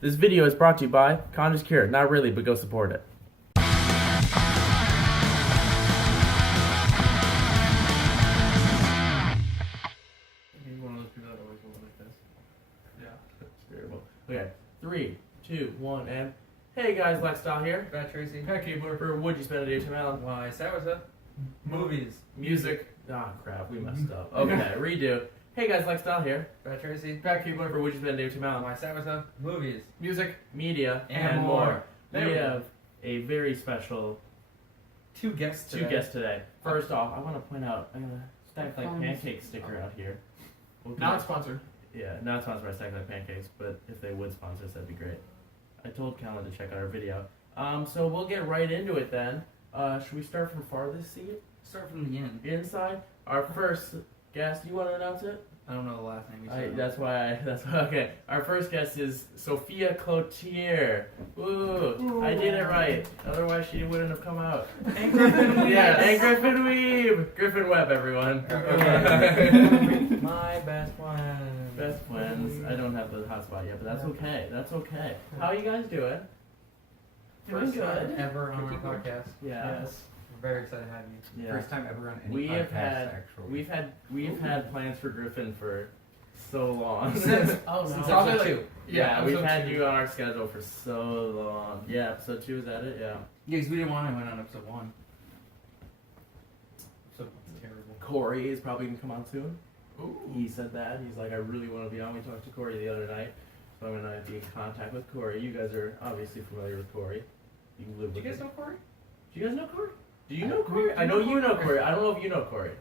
This video is brought to you by Conjures Cure. Not really, but go support it. You're one of those people that always go like this. Yeah. It's terrible. Okay, 3, 2, 1, and hey guys, Lifestyle here. Pat Tracy. Pat Keebler. For Would You Spend a Day with Alan? WYSADWTA. Movies. Music. Ah, crap, we messed up. Okay, redo. Hey guys, Lifestyle here. Pat Tracy. Pat Keebler. For Would You Spend a Day with Alan? WYSADWTA. Movies. Music. Media And more. We There we go. have a very special Two guests today. First off, I want to point out I got a Stack Like Pancakes sticker out here. Not sponsored. Yeah, not sponsored by Stack Like Pancakes, but if they would sponsor us, that'd be great. I told Callan to check out our video. So we'll get right into it then. Should we start from farthest seat? Start from the end. Inside. Our first guest, you want to announce it? I don't know the last name. You said. That's why. Okay. Our first guest is Sophia Cloutier. Woo! I did it right. Otherwise, she wouldn't have come out. And Griffin Weeb. Yeah, and Griffin Weeb. Griffin Webb, everyone. My best friend. Best friends. I don't have the hotspot yet, but that's okay. That's okay. How are you guys doing? First Doing time good. ever on our podcast. Yeah. Yes. We're very excited to have you. Yeah. First time ever on any We podcast, have had actually. we've had plans for Griffin for so long. Since Since episode Probably 2. yeah, we've episode had 2. you on our schedule for so long. Yeah, episode 2 is that it? Yeah. Yeah, because we didn't want to win on episode 1. Episode 1's terrible. Corey is probably gonna come on soon. Ooh. He said that. He's like, I really want to be on. We talked to Corey the other night, so I'm gonna be in contact with Corey. You guys are obviously familiar with Corey. You can live Do with you guys him. know Corey? Do you guys know Corey? Do you know Corey? I know you know Corey. I don't know if you know Corey.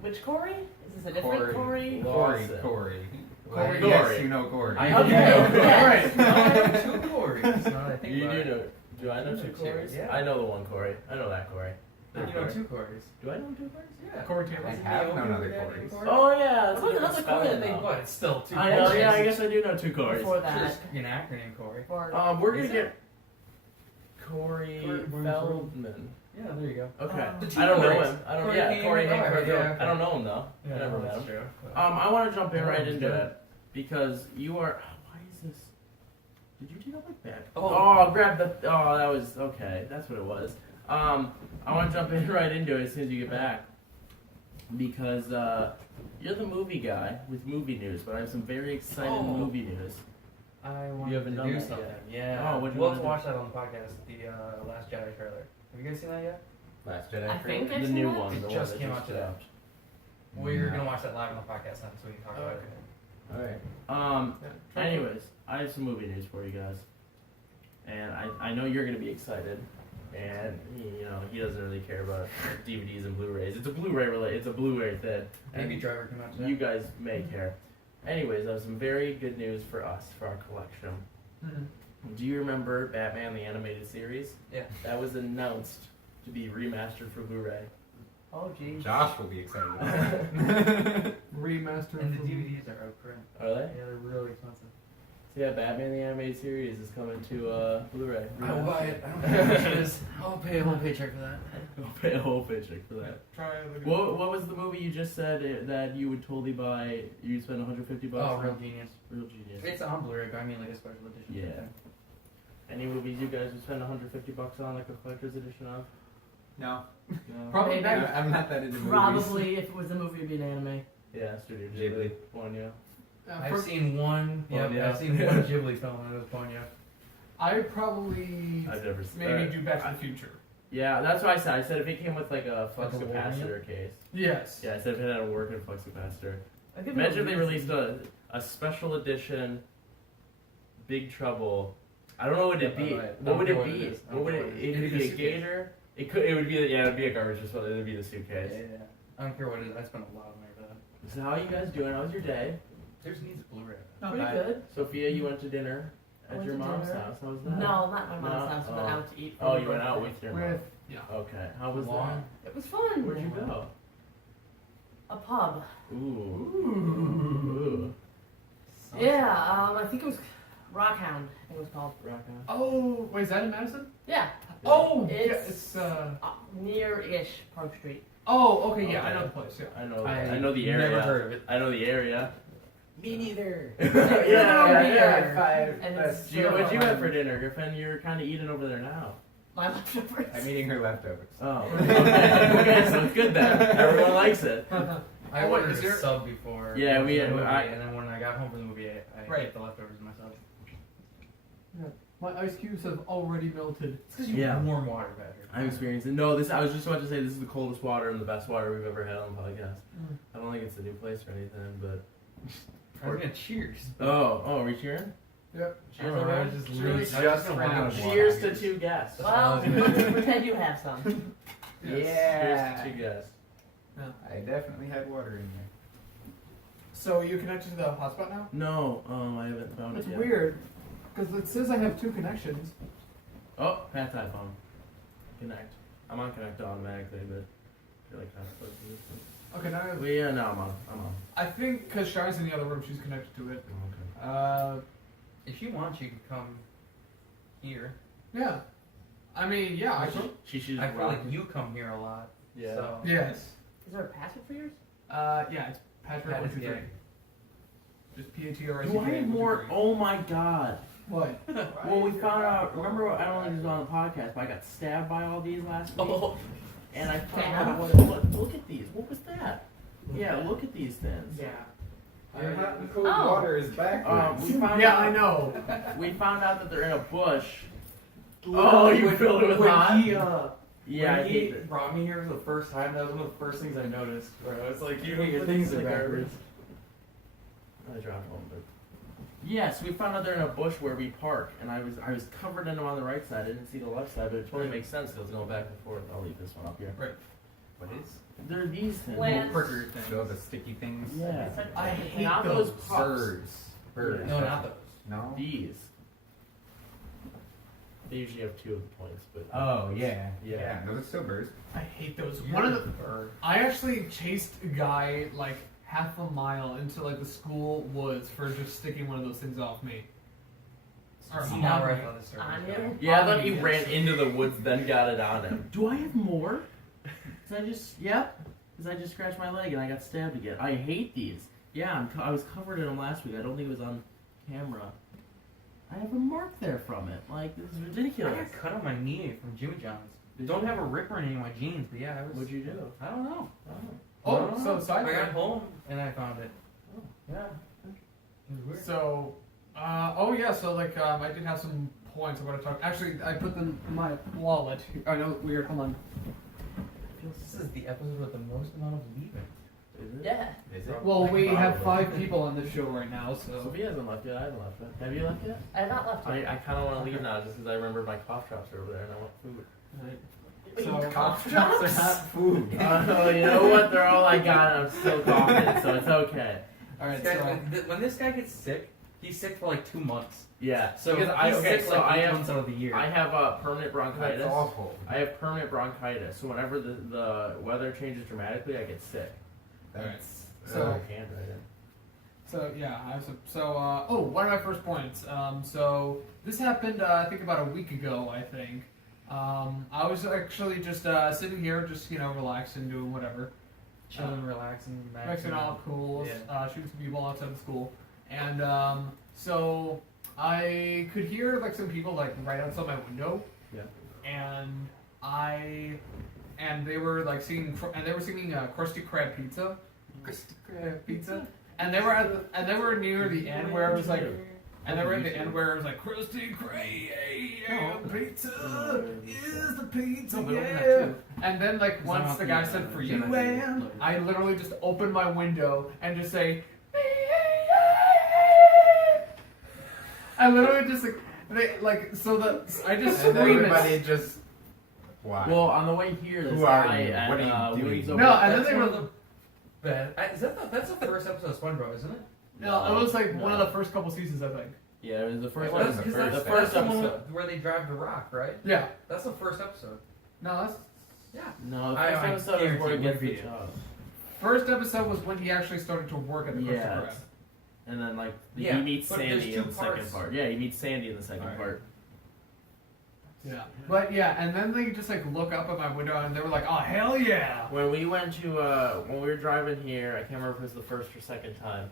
Which Corey? Is this a different Corey? Corey. Corey. Corey. Yes, you know Corey. I Okay. know. Yes. No, I know 2 Corys. Now that I think You about do it. know. Do I know 2 Corys? Yeah. I know the one Corey. I know that Corey. You know 2 Corys. Do I know 2 Corys? Yeah. Corey Taylor. I have known other Corys. Oh yeah. There's another Corey that they But it's still 2 I know. Corys. Yeah, I guess I do know 2 Corys. Before It's that. just an acronym, Corey. We're gonna Is it? get Corey Feldman. Yeah, there you go. Okay. The I don't know Corys. him. I don't. Corey Yeah, Haim. Corey Haim. Oh, Corey yeah, Feldman. okay. I don't know him though. I never met him. True. I want to jump in Oh, right he's into good. it because you are. Why is this? Did you do that like that? Oh. Grab the. Oh, that was okay. That's what it was. I want to jump in right into it as soon as you get back because you're the movie guy with movie news, but I have some very exciting movie news. I want haven't to done do that something. yet. Yeah. Oh, what'd you we'll wanna have to do? watch that on the podcast. The Last Jedi trailer. Have you guys seen that yet? Last Jedi. I think trailer? I've The new seen that. one. It The just one that came out today. out. We're No. gonna watch that live on the podcast then, so we can talk about it. Alright. Anyways, I have some movie news for you guys, and I know you're gonna be excited, and he doesn't really care about DVDs and Blu-rays. It's a Blu-ray thing. Baby And Driver came out today. you guys may care. Anyways, I have some very good news for us for our collection. Do you remember Batman the Animated Series? Yeah. That was announced to be remastered for Blu-ray. Oh, geez. Josh will be excited about that. Remaster. And the DVDs are out of print. Are they? Yeah, they're really expensive. So yeah, Batman the Animated Series is coming to Blu-ray. I will buy it. I don't care how much it is. I'll pay a whole paycheck for that. I'll pay a whole paycheck for that. Try it. What was the movie you just said that you would totally buy? You'd spend $150 Oh, on? Real Genius. Real Genius. It's on Blu-ray, but I mean like a special edition. Yeah. Any movies you guys would spend $150 on, like a collector's edition of? No. No. Probably Maybe. back. I'm not that into movies. Probably if it was a movie, it'd be an anime. Yeah, Studio Ghibli. Ghibli. One, yeah. I've seen one. Well, Yeah, yeah. I've seen one Ghibli film and it was Ponyo. I would probably I've never seen. maybe do Back to the Future. Yeah, that's what I said. I said if it came with like a flux Like a capacitor case. Yes. Yeah, I said if it had a working flux capacitor. I could Imagine if be they released a special edition Big Trouble. I don't know what it'd be. Right. What would I it don't know be? what it is. I What would don't it? know what it It is. could It'd be be a a suitcase. gator. It would be. Yeah, it'd be a garbage display. It would be the suitcase. Yeah. I don't care what it is. I spent a lot of money for that. So how you guys doing? How was your day? There's needs a Blu-ray. pretty good. Sophia, you went to dinner I at went your to mom's dinner. house. How was that? No, not my mom's No? house. We went out to eat. for Oh, my you went out birthday. with your mom. With yeah. Okay. How was Long. It was fun. that? Where'd you go? A pub. Ooh. Ooh. Yeah, I think it was Rockhound. I think it was called. Rock on. Oh, wait, is that in Madison? Yeah, Oh, It's- yeah, it's near-ish Park Street. Oh, okay, yeah, I know the place. Yeah. I know the area. Never heard of it. I know the area. Me neither. Yeah. High five. And That's it's Gio, what'd you so have for fun. dinner, Griffin? You're kind of eating over there now. My leftovers. I'm eating her leftovers. Oh, okay, so it's good then. Everyone likes it. I Oh, wait, ordered is a there- sub before. Yeah, we the had- movie, I- and then when I got home from the movie, I Right. ate the leftovers myself. My ice cubes have already melted. It's because you Yeah. warm water better. I'm experiencing. No, this. I was just about to say this is the coldest water and the best water we've ever had on the podcast. I don't think it's a new place or anything, but. We're gonna cheers. Oh, are we cheering? Yep. Cheers, All everyone. right. Just Cheers. literally- Just I was gonna ran run out out of of water. Cheers to two guests. Well, let's pretend you have some. Yeah. Cheers to two guests. I definitely had water in there. So you connected to the hotspot now? No, I haven't found That's it yet. weird, because it says I have 2 connections. Oh, Pat's iPhone. Connect. I'm on Connect automatically, but I feel like that's supposed to be this Okay, now one. Well, yeah, no, I'm on. I think because Shari's in the other room, she's connected to it. Okay. If you want, you can come here. Yeah. I mean, yeah, I can. She should. I feel like you come here a lot. Yeah. So. Yes. Is there a password for yours? Yeah, it's Patrick Pat is 123. gay. Just PATRICK. Do I have more? Oh my god. What? Well, we found out. Remember, I don't think it was on the podcast, but I got stabbed by all these last week. Oh. And I found Stabbed? out what. Look at these. What was that? Yeah, look at these things. Yeah. Your hot and cold Oh. water is backwards. We found Yeah, out, I know. We found out that they're in a bush. Oh, you filled it with hot? Yeah, I when he hate it. brought me here for the first time, that was one of the first things I noticed. Where I was like, you know, your things are backwards. I dropped one, but yes, we found out they're in a bush where we park, and I was covered in them on the right side. I didn't see the left side, but it totally makes sense because I was going back and forth. I'll leave this one up here. What is? They're these things. Plants. Pricker things. So the sticky things? Yeah. I hate Not those. those pups. Birds. Birds. No, not those. No? These. They usually have 2 of the points, but Oh, yeah. Yeah. Yeah, those are still birds. I hate those. One of the. I actually chased a guy like half a mile into like the school woods for just sticking one of those things off me. Or See, on now where I me. thought this story On was you? going. Yeah, I thought he Yes. ran into the woods, then got it on him. Do I have more? Cause I just, yep. Cause I just scratched my leg and I got stabbed again. I hate these. Yeah, I was covered in them last week. I don't think it was on camera. I have a mark there from it. Like, this is I ridiculous. got cut on my knee from Jimmy John's. Don't have a rip or anything in my jeans, but yeah, I was. What'd you do? I don't know. Oh, I so side got note. home and I found it. Oh. Yeah. It was weird. So, oh yeah, so like I did have some points I want to talk. Actually, I put them in my wallet. I know, weird. Hold on. This is the episode with the most amount of leaving. Is it? Yeah. Is it? Well, we have Probably. 5 people on this show right now, so. Sophia hasn't left yet. I haven't left yet. Have you left yet? I have not left I yet. kind of want to leave now just because I remember my cough drops are over there and I want food. So, Cough drops are not food. Oh, you know what? They're all I got and I'm still coughing, so it's okay. all right, This guy- so when this guy gets sick, he's sick for like 2 months. Yeah. So because he's sick so like I 8 have months out of the year. I have permanent bronchitis. That's awful. I have permanent bronchitis, so whenever the weather changes dramatically, I get sick. That's So- I can't right in. So yeah, I have some. So oh, one of my first points. So this happened, I think about a week ago. I think. I was actually just sitting here, just relaxing, doing whatever, Chilling, relaxing, mixing all cool, Yeah. shooting some people outside of school, and so I could hear like some people like right outside my window. Yeah. And they were like singing, Krusty Krab pizza. Krusty Krab pizza. And they were near the end where it was like, and they were at the end where it was like, Krusty Krab pizza is the pizza, No, but open that yeah. too. And then like It's once not the guy the, said for you, Gemini and loaded. I literally just opened my window and just say, I literally just I just And scream everybody it. just. Why? Well, on the way here, this Who are guy you? at What are you doing? Wings Over- No, and then That's they one were. of the that's the first episode of SpongeBob, isn't it? No, it was like one of No. the first couple seasons, I think. Yeah, it was the first It was episode. the first The episode. first That's the one episode. where they drive the rock, right? Yeah. That's the first episode. No, that's Yeah. No, the I first episode is where he gets the guarantee job. first episode was when he actually started to work at the Krusty Yeah. Krab. And then like Yeah, he meets but there's Sandy two in the second parts. part. Yeah, he meets Sandy in the second Alright. part. Yeah. But yeah, and then they just like look up at my window and they were like, "Oh hell yeah!" When we went to when we were driving here, I can't remember if it was the first or second time.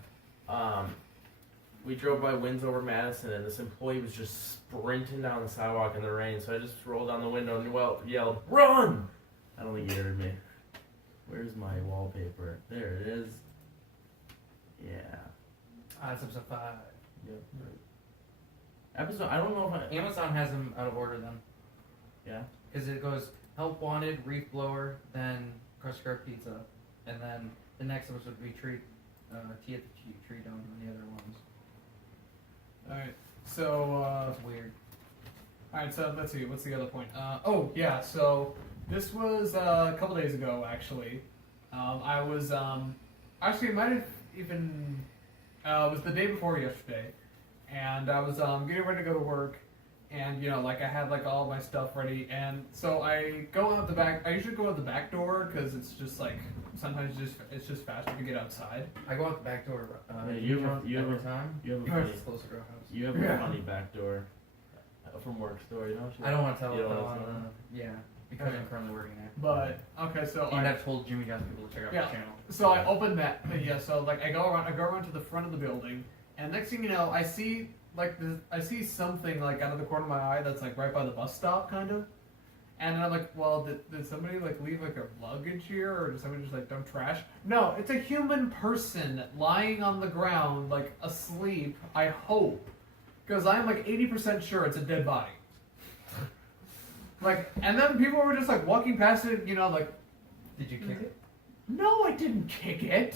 we drove by Windsor, Madison, and this employee was just sprinting down the sidewalk in the rain. So I just rolled down the window and yelled, "Run!" I don't think he heard me. Where's my wallpaper? There it is. Yeah. That's episode 5. Yep. Episode. I don't know if I. Amazon has them out of order then. Yeah. Because it goes help wanted, reef blower, then crushed crab pizza, and then the next episode would be tea at the tree dome and the other ones. Alright, so, That's weird. alright, so let's see, what's the other point? Oh, yeah, so this was a couple days ago, actually. I was, actually, it might have even, it was the day before yesterday, and I was, getting ready to go to work, and, you know, like, I had, like, all my stuff ready, and so I go out the back, I usually go out the back door, because it's just, like, sometimes it's just faster to get outside. I go out the back door Yeah, you have every a- time. You have a funny. It's closer to our house. You have a Yeah. funny back door from work story, don't you? I don't want to tell You it don't though. wanna tell Yeah, because Okay. I'm currently working there. But, okay, so And I've told Jimmy John's people to check out Yeah. my channel. So I opened that, yeah. So like I go around to the front of the building, and next thing you know, I see I see something like out of the corner of my eye that's like right by the bus stop, kind of. And I'm like, well, did somebody like leave like their luggage here, or did somebody just like dump trash? No, it's a human person lying on the ground, like asleep. I hope, because I'm like 80% sure it's a dead body. Like, and then people were just like walking past it, you know, like, Did you kick it? no, I didn't kick it.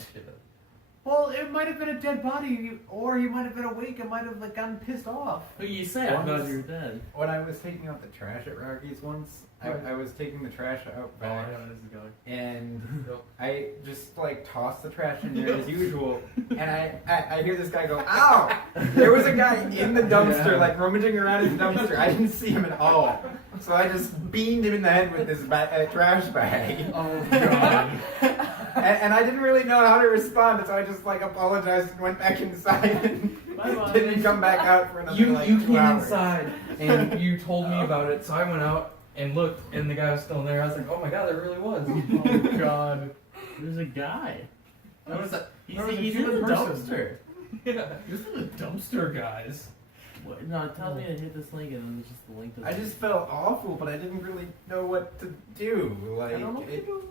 Well, it might have been a dead body, or he might have been awake and might have like gotten pissed off. But you say I Once- thought you were dead. When I was taking out the trash at Rocky's once, I was taking the trash out Oh, I back, know where this is going. and Nope. I just like tossed the trash in there as usual, and I hear this guy go, "Ow!" There was a guy in the dumpster, like rummaging around his dumpster. I didn't see him at all, so I just beamed him in the head with this trash bag. Oh god. And I didn't really know how to respond, so I just like apologized and went back inside and Bye-bye. didn't come back out for another You like 2 came hours. inside and you told me about it, so I went out and looked, and the guy was still there. I was like, oh my god, there really was. Oh god. There's a guy. That was a, He's, that was a he's in the human person. dumpster. Yeah. This is the dumpster, guys. What? No, tell me to hit this link and then it's just the link to the I just felt awful, but I didn't really know what to do. Like, I don't know what to do.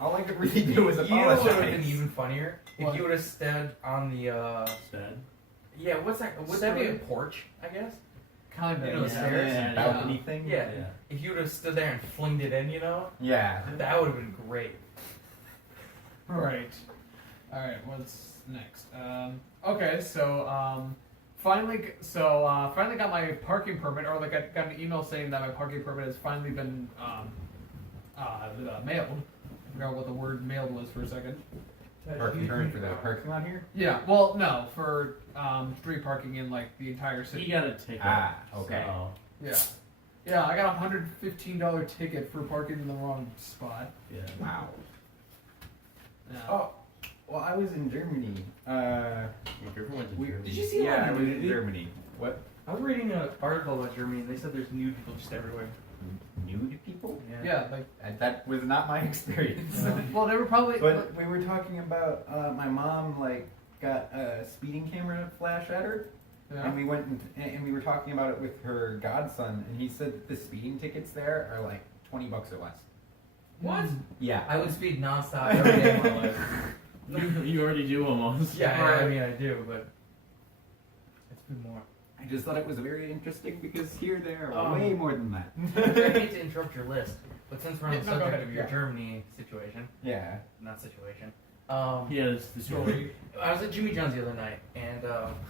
all I could really do was You know what would have been apologize. even funnier? If What? you would have stood on the, Sad. yeah, what's that? Would that be a porch, I guess? Kind You know, of. the stairs? Yeah. balcony thing. Yeah. If you would have stood there and flinged it in, you know, Yeah. that would have been great. Right. Alright, what's next? Okay, so, finally got my parking permit, or like I got an email saying that my parking permit has finally been, mailed. I forgot what the word mailed was for a second. Parking permit for the parking lot here. Yeah, well, no, for, street parking in, like, the entire city. He got a ticket. Ah, okay. So, Yeah. Yeah, I got a $115 ticket for parking in the wrong spot. yeah. Wow. Yeah. Oh, well, I was in Germany. Yeah, Griffin went to Germany. Did you see Yeah, that I on was the in news? Germany. What? I was reading an article about Germany, and they said there's nude people just everywhere. Nude people? Yeah, like, That was not my experience. well, they were probably. But we were talking about my mom like got a speeding camera flash at her, yeah. and we went and we were talking about it with her godson, and he said that the speeding tickets there are like $20 or less. What? Yeah. I would speed nonstop every day of my life. You already do almost. Yeah, I mean I do, but it's been more. I just thought it was very interesting because here they are Oh. way more than that. I hate to interrupt your list, but since we're on the No, go subject ahead, of your yeah. Germany situation, Yeah. not situation, Yeah, it's the story. I was at Jimmy John's the other night, and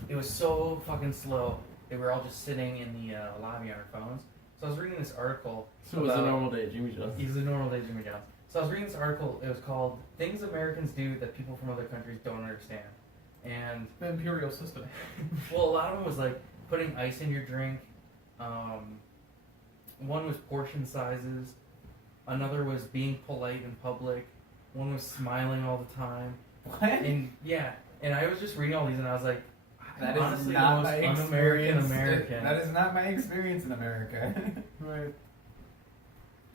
it was so fucking slow. They were all just sitting in the lobby on our phones. So I was reading this article. So it was a about- normal day at Jimmy John's. It was a normal day at Jimmy John's. So I was reading this article. It was called "Things Americans Do That People from Other Countries Don't Understand." And The imperial system. well, a lot of them was like putting ice in your drink. One was portion sizes. Another was being polite in public. One was smiling all the time. What? And yeah, and I was just reading all these, and I was like, That is honestly not the my most un-American experience. American. That is not my experience in America. Right.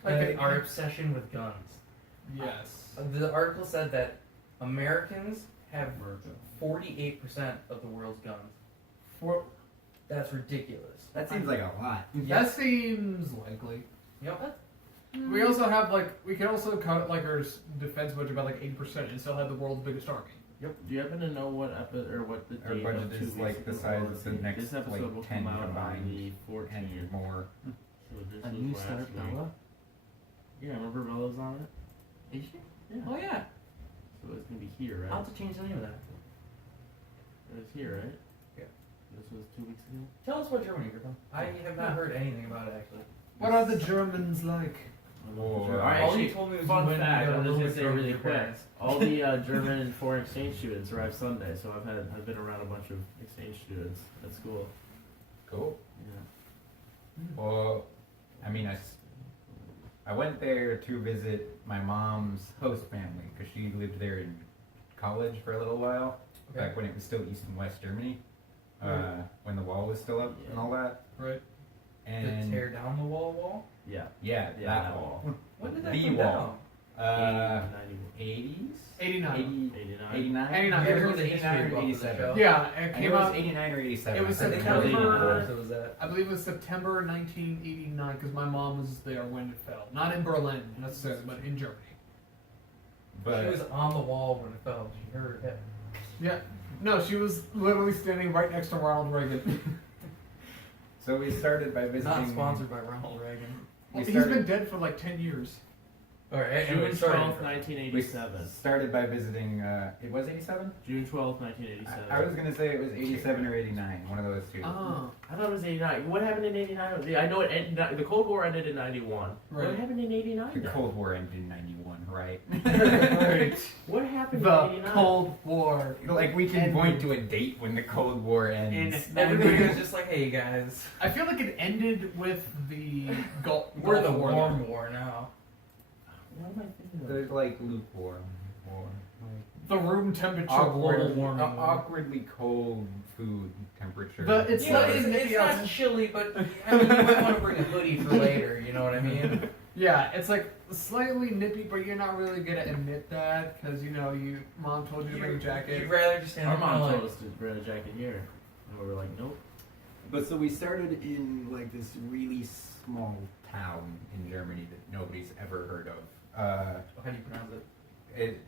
Like our obsession with guns. Yes. The article said that Americans have 48% of the world's guns. That's ridiculous. That seems like a lot. That seems likely. Yep. We also have we can also cut our defense budget by 8% and still have the world's biggest army. Do you happen to know what what the Our date budget of 2 is weeks the ago size was? of the next This episode will 10 come out on combined the 14th. and more. So this A was new last Star week. Bella? Yeah, remember Bella's on it? Is she? Yeah. Oh yeah. So it's gonna be here, right? I'll have to change the name of that. It was here, right? Yeah. This was 2 weeks ago. Tell us about Germany, Griffin. I have not heard anything about it actually. What are the Germans like? Or- Alright, All actually, you told me was fun you went and fact, got a I'm just little gonna bit say drunk really with your quick. parents. All the German and foreign exchange students arrive Sunday, so I've been around a bunch of exchange students at school. Cool. Yeah. Well, I mean, I went there to visit my mom's host family because she lived there in college for a little while, Okay. back when it was still East and West Germany, Right. when the wall was still up and all that. Right. To And tear down the wall? Yeah. yeah, Yeah, that wall. When did that The come wall. down? 80s? 89. 89. 89? 89. It Here's was the history 89 or buff of the 87. show. Yeah, it I came know it out. was 89 or 87. It was I think September- it was 84. So was that? I believe it was September 1989 because my mom was there when it fell. Not in Berlin necessarily, but in Germany. But She was on the wall when it fell. She heard it hit. Yeah. No, she was literally standing right next to Ronald Reagan. so we started by visiting. Not sponsored by Ronald Reagan. We He's started, been dead for 10 years. Alright, June anyway, 12th, sorry. we 1987. started by visiting. It was 87. June 12th, 1987. I was gonna say it was 87 or 89, one of those two. Oh. I thought it was 89. What happened in 89? I know it ended, the Cold War ended in 91. Right. What happened in 89? The then? Cold War ended in 91, right? Right. What happened in The 89? Cold War. Like we can point to a date when the Cold War ends. Everybody was just like, hey guys, I feel like it ended with the Gulf we're the War. warm war now. What am I thinking of? There's like lukewarm war, The room temperature awkward, global warming. awkwardly cold food temperature. But it's You know, not it's nippy not outside. chilly, but I mean, you might want to bring a hoodie for later, you know what I mean? Yeah, it's slightly nippy, but you're not really gonna admit that because you mom told you to bring a jacket. You'd rather just stand Our there mom and told us to bring a jacket here. And we were like, nope. But so we started in like this really small town in Germany that nobody's ever heard of. How do you pronounce it?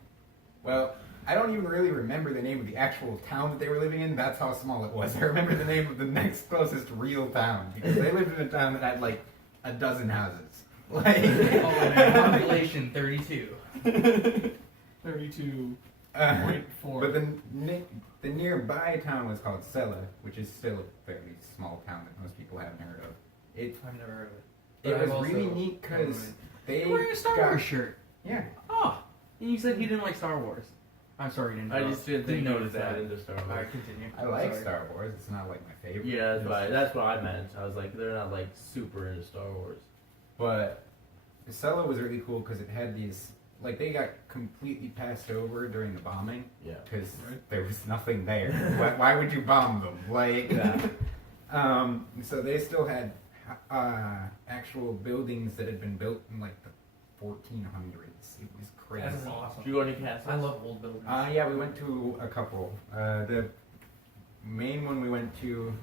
Well, I don't even really remember the name of the actual town that they were living in. That's how small it was. I remember the name of the next closest real town because they lived in a town that had like a dozen houses. Like Population 32. 32.4. but the nearby town was called Celle, which is still a fairly small town that most people haven't heard of. I've never heard of it. It But was I've really also- neat because they You're wearing a Star got- Wars shirt. Yeah. Oh, and you said you didn't like Star Wars. I'm sorry you didn't. I just didn't think notice notice that into Star Wars. Alright, continue. I like Sorry. Star Wars. It's not like my favorite. Yeah, that's what I meant. I was like, they're not like super into Star Wars. But Celle was really cool because it had these, like, they got completely passed over during the bombing Yeah. because there was nothing there. Why would you bomb them? Like, so they still had actual buildings that had been built in like the 1400s. It was crazy. That's awesome. Did you go any castles? I love old buildings. Yeah, we went to a couple. The main one we went to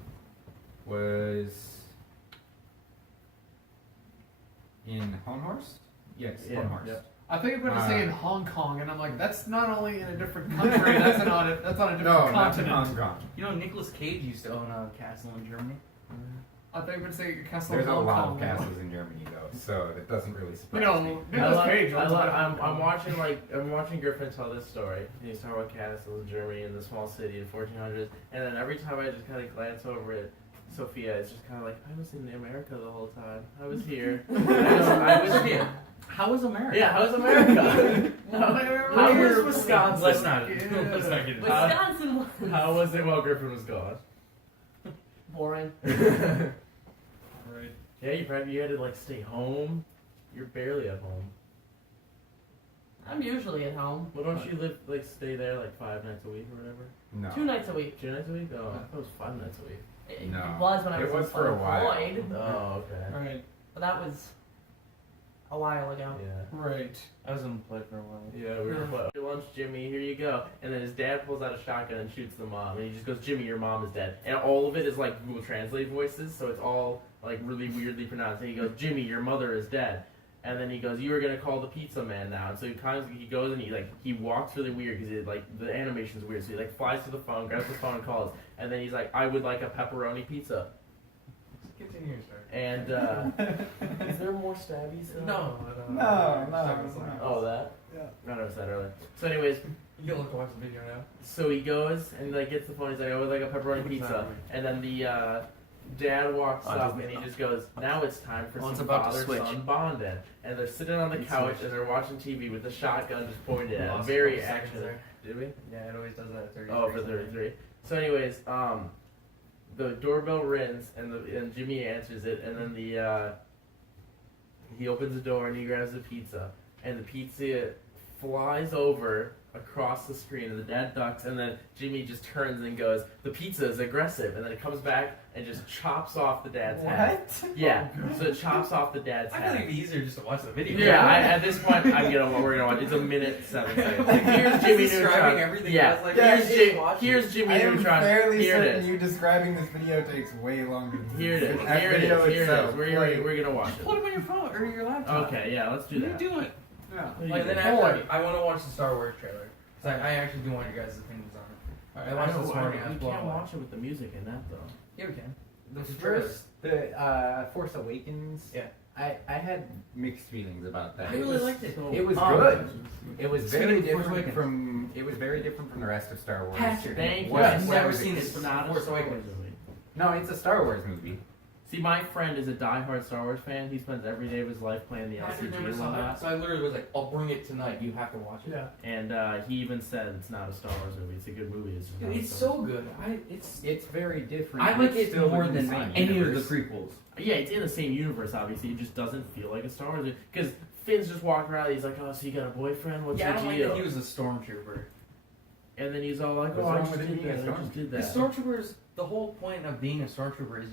was in Hohenhorst? Yes, Yeah, Hohenhorst. yep. I think I'm going to say in Hong Kong, and I'm like, that's not only in a different country, that's on a different No, not in continent. Hong Kong. You know, Nicolas Cage used to own a castle in Germany. I think I'm going to say Castle There's a Hong lot Kong. of castles in Germany though, so that doesn't really surprise me. Nicolas Cage. I'm watching Griffin tell this story. And he's talking about castles in Germany in the small city in 1400s, and then every time I just kind of glance over at Sophia, it's just kind of like I was in America the whole time. I was here. I was here. How was America? Yeah, how's America? How Where's was Wisconsin? Let's not Yeah. get into Wisconsin was How was it while Griffin was gone? boring. Right. Yeah, you had to like stay home. You're barely at home. I'm usually at home. Well, don't you stay there like 5 nights a week or whatever? No. 2 nights a week. 2 nights a week? Oh, I thought it was 5 nights a week. It No. was when I It was was for a while. unemployed, Oh, okay. Right. but that was a while ago. Yeah. Right. I was in play for a while. Yeah, we were playing. Your lunch, Jimmy, here you go. And then his dad pulls out a shotgun and shoots the mom. And he just goes, Jimmy, your mom is dead. And all of it is like Google Translate voices, so it's all like really weirdly pronounced. And he goes, Jimmy, your mother is dead. And then he goes, you are going to call the pizza man now. And so he goes and he walks really weird because the animation's weird. So he like flies to the phone, grabs the phone and calls. And then he's like, I would like a pepperoni pizza. Continue your story. And is there more stabbies? No. No. Oh, that? Yeah. I noticed that earlier. So anyways, You can look to watch the video now. so he goes and like gets the phone. He's like, I would like a pepperoni pizza. And then the dad walks up and he just goes, now it's time for Well, it's some about to switch. father-son bonding. And they're sitting on the It's couch switched. and they're watching TV with the shotgun just pointed at him. Lost Very a couple seconds action. there. Did we? Yeah, it always does that at 33. Oh, for 33. So anyways, the doorbell rings and Jimmy answers it, and then he opens the door and he grabs the pizza, and the pizza flies over across the screen, and the dad ducks, and then Jimmy just turns and goes, the pizza is aggressive, and then it comes back and just chops off the dad's head. What? Yeah, so it chops off the dad's I feel like head. it'd be easier just to watch the video. Yeah, at this point, we're gonna watch. It's a minute 7 seconds. Like, Here's he's Jimmy describing Neutron. everything. Yeah, I was like, Yeah, here's Jimmy I am Neutron. fairly Here it certain is. you describing this video takes way longer than Here it is. that Here it video is. Here it itself. is. We're gonna watch Put it. them on your phone or your laptop. Okay, yeah, let's do What are that. you doing? Yeah. Like then after, I want to watch the Star Wars trailer. Cause I actually do want your guys' opinions on it. I watched it this morning. I was We blown can't away. watch it with the music in that though. Yeah, we can. The It's a trailer. first, the Force Awakens. Yeah. I had mixed feelings about that. I really liked it. So- It was good. It was It's very gonna be Force different Awakens. from. It was very different from the rest of Star Wars. Patrick, Thank you. What- I've what never was seen it? this. It's not a Force Star Wars Awakens. movie. No, it's a Star Wars movie. See, my friend is a diehard Star Wars fan. He spends every day of his life playing the Patrick LCG never and saw whatnot. that, so I literally was like, "I'll bring it tonight. You have to watch it." Yeah. And he even said it's not a Star Wars movie. It's a good movie. It's just not a It's Star so Wars good. It's very different. I like It's it still more within than the same any universe. of the prequels. Yeah, it's in the same universe, obviously. It just doesn't feel like a Star Wars movie. Because Finn's just walking around. He's like, oh, so you got a boyfriend? What's Yeah, I your don't like deal? that he was a stormtrooper. And then he's all like, What's oh, I wrong just with him did being that. a I just did The that. stormtroopers. The whole point of being a stormtrooper is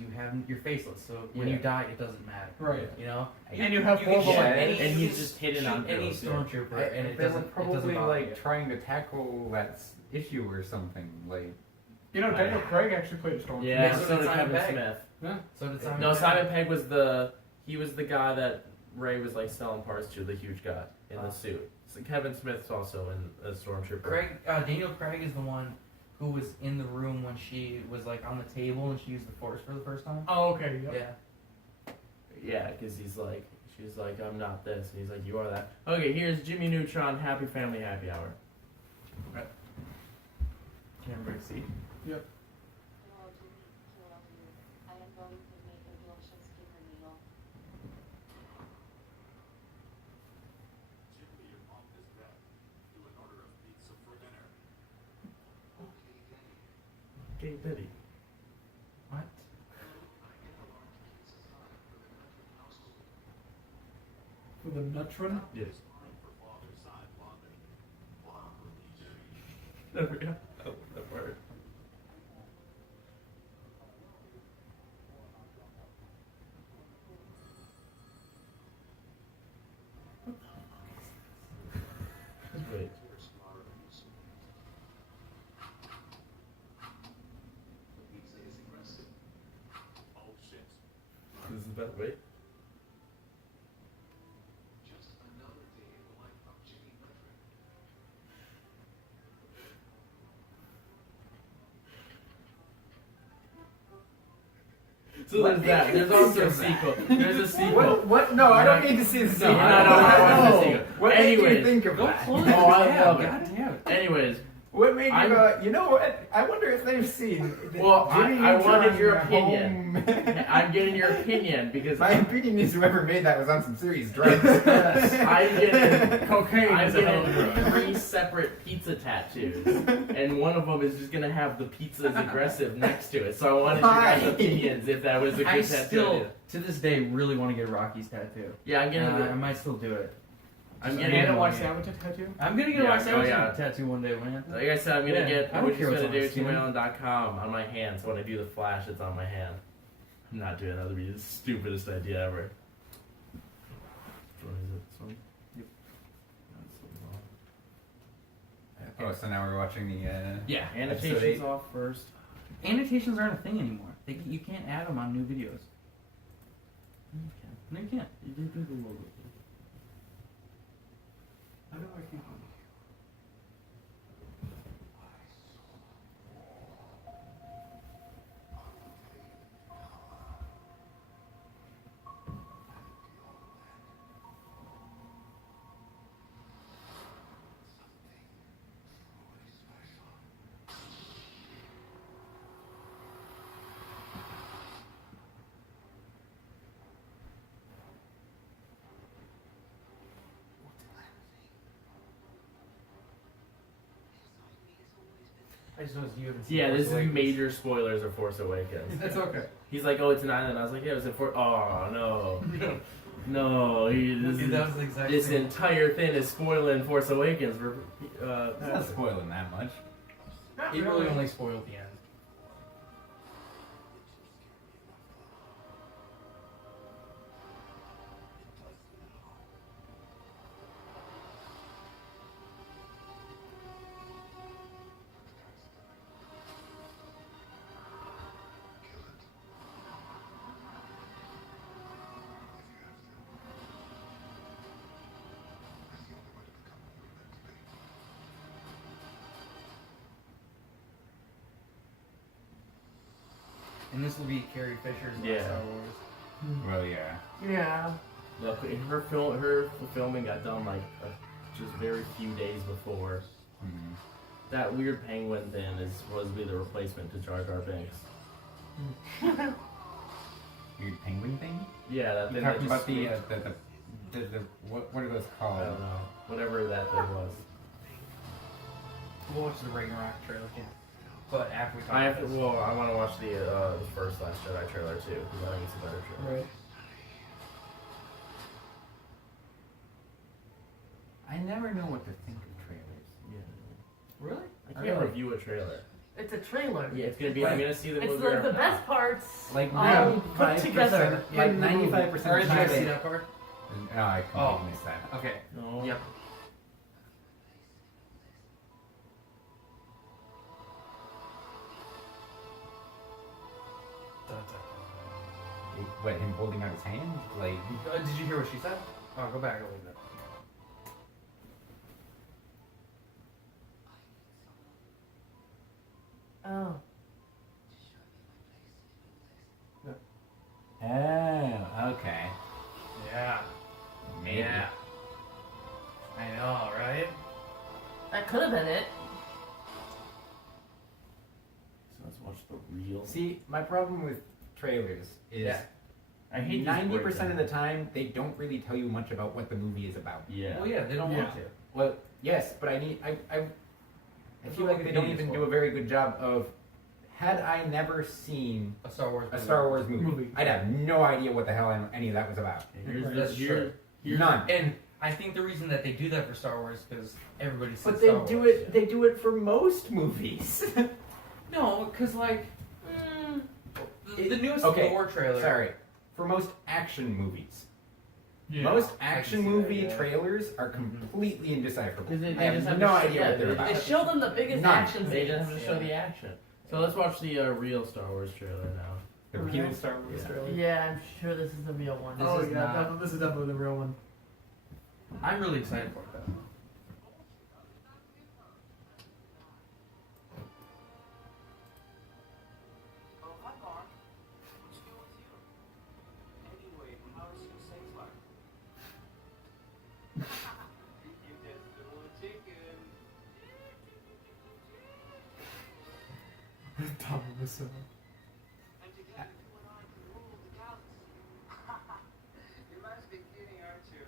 you're faceless. So when you Yeah. die, it doesn't matter. Right. You know. And you have can horrible shoot heads. any- And you he's can just hitting shoot on any girls, yeah. stormtrooper, and it they were doesn't. It probably doesn't bother like you. trying to tackle that issue or something. Like You know, Daniel Craig actually played a stormtrooper. Yeah, Yeah, so so did did Simon Kevin Pegg. Smith. So did Simon. No, Pegg. Simon Pegg was he was the guy that Ray was like selling parts to, the huge guy in the suit. So Kevin Smith's also in a Stormtrooper. Daniel Craig is the one who was in the room when she was like on the table and she used the Force for the first time. Oh, okay. Yep. Yeah. Yeah, because she's like, I'm not this, and he's like, you are that. Okay, here's Jimmy Neutron, Happy Family Happy Hour. Right. Can everybody see? Yep. Hello, Jimmy. Hello, you. I am going to make a delicious dinner meal. Jimmy, your mom is dead. Do an order of pizza for dinner. Hey, Betty. What? For the Nutron. Yes. For father-son bonding. Wow, Jimmy. There we go. Oh, that part. Wait. Oh shit. This is about wait. Just another day in the life of Jimmy Griffin. So there's that. There's also a sequel. There's a sequel. what? No, I don't need to see the No, sequel. I don't want to see the sequel. What made you Anyways, think of Go that? close Oh, I tab. love it. God damn it. Anyways, What made you I'm- go? You know what? I wonder if they've seen. Well, Jimmy I wanted Neutron your at opinion. home. I'm getting your opinion because My opinion is whoever made that was on some serious drugs. I'm getting Cocaine I'm is a hell of a getting drug. 3 separate pizza tattoos, and one of them is just gonna have the pizza is aggressive next to it. So I wanted your guys' Why? opinions if that was a good I tattoo. still, to this day, really want to get Rocky's tattoo. Yeah, I'm getting. I might still do it. I'm And getting. a WYSADWTA tattoo. I'm gonna get a Yeah, Wax oh, yeah. tattoo one day, man. Like I said, I'm gonna Yeah, get. I I'm don't care just what's gonna on do the skin. Gmail.com on my hand. So when I do the flash, it's on my hand. I'm not doing that. That'd be the stupidest idea ever. What is it? one. Yep. That's so long. Oh, so now we're watching the. Yeah. Annotations Episode 8. off first. Annotations aren't a thing anymore. You can't add them on new videos. Okay. No, you can't. You did do the logo. I know I can't. I just noticed you haven't seen Yeah, Force this is Awakens. major spoilers of Force Awakens. That's okay. He's like, oh, it's an island. I was like, yeah, it was in Force. Oh no, no. This entire thing is spoiling Force Awakens. For, It's not spoiling that much. Not He really only spoiled the end. And this will be Carrie Fisher's last Yeah. Star Wars. Well, yeah. Yeah. look, her filming got done like just very few days before. Mhm. That weird penguin thing is supposed to be the replacement to Jar Jar Binks. Weird penguin thing? Yeah, that You're thing that talking just about squeaked. the what are those I called? don't know. Whatever that thing was. We'll watch the Ragnarok trailer too. But after we talk I about have to. this. Well, I want to watch the first Last Jedi trailer too because I think it's a better trailer. Right. I never know what to think of trailers. Yeah. Really? I can't Really? review a trailer. It's a trailer. Yeah, it's gonna be. I'm gonna see the It's movie. like right the now. best parts Like all put 95%, together. like in the movie. 95% Or of did the you time. guys see that part? No, I completely missed that. Okay. No. Yep. What, him holding out his hand? Like, Did you hear what she said? Oh, go back a little bit. Oh. oh, okay. Yeah. Maybe. Yeah. I know, right? That could have been it. So let's watch the real. See, my problem with trailers is Yeah. I hate these 90% of breakdowns. the time, they don't really tell you much about what the movie is about. Yeah. Well, yeah, they don't want to. Well, yes, but I feel like they don't even do a very good job of. Had I never seen A Star Wars. a movie. Star Wars movie, Movie. I'd have no idea what the hell any of that was about. Here's Right. the That's here, here's None. And I think the reason that they do that for Star Wars is because everybody sees But Star they Wars. do it. They do it for most movies. No, because like the newest okay, Thor trailer. Sorry, for most action movies. Yeah. Most I action can see that, movie yeah. trailers are completely indecipherable. 'Cause they I have just have no to show- idea yeah, what they're they- about. They showed them the biggest None. action They scenes. just have to show the action. So let's watch the real Star Wars trailer now. The real Star Wars Yeah. trailer. Yeah, I'm sure this is the real one. This Oh is yeah, not- this is definitely the real one. I'm really excited for it though. Oh, hi, Mark. What's new with you? Anyway, how's your sex life? You just little chicken. Tom was so. And together you and I can rule the galaxy. You must be kidding, aren't you?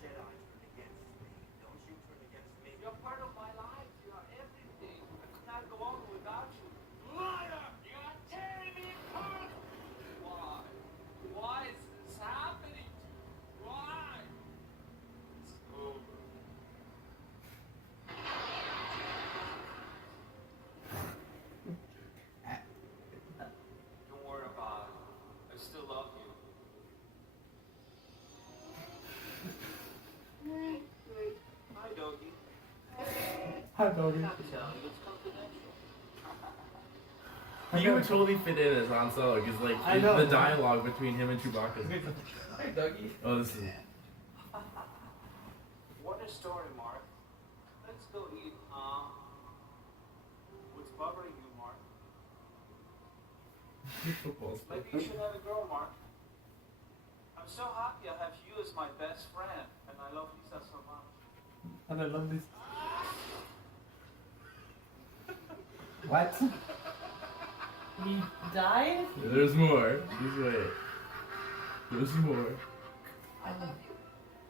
Jedi turn against me. Don't you turn against me. You're part of my life. You are everything. I could not go on without you. Liar! You are tearing me apart! Why? Why is this happening to you? Why? It's over. Hot doggy. I'm not telling you, it's confidential. He would totally fit in as Han Solo because like I know. the dialogue between him and Chewbacca. Hey, Dougie. Oh, this is. What a story, Mark. Let's go eat, huh? What's bothering you, Mark? Maybe you should have a girl, Mark. I'm so happy I have you as my best friend, and I love Lisa so much. And I love this. What? He died? There's more. Just wait. There's more. I love you.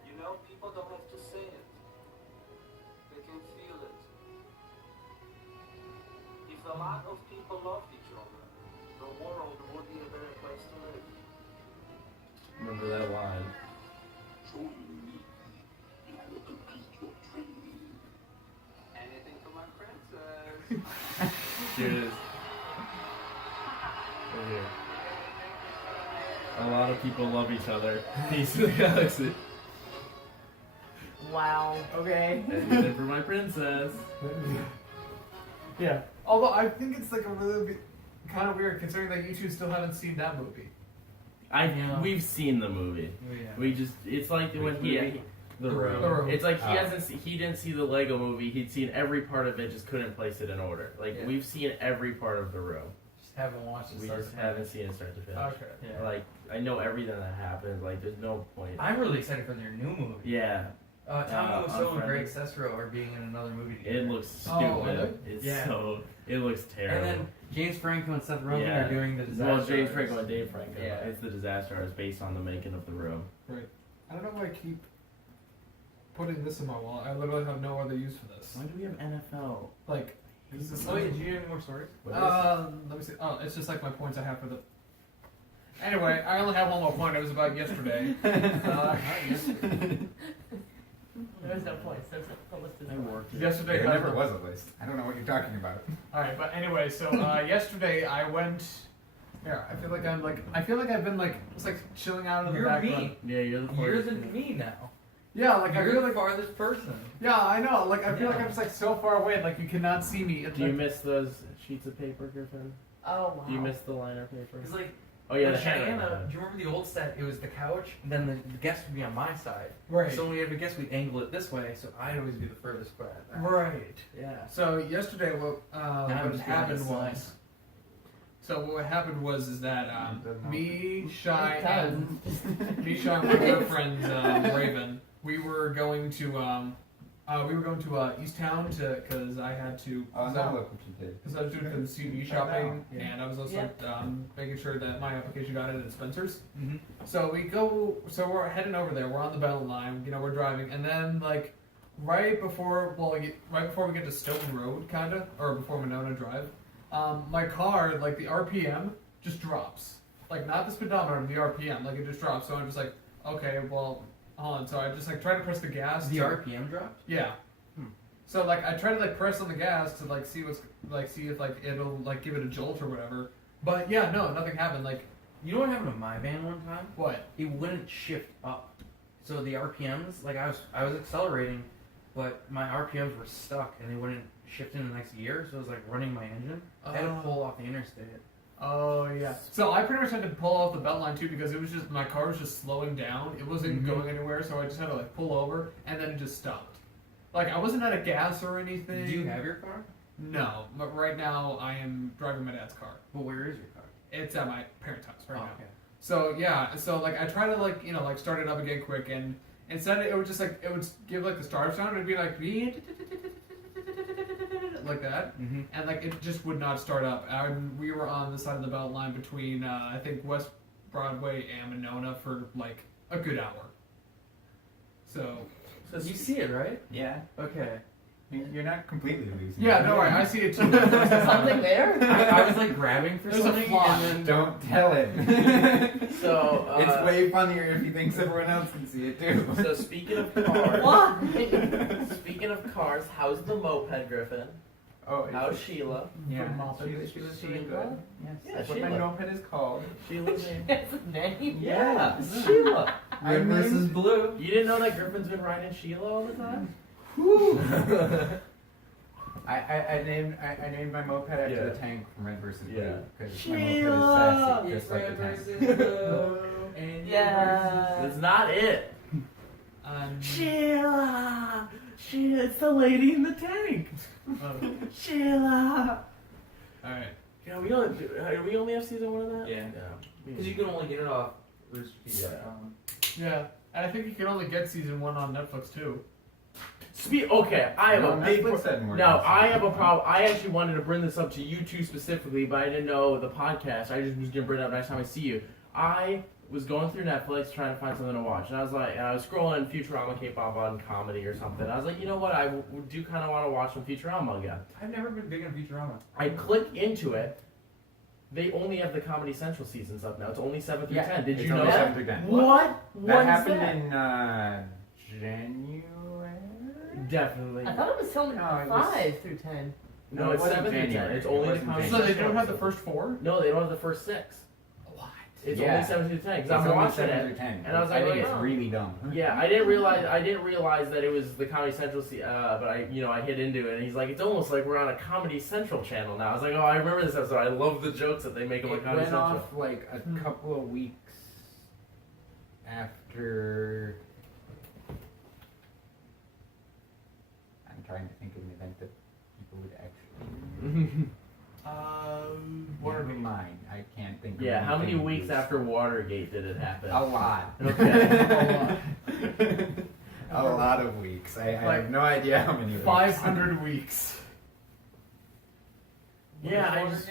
You know, people don't have to say it. They can feel it. If a lot of people loved each other, the world would be a better place to live. Remember that line. Anything for my princess. Here it is. Right here. A lot of people love each other. Peace of the galaxy. Wow. Okay. Anything for my princess. Yeah. Although I think it's like a really kind of weird considering that you two still haven't seen that movie. Yeah. We've seen the movie. Oh, yeah. We just, it's like when he, the room. The Room. It's like he Oh. hasn't, he didn't see the Lego movie. He'd seen every part of it, just couldn't place it in order. Like Yeah. we've seen every part of the room. Just haven't watched it. We start just to haven't finish. seen it start to finish. Okay. Yeah. Like I know everything that happened. Like there's no point. I'm really excited for their new movie. Yeah, Tommy Wiseau and Unfriended. Greg Sestero are being in another movie together. it looks Oh, stupid. are It's Yeah. so. It looks terrible. And then James Franco and Seth Rogen Yeah. are doing the disaster. Well, James Artist. Franco and Dave Franco. Yeah. It's the Disaster Artist based on the making of The Room. Right. I don't know why I keep putting this in my wallet. I literally have no other use for this. Why do we have NFL? Like, is this Oh, yeah, do you have any more stories? What is- let me see. Oh, it's just like my points I have for the. Anyway, I only have one more point. It was about yesterday. There was no points. There's no listed. I worked. it. Yesterday, There I never was a list. I don't know what you're talking about. All right, but anyway, so yesterday I went. Yeah, I feel like I've been like just like chilling out in the You're background. me. Yeah, you're the You're fourth. the me now. Yeah, like I You're feel the like farthest person. yeah, I know. Like I feel like Yeah. I'm just like so far away, like you cannot see me. It's Do you like, miss those sheets of paper, Griffin? Oh wow. Do you miss the liner paper? It's like, Oh yeah, with the shadow. Diana, do you remember the old set? It was the couch, and then the guest would be on my side. right, So when we have a guest, we'd angle it this way, so I'd always be the furthest back. right. Yeah. So yesterday, what I'm what just happened being was. nice. So what happened was is that me, It Shy, does. and me, Shy, and my good friend Raven, we were going to East Town because I had to. Oh, now look what you did. Because I was doing some CV shopping, Yeah. and I was also Yeah. making sure that my application got in at Spencer's. Mm-hmm. So we're heading over there. We're on the Bell Line. You know, we're driving, and then like right before we get to Stoughton Road, kinda, or before Monona Drive, my car, like the RPM, just drops. Like not the speedometer, the RPM, like it just drops. So I'm just like, okay, well, hold on. So I just like try to press the gas. The to- RPM dropped? Yeah. Hmm. So like I try to like press on the gas to like see if like it'll like give it a jolt or whatever. But yeah, no, nothing happened. Like You know what happened to my van one time? what? It wouldn't shift up. So the RPMs, like I was accelerating, but my RPMs were stuck and they wouldn't shift in the next gear. So it was like running my engine. I had to Oh. pull off the interstate. Oh yeah. So I pretty much had to pull off the Beltline too because it was just my car was just slowing down. It wasn't Mhm. going anywhere, so I just had to like pull over and then it just stopped. Like I wasn't out of gas or anything. Do you have your car? No, but right now I am driving my dad's car. But where is your car? It's at my parents' house right Oh, now. okay. So yeah, so like I try to like like start it up again quick, and instead it would just like it would give like the startup sound. It'd be like like that, Mm-hmm. and like it just would not start up. And we were on the side of the belt line between I think West Broadway and Monona for like a good hour. So So you see it, right? Yeah. Okay. You're not completely losing. yeah, it. no worry, I see it too. Something there? I was like grabbing for There's a something fly. and then Don't tell it. So, it's way funnier if he thinks everyone else can see it too. So speaking of cars, What? speaking of cars, how's the moped, Griffin? Oh, How's Sheila? yeah. Moped. She was Sheila? doing good. Yes. Yeah, That's what my Sheila. moped is called. Sheila's name? It's a name. Yeah, Sheila. I red versus named- blue. You didn't know that Griffin's been riding Sheila all the time? I named my moped after Yeah. the tank from Red vs. Blue Yeah. because my moped is sassy, just like the tank. Yeah. That's not it. Sheila! It's the lady in the tank. Sheila! Alright. Yeah, we only have season 1 of that? Yeah. Because you can only get it off Rooster Teeth. Yeah. And I think you can only get season 1 on Netflix too. Okay, I have No, a big Netflix had more No, than I have a season problem. I actually wanted to bring this up to you two specifically, but I didn't know the podcast. I just was gonna bring it up next time I see you. I was going through Netflix trying to find something to watch, and I was scrolling Futurama K-pop on comedy or something. I was like, you know what? I do kind of want to watch some Futurama again. I've never been big on Futurama. I click into it. They only have the Comedy Central seasons up now. It's only 7 through 10. Did it's you know only that? 7 through 10. What? That What's happened that? in January. Definitely. I thought it was only No, it was- 5 through 10. No, No, it it's wasn't 7 through 10. January. It's It only the wasn't Comedy So they Central don't have the episodes. first 4? No, they don't have the first 6. What? It's Yeah. only 7 through 10 It's because I'm only watching 7 it. through 10. and I was I like, think oh, it's yeah. really dumb. Yeah, I didn't realize that it was the Comedy Central, but I hit into it, and he's like, it's almost like we're on a Comedy Central channel now. I was like, oh, I remember this episode. I love the jokes that they make on It Comedy went Central. off like a couple of weeks after. I'm trying to think of an event that people would actually. Never Watergate. mind. I can't think. Yeah, of how many anything weeks loose. after Watergate did it happen? A lot. Okay. A lot of weeks. I Like, have no idea how many. Weeks. 500 weeks. Yeah, I just.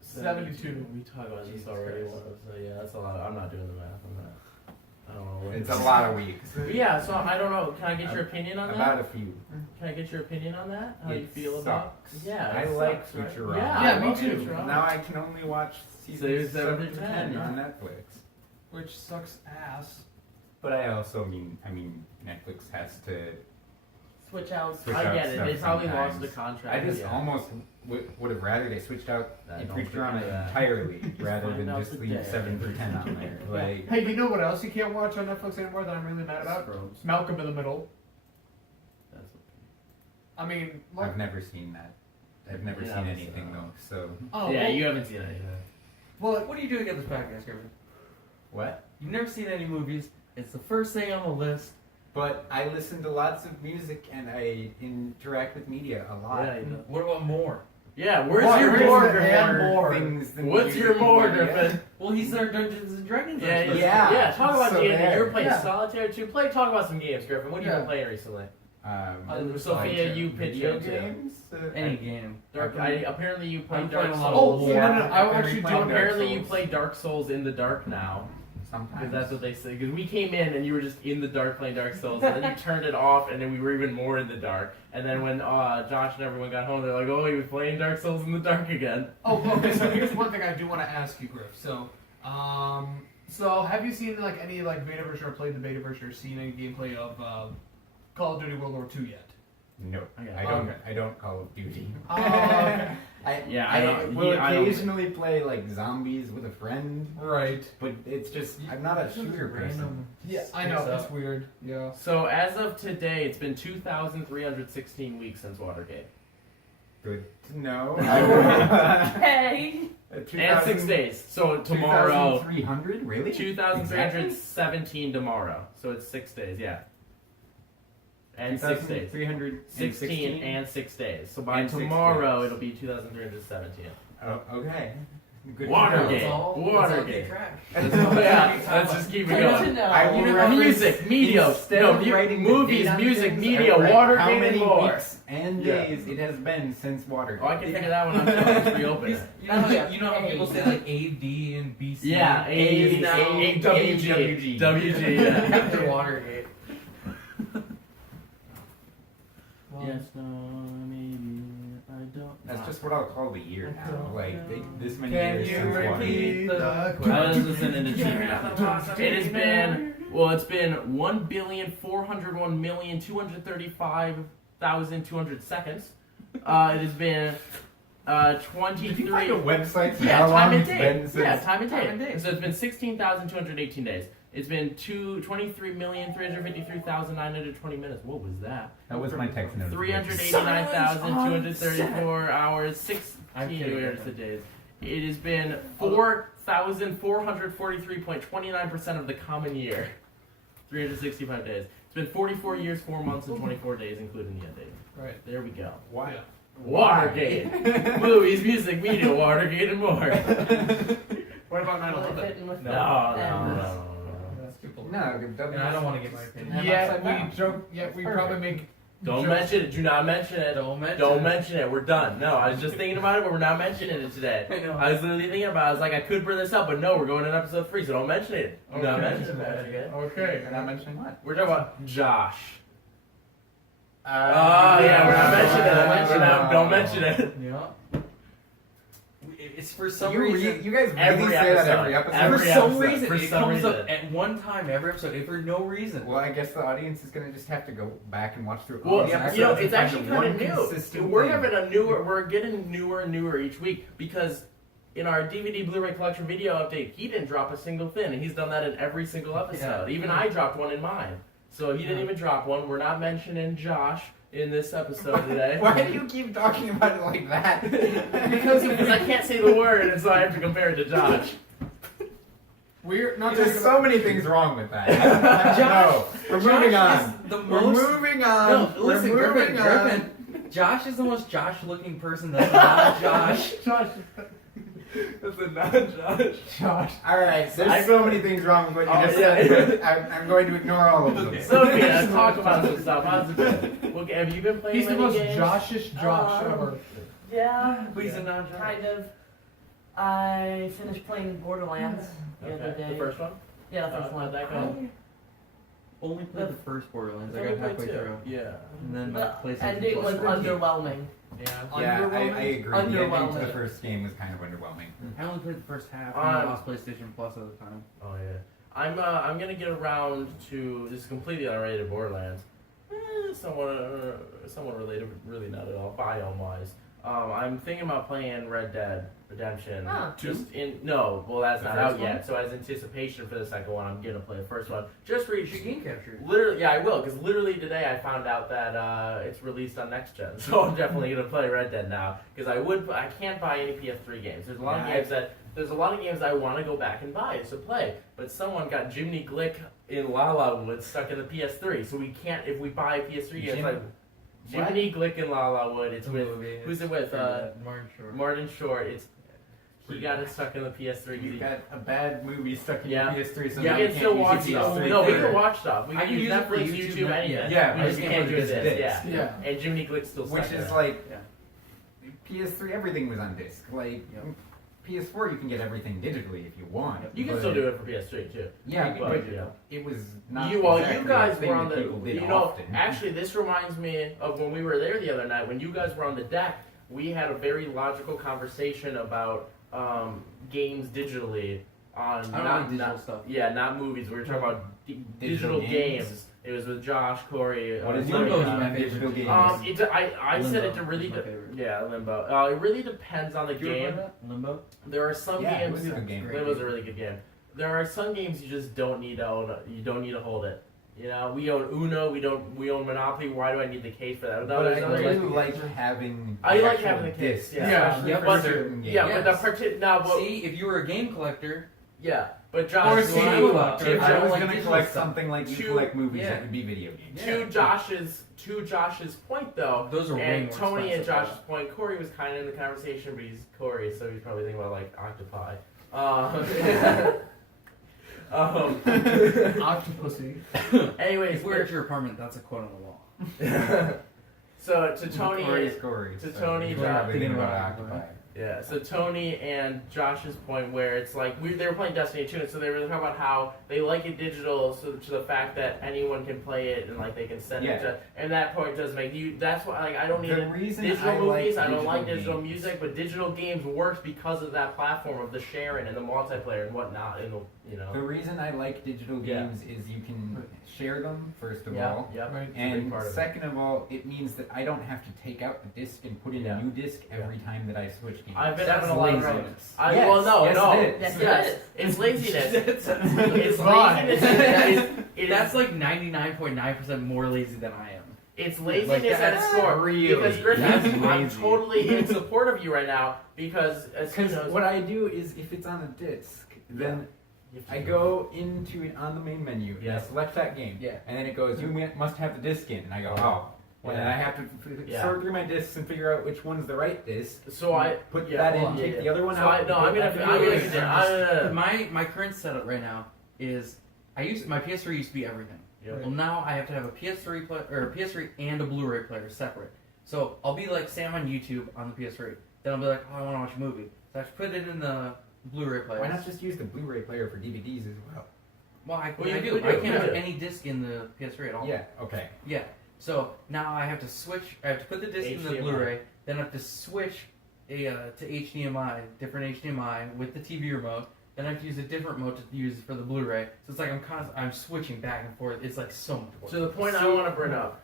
72. We talked about this Jesus already. Christ. So yeah, that's a lot. I'm not doing the math. I don't know. What It's a lot of weeks. But yeah, so I don't know. Can I get your opinion on About that? a few. Can I get your opinion on that? How you It feel about? sucks. Yeah, I it like sucks, right? Futurama. Yeah, Yeah, I me love too. Futurama. Now I can only watch season Season 7 7 to to 10 10, on yeah. Netflix. Which sucks ass. But I also mean, Netflix has to. Switch out. Switch I out get it. stuff They probably lost sometimes. the contract. I just yeah. almost would have rather they switched out I don't think Futurama that. entirely rather find than out just leave today. 7 through 10 on there. Like, Hey, you know what else you can't watch on Netflix anymore that I'm really mad about? Scrubs. Malcolm in the Middle. That's I mean, look. I've never seen that. I've never Yeah, seen it's, anything though. So Oh, yeah, well, you haven't seen anything. well, What are you doing at this podcast, Griffin? what? You've never seen any movies. It's the first thing on the list. But I listen to lots of music and I interact with media a lot. Yeah, you know. What about more? Yeah, where's Well, your there is more? and more. things than What's music your and more, media. Griffin? Well, he's our Dungeons and Dragons. Yeah, expert. Yeah. Talk about So games. there. You're playing Yeah. solitaire too. Talk about some games, Griffin. What have you Yeah. been playing recently? Uh, Sophia, you pitch video into games. Any game. Apparently you play I'm Dark playing a lot Souls. of Oh, no, war. no, no, I actually do. Apparently you play Dark Souls in the dark now. Sometimes. Because that's what they say. Because we came in and you were just in the dark playing Dark Souls, and then you turned it off, and then we were even more in the dark. And then when Josh and everyone got home, they're like, "Oh, he was playing Dark Souls in the dark again." Oh, okay. So here's one thing I do want to ask you, Griff. So have you seen like any like beta version or played the beta version or seen any gameplay of Call of Duty World War II yet? No, Okay. I don't. Okay. I don't Call of Duty. Okay. Yeah, I will I don't- occasionally play like zombies with a friend, Right. but it's just I'm not a shooter person. Yeah, I know. That's weird. Yeah. So as of today, it's been 2,316 weeks since Watergate. Good to know. Hey. And 6 days. So tomorrow, 2,300 really? 2,317 tomorrow. So it's 6 days, yeah. And 6 days. 16 and 6 days. So by And 6 tomorrow, days. it'll be 2,317. Oh, okay. Good to Watergate. know. Watergate. Track. Yeah, let's just keep it Good going. to know. I will You know, reference music, media, instead no, of writing the movies, date on music, things, media, I write Watergate, how many and more. weeks and Yeah. days it has been since Watergate. Oh, I can figure that one out. I'll just reopen it. You know, you know how people say like AD and BC? Yeah, A is now WG. WG, yeah. after Watergate. Yes, no, maybe, I don't. That's just what I'll call the year now. Like this many Can years you since repeat Watergate. the I was listening to TV. It has been, it's been 1,401,235,200 seconds. It has been 23. Did you find a website for Yeah, how time long and it's been date. since? Yeah, time and Time and date. date. So it's been 16,218 days. It's been 23,353,920 minutes. What was that? That was my text note. 389,234 hours, 16 hours a day. It has been 4,443.29% of the common year. 365 days. It's been 44 years, 4 months, and 24 days, including the end date. Right. There we go. Why? Yeah. Watergate. Movies, music, media, Watergate, and more. What about Really 9/11? fitting with No, the- no. That's too political. No, I don't want to get my opinion. Yeah, we probably make. Don't jokes. mention it. Do not mention it. Don't mention Don't it. mention it. We're done. No, I was just thinking about it, but we're not mentioning it today. I know. I was literally thinking about it. I was like, I could bring this up, but no, we're going in episode 3, so don't mention it. Do not Okay. mention it. Okay? Okay. You're not mentioning what? We're talking about Josh. Yeah, we're not mentioning it. Don't mention it. Yeah. It's for some You reason. you guys really Every say episode. that every episode? Every for some episode, reason, for it some comes up reason. at one time every episode, and for no reason. Well, I guess the audience is gonna just have to go back and watch through all Well, the episodes. you know, and it's find actually the kind one of new. consistent We're thing. having a newer. We're getting newer and newer each week because in our DVD Blu-ray collection video update, he didn't drop a single thing, and he's done that in every single episode. Even I dropped one in mine, so he didn't even drop one. We're not mentioning Josh in this episode today. Why do you keep talking about it like that? because I can't say the word, and so I have to compare it to Josh. We're not There's talking so many things wrong with that. No, we're moving Josh on. is the We're most. moving on. No, We're listen, moving on. Griffin. Josh is the most Josh-looking person that's not Josh. Josh. That's a non-Josh. Josh. All right, there's so many things wrong with what you just yeah. said. I'm going to ignore all of them. Sophia, talk about some stuff. How's it been? Well, have you been playing He's the many most games? Joshish Josh ever. Yeah, But he's a non-Josh. kind of. I finished playing Borderlands the other Okay. day. The first one? Yeah, the first How'd one. that go? Only played the first Borderlands. I Only got played halfway two. through. Yeah. And then my The PlayStation ending was Plus worked. underwhelming. Yeah. Yeah, I agree. The ending to the Underwhelming. first game was kind of underwhelming. I only played the first half. And I lost PlayStation Plus at the time. Oh yeah. I'm gonna get around to this is completely unrelated Borderlands. Somewhat related, but really not at all. Biome wise. I'm thinking about playing Red Dead Redemption. Huh. Just well that's The not first out one? yet. So as anticipation for the second one, I'm gonna play the first one. Just for You should game capture. literally, yeah, I will, because literally today I found out that it's released on next gen, so I'm definitely gonna play Red Dead now. Because I can't buy any PS3 games. There's a lot of games I want to go back and buy to play, but someone got Jiminy Glick in Lala Wood stuck in the PS3, so we can't. If we buy a PS3 game, it's like Jiminy Glick in Lala Wood. It's with who's it with? Martin Short. Martin Short. He got it stuck in the PS3. You got a bad movie stuck in Yeah. your PS3, so You now you can can't still use watch your stuff. PS3 No, we for- can watch stuff. We I can can use use it for Netflix, YouTube, YouTube, anything. Yeah, we I just just can't can't do use this. discs. Yeah. Yeah. And Jiminy Glick's still stuck Which in is it. like Yeah. PS3. Everything was on disc. Like PS4, you can get everything digitally if you want. You can but- still do it for PS3 too. Yeah, But, but yeah. it was not. You exactly guys a thing were on that the. people did You know, often. actually, this reminds me of when we were there the other night. When you guys were on the deck, we had a very logical conversation about games digitally on I don't like digital stuff. Yeah, not movies. We were talking about digital games. It was with Josh, Corey. What is Limbo's your my favorite digital favorite. games? I said it Limbo really. is my favorite. Yeah, Limbo. It really depends on the Did you ever game. play that? Limbo. There are some Yeah, it games. was a good game. Limbo's a really good game. There are some games you just don't need to own. You don't need to hold it. You know, we own Uno. We own Monopoly. Why do I need the case for that? No, But there's I other do games- like having. I like actual having the case. discs, Yeah, especially Yeah, for but certain games. yeah, Yes. but the now, but, See, if you were a game collector, yeah, but Or Josh, a CD collector. if If I was like gonna digital collect stuff. something like you Two- collect movies, yeah. that would be video games. to Josh's point though, those are way and more Tony and expensive, Josh's point, Corey was kind of in the conversation, but he's Corey, so he's probably thinking about like octopi. Octopussy. Anyways, If we're at your apartment, that's a quote on the wall. so to Tony, Corey's Corey. to so Tony, you're Josh- probably thinking thinking about about Octopi. yeah. So Tony and Josh's point, where it's like they were playing Destiny 2, and so they were talking about how they like it digital, so to the fact that anyone can play it and like they can send it to. And that point does make you. That's why like I don't need The it. reason Digital I movies, like I don't like digital digital games- music, but digital games works because of that platform of the sharing and the multiplayer and whatnot, and You know. The reason I like digital games is you can share them, first of all. Yep. Right. And part of it. second of all, it means that I don't have to take out the disc and put in Yeah. a new disc every time that I switch games. I've been That's having a lot of laziness. problems. Yes, Well, no, yes, no. it is. Yes, Yes, it is. it's laziness. It's It's fine. laziness. That's like 99.9% more lazy than I am. It's laziness Like, at that's its core. really- Because Griffin, that's I'm lazy. totally in support of you right now because as he Because knows, what I do is if it's on a disc, then you have to I go into it on the main menu and I Yeah. select that game. Yeah. And then it goes, you must have the disc in. And I go, oh. And then I have to Yeah. sort through my discs and figure out which one's the right disc. So I Put yeah, that in, hold on, take yeah, the other one so out. I, no, I'm put gonna that continue. My current setup right now is my PS3 used to be everything. Yep. Well, now I have to have a PS3 or a PS3 and a Blu-ray player separate. So I'll be like, say I'm on YouTube on the PS3, then I'll be like, oh, I want to watch a movie. So I have to put it in the Blu-ray player. Why not just use the Blu-ray player for DVDs as well? Well, I Well, do. you I do, can't you put do. any disc in the PS3 at all. Yeah, okay. Yeah. So now I have to switch. I have to put the disc in the HDMI. Blu-ray. Then I have to switch to HDMI, different HDMI with the TV remote. Then I have to use a different mode to use for the Blu-ray. So it's like I'm switching back and forth. It's like so much work. So the point I want to bring up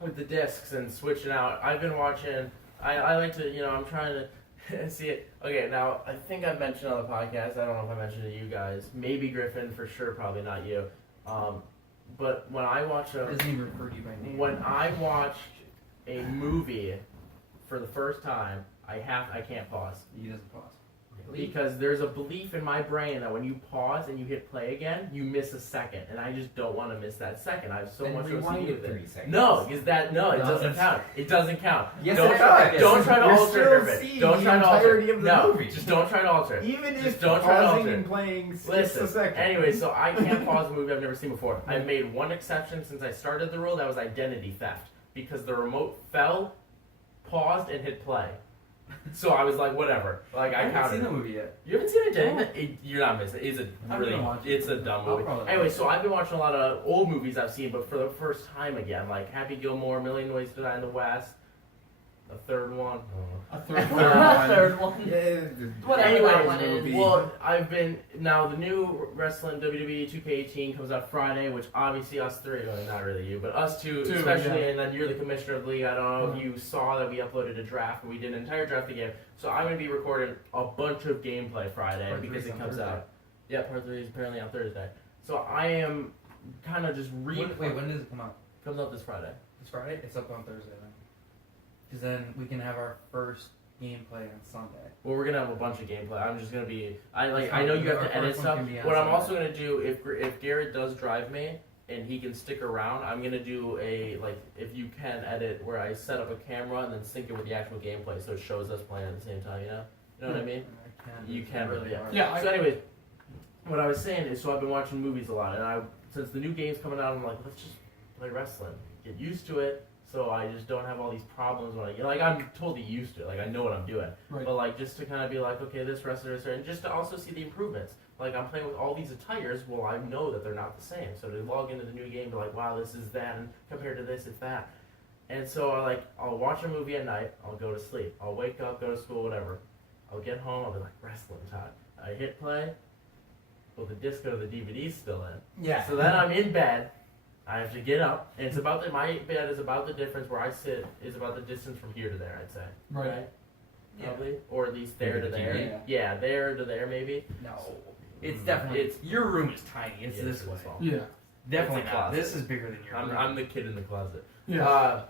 with the discs and switching out, I've been watching. I like to, I'm trying to see it. Okay, now I think I mentioned on the podcast. I don't know if I mentioned it to you guys. Maybe Griffin for sure, probably not you. But when I watch It doesn't even refer to you by name. when I watched a movie for the first time, I can't pause. He doesn't pause. Because there's a belief in my brain that when you pause and you hit play again, you miss a second, and I just don't want to miss that second. I have so Then much rewind OCD it with 3 it. seconds. No, because it No, doesn't it's- count. It doesn't count. Yes, don't it try, does. don't try to You're alter still it, Griffin. seeing Don't the try to alter entirety it. of the No, movie. just don't try to alter it. Even Just if don't try to pausing alter and it. playing just Listen. a second. Anyway, so I can't pause a movie I've never seen before. I've made one exception since I started the rule. That was identity theft because the remote fell, paused, and hit play. So I was like, whatever. Like I I haven't counted. seen it. the movie yet. You haven't seen it, you're not missing it. It's a I'm really, gonna watch it. it's a dumb I'll movie. probably Anyway, watch it. so I've been watching a lot of old movies I've seen, but for the first time again, like Happy Gilmore, Million Ways to Die in the West, the third one. A third Third one. Yeah, Whatever Anyways, that one is. movie. Well, now the new wrestling WWE 2K18 comes out Friday, which obviously us three, well, not really you, but us two especially, yeah. and then you're the commissioner of the league. I don't know if you saw that we uploaded a draft and we did an entire draft of the game. So I'm going to be recording a bunch of gameplay Friday Part because three's it on comes Thursday. out. Yeah, part 3 is apparently on Thursday. So I am kind of just Wait, when does it come out? comes out this Friday. This Friday? It's up on Thursday then. Because then we can have our first gameplay on Sunday. Well, we're gonna have a bunch of gameplay. I'm just gonna be. I know you have Our to edit first one stuff. can be on What I'm Sunday. also gonna do if Garrett does drive me and he can stick around, I'm gonna do if you can edit where I set up a camera and then sync it with the actual gameplay so it shows us playing at the same time. You know what I mean? I can. You can really, yeah. hard. Yeah, So, anyways, what I was saying is, so I've been watching movies a lot, and since the new game's coming out, I'm like, let's just play wrestling, get used to it, so I just don't have all these problems when I'm totally used to it, like I know what I'm doing. Right. But like just to kind of be like, okay, this wrestler is there, and just to also see the improvements. Like I'm playing with all these attires, well I know that they're not the same. So to log into the new game, be like, wow, this is that, and compared to this, it's that. And so I'll watch a movie at night, I'll go to sleep, I'll wake up, go to school, whatever. I'll get home, I'll be like, wrestling time. I hit play, well the disc or the DVD's still in. Yeah. So then I'm in bed. I have to get up, and it's about my bed is about the difference where I sit is about the distance from here to there. I'd say, Right. Probably, or at least there to Here to there. here. Yeah, there to there maybe. No. It's definitely. It's- your room is tiny. It's Yeah, this it's way. small. Yeah. Definitely It's a not. closet. This is bigger than your room. I'm the kid in the closet. Yeah.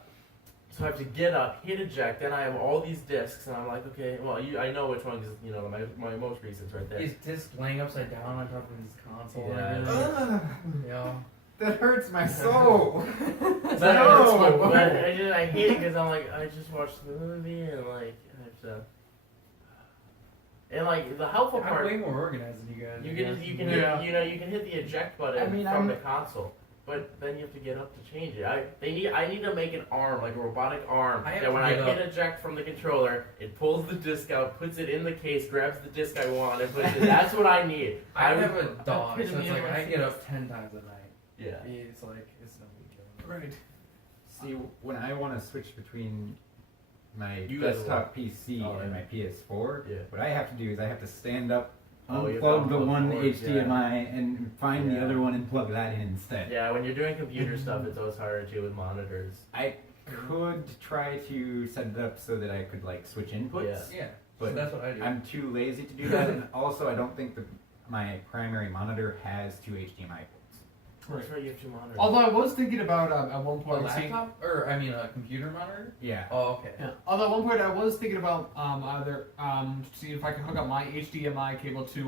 So I have to get up, hit eject, then I have all these discs, and I'm like, okay, well, I know which one is, my most recent's right there. Is disc laying upside down on top of his console? Yeah. And everything? Ugh, You know? that hurts my soul. But No. I hate it because I'm like, I just watched the movie, and like, I have to. And like the helpful I'm part, way more organized than you guys. you can Yeah. hit, you can hit the eject button I mean, from I'm- the console, but then you have to get up to change it. I need to make an arm, like a robotic arm, I have that to when I get hit eject from the controller, it pulls the disc out, puts it in the case, grabs the disc I want, and puts it. That's what I need. I have a dog, so epitome it's of like my I get up 10 times a night. Yeah. It's like, it's no big deal. Right. See, when I want to switch between my You guys desktop PC Oh, and yeah. my PS4, Yeah. what I have to do is I have to stand up Oh, you unplug the unplug one cords, HDMI and find the Yeah. other one and plug that in instead. Yeah, when you're doing computer stuff, it's always harder too with monitors. I could try to set it up so that I could like switch inputs. Yeah. But So that's what I do. I'm too lazy to do that, and also I don't think my primary monitor has 2 HDMI ports. That's right, you have 2 monitors. Although I was thinking about at one A point seeing. laptop? Or, I mean, a computer monitor? Yeah. Oh, okay. Yeah. Although at one point I was thinking about either seeing if I could hook up my HDMI cable to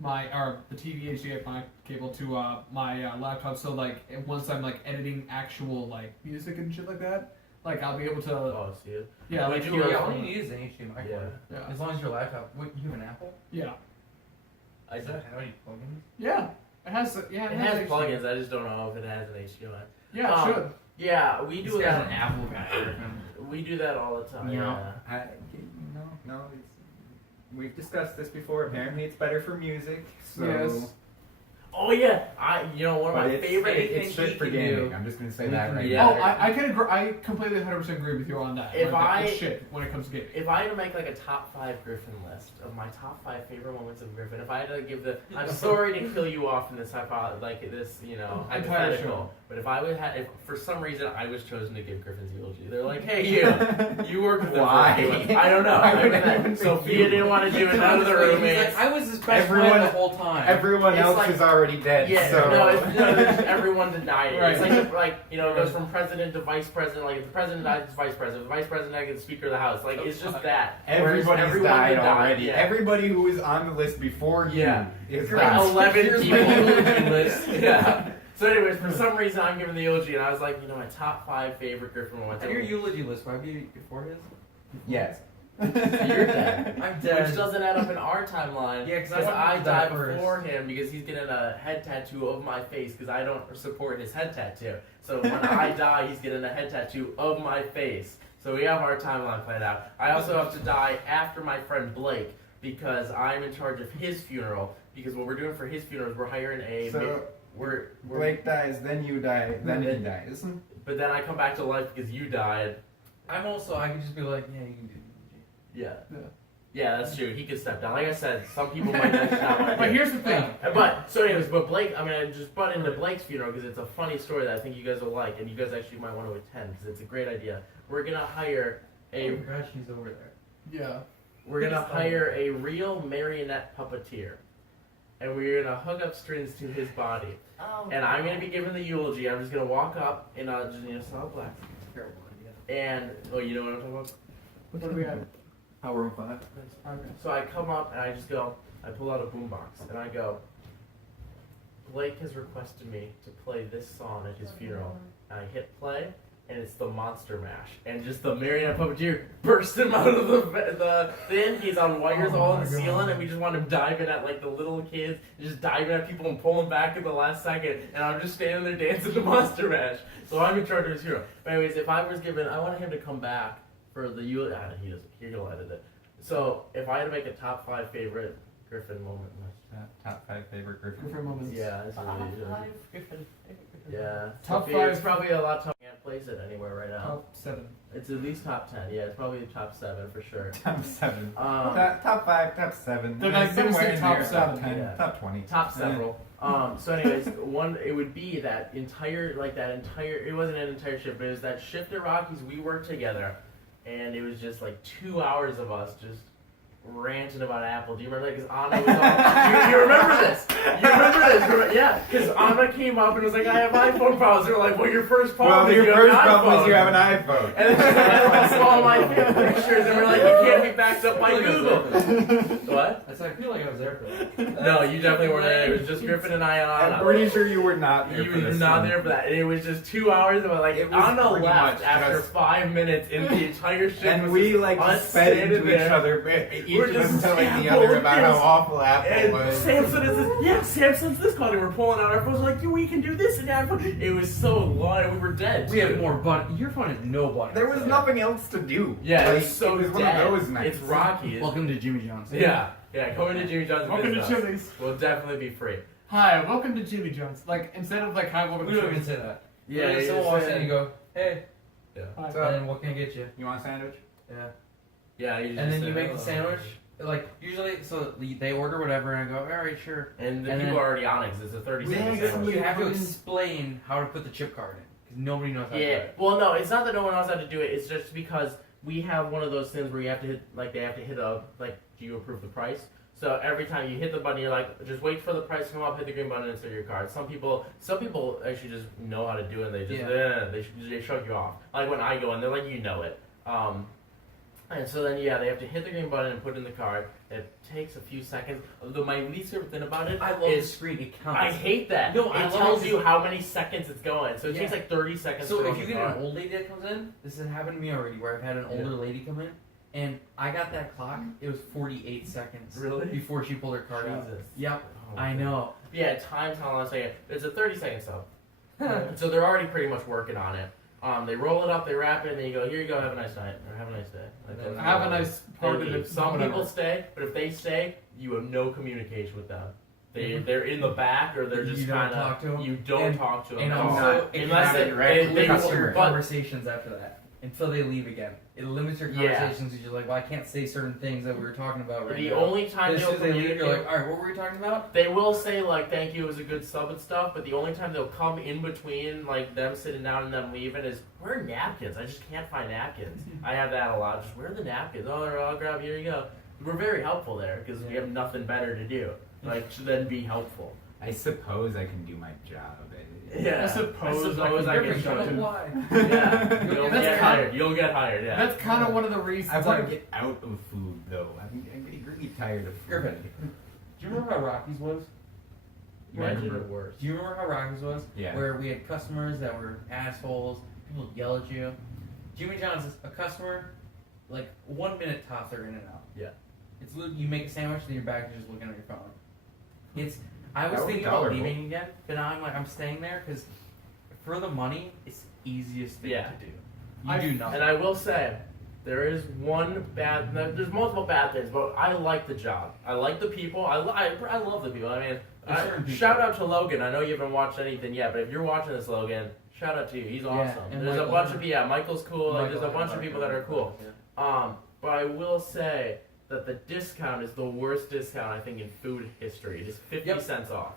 the TV HDMI cable to my laptop, so like once I'm like editing actual like music and shit like that, like I'll be able to Oh, see it? yeah We like do hear Yeah, it all from- you need is an HDMI Yeah. cord. yeah As long as your laptop. Wait, you have an Apple? yeah I Does do. that have any plugins? yeah it has yeah It has HDMI. plugins, I just don't know if it has an HDMI. Yeah, Um, it should. Yeah, we This do guy's that. an Apple guy. We do that all the time. Yeah. No, we've discussed this before. Apparently, it's better for music. So Yes. Oh yeah, one of But my it's, favorite it's things shit he for can gaming. do. I'm just gonna say We that can right Yeah. Oh, now. I can agree. I completely 100% agree with you on that. If like, it's I- shit when it comes to gaming. If I had to make like a top 5 Griffin list of my top 5 favorite moments of Griffin, if I had to give I'm sorry to kill you off in this Entire hypothetical, show. but if for some reason I was chosen to give Griffin's eulogy, they're like, hey you worked with him Why? for a few months. I don't know. Why would I anyone mean, pick Sophia you? didn't want to do it. None of the He's roommates. like, I was his best friend Everyone- the whole time. Everyone It's else like- is already dead. Yeah, so everyone denied it. Right. It's it goes from president to vice president. Like if the president dies, it's vice president. If the vice president dies, it's speaker of the house. Like it's just that. Whereas everybody's everyone died that already. Yeah. Everybody who was on the list before you Yeah. is Like died. 11 Here's people. my eulogy list. Yeah. So, anyways, for some reason, I'm giving the eulogy, and I was like, my top 5 favorite Griffin moments. Your eulogy list might be before his. Yes. So you're dead. I'm dead. Which doesn't add up in our timeline. Yeah, 'cause I because wanted I to die died first. before him because he's getting a head tattoo of my face because I don't support his head tattoo. So when I die, he's getting a head tattoo of my face. So we have our timeline planned out. I also have to die after my friend Blake because I'm in charge of his funeral. Because what we're doing for his funeral is we're hiring So we're Blake dies, then you die, then he dies. But then I come back to life because you died. I can just be like, yeah, you can do the eulogy. Yeah. Yeah, that's true. He could step down. Like I said, some people might not want to. But here's the thing. But Blake, I'm gonna just butt into Blake's funeral because it's a funny story that I think you guys will like, and you guys actually might want to attend because it's a great idea. We're gonna hire Oh my gosh, he's over there. Yeah. we're gonna hire a real marionette puppeteer, and we're gonna hook up strings to his body, Oh, and I'm gonna be giving the eulogy. I'm just gonna walk up in a solid black, Terrible idea. and you know what I'm talking about. What do we have? Power 5. Okay. So I come up and I just go, I pull out a boombox and I go, Blake has requested me to play this song at his funeral. And I hit play and it's the Monster Mash. And just the marionette puppeteer burst him out of the thing. He's on wires all in the ceiling and we just want him diving at like the little kids, just diving at people and pulling back at the last second. And I'm just standing there dancing the Monster Mash. So I'm in charge of his hero. But anyways, if I was given, I wanted him to come back for the he'll edit it. So if I had to make a top 5 favorite Griffin moment, Top 5 favorite Griffin. Griffin moments. yeah, it's Top really, 5 Griffin. yeah. Top Sophia, It's 5. probably a lot tough. I can't place it anywhere right now. Top 7. It's at least top 10. Yeah, it's probably top 7 for sure. Top 7. Um, Top 5, top 7. They're like, somewhere say in top there, 7, top 10, yeah. top 20. top several. So anyways, it would be that entire, it wasn't an entire shift, but it was that shift at Rockies. We worked together, and it was just like 2 hours of us just ranting about Apple. Do you remember that? Because Anna was on. you remember this? You remember this? Yeah, because Anna came up and was like, I have iPhone problems. They were like, well, your first problem Well, is your you first have an problem is iPhone. you have an iPhone. And then she's like, I don't saw all my pictures, and we're like, you can't be backed up by Google. What? I feel like I was there for that. No, you definitely weren't there. It was just Griffin and I and I'm Anna. pretty sure you were not there You for were this not one. there for that. And it was just 2 hours of like It was Anna pretty left much after just- 5 minutes and the entire shit And was we just like us sped standing into there. each other, each We're of us just telling the pulling other about how this. awful Apple And was. Samson is this, Samson's this call, and we're pulling out our phones like, we can do this and that. It was so long, we were dead. We had too. more button. Your phone has no buttons. There was nothing else to do. Yeah, it Like, was so it was one dead. of those nights. It's Rocky. Welcome to Jimmy John's. Yeah, coming to Jimmy John's Welcome to business. Chili's. We'll definitely be free. Hi, welcome to Jimmy John's. Like, instead of like, hi, welcome We to don't even Chili's. say that. Yeah, When you someone just walks say- in, you go, hey. Yeah. Hi. So- And then what can I get you? You want a sandwich? Yeah. Yeah, you just And then say, you make the "Oh." sandwich, like usually, so they order whatever, and I go, all right, sure. And the And people then- are already on it 'cause it's a 30-second Yeah, sandwich. You have to explain how to put the chip card in because nobody knows how to do Yeah. it. Well, no, it's not that no one knows how to do it. It's just because we have one of those things where you have to hit, like, they have to hit a, like, do you approve the price? So every time you hit the button, you're like, just wait for the price to come up, hit the green button, and insert your card. Some people actually just know how to do it. And they just they shrug you off. Like when I go in, they're like, you know it. And so then, yeah, they have to hit the green button and put in the card. It takes a few seconds. My least favorite thing about it I love the is screen. It counts. I hate that. No, I it love tells it you 'cause- how many seconds it's going. So it takes Yeah. like 30 seconds So to if go you in get the an card. old lady that comes in, this has happened to me already, where I've had an older lady come in, and I got that clock. It was 48 seconds Really? before she pulled her card out. Jesus. Yep, Oh, I know. Yeah, time's how long it's taking. It's a 30-second sub. So they're already pretty much working on it. They roll it up, they wrap it, and then you go, here you go, have a nice night, or have a nice day. Like, And then Have a nice they party. leave. Some whatever. people stay, but if they stay, you have no communication with them. They're in the back, or they're You just don't kind talk to 'em? of you don't And- talk to them. And at all. also, it unless can they, happen they, with they customer but conversations after that until they leave again. It limits your Yeah. conversations. You're like, well, I can't say certain things that we were talking about right the now. only time As they'll soon as they leave, communicate, you're like, all right, what were we talking about? they will say like thank you, it was a good sub and stuff, but the only time they'll come in between like them sitting down and them leaving is where are napkins? I just can't find napkins. I have that a lot. Just where are the napkins? Oh, I'll grab. Here you go. We're very helpful there because we have nothing better to do. Like to then be helpful. I suppose I can do my job. Yeah. I suppose I can I Griffin can shut show it. you. Why? Yeah. You'll That's get kind- hired. You'll get hired. Yeah. That's kind of one of the reasons. I want like- to get out of food though. I'm getting really tired of food. Griffin, do you remember how Rockies was? Imagine it worse. Do you remember how Rockies was? Yeah. Where we had customers that were assholes, people would yell at you. Jimmy John's is a customer, like 1 minute tops they're in and out. Yeah. It's you make a sandwich, then you're back, you're just looking at your phone. I was That would be thinking about tolerable. leaving again, but now I'm staying there because for the money, it's the easiest thing Yeah. to do. You do nothing. And I will say, there is one bad. There's multiple bad things, but I like the job. I like the people. I love the people. I mean, There's certain people. shout out to Logan. I know you haven't watched anything yet, but if you're watching this, Logan, shout out to you. He's awesome. and There's a Michael. bunch of Michael's cool. Like, there's a Michael, bunch of people that are cool. Yeah. But I will say that the discount is the worst discount I think in food history. It is 50 cents off.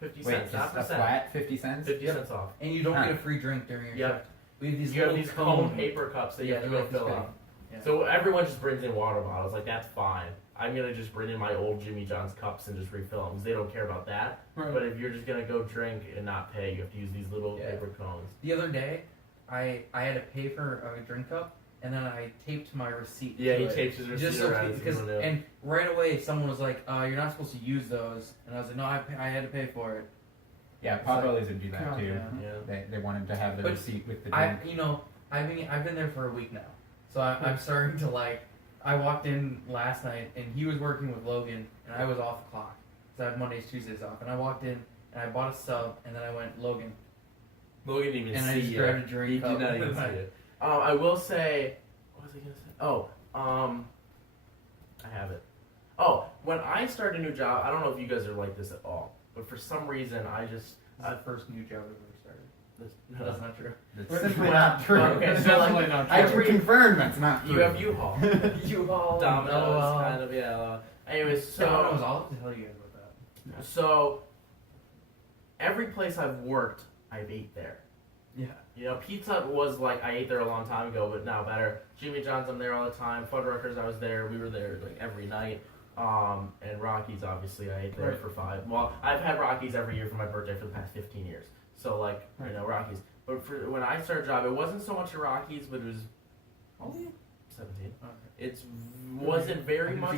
50 Wait, cents, just not a percent. flat 50 cents? 50 cents off. And you don't Huh. get a free drink during your Yep. shift. We have these You have little these cone paper cups that you have to they're go like this fill big. up. Yeah. So everyone just brings in water bottles. Like, that's fine. I'm going to just bring in my old Jimmy John's cups and just refill them because they don't care about that. Right. But if you're just going to go drink and not pay, you have to use these little Yeah. paper cones. The other day, I had to pay for a drink cup, and then I taped my receipt. Yeah, to he it. tapes his receipt Just so around. because So people know. and right away someone was like, "You're not supposed to use those," and I was like, "No, I had to pay for it." Yeah, It's Pop like- Bellies would do that too. Yeah. They wanted to have the But receipt with the drink. I've been there for a week now, so I'm starting to like. I walked in last night, and he was working with Logan, and I was off the clock because I have Mondays, Tuesdays off, and I walked in and I bought a sub, and then I went Logan. Logan didn't even And I see just you. grabbed a drink He cup. did not even see it. I will say, what was I gonna say? Oh, I have it. Oh, when I start a new job, I don't know if you guys are like this at all, but for some reason I just This is the first new job I've ever started. no, That's not true. That's simply not true. Okay, That's so like, definitely not I true. can confirm that's not true. you have U-Haul, U-Haul, Domino's, kind of, yeah. Anyways, Domino's. so I'll have to tell you guys about that. so every place I've worked, I've ate there. Yeah. You know, Pizza Hut was like, I ate there a long time ago, but now better. Jimmy John's, I'm there all the time. Fuddruckers, I was there. We were there like every night. And Rockies, obviously, I ate there Right. for 5. Well, I've had Rockies every year for my birthday for the past 15 years. So, like, Right. you know, Rockies. But for when I started a job, it wasn't so much a Rockies, but it was only 17. It wasn't very much.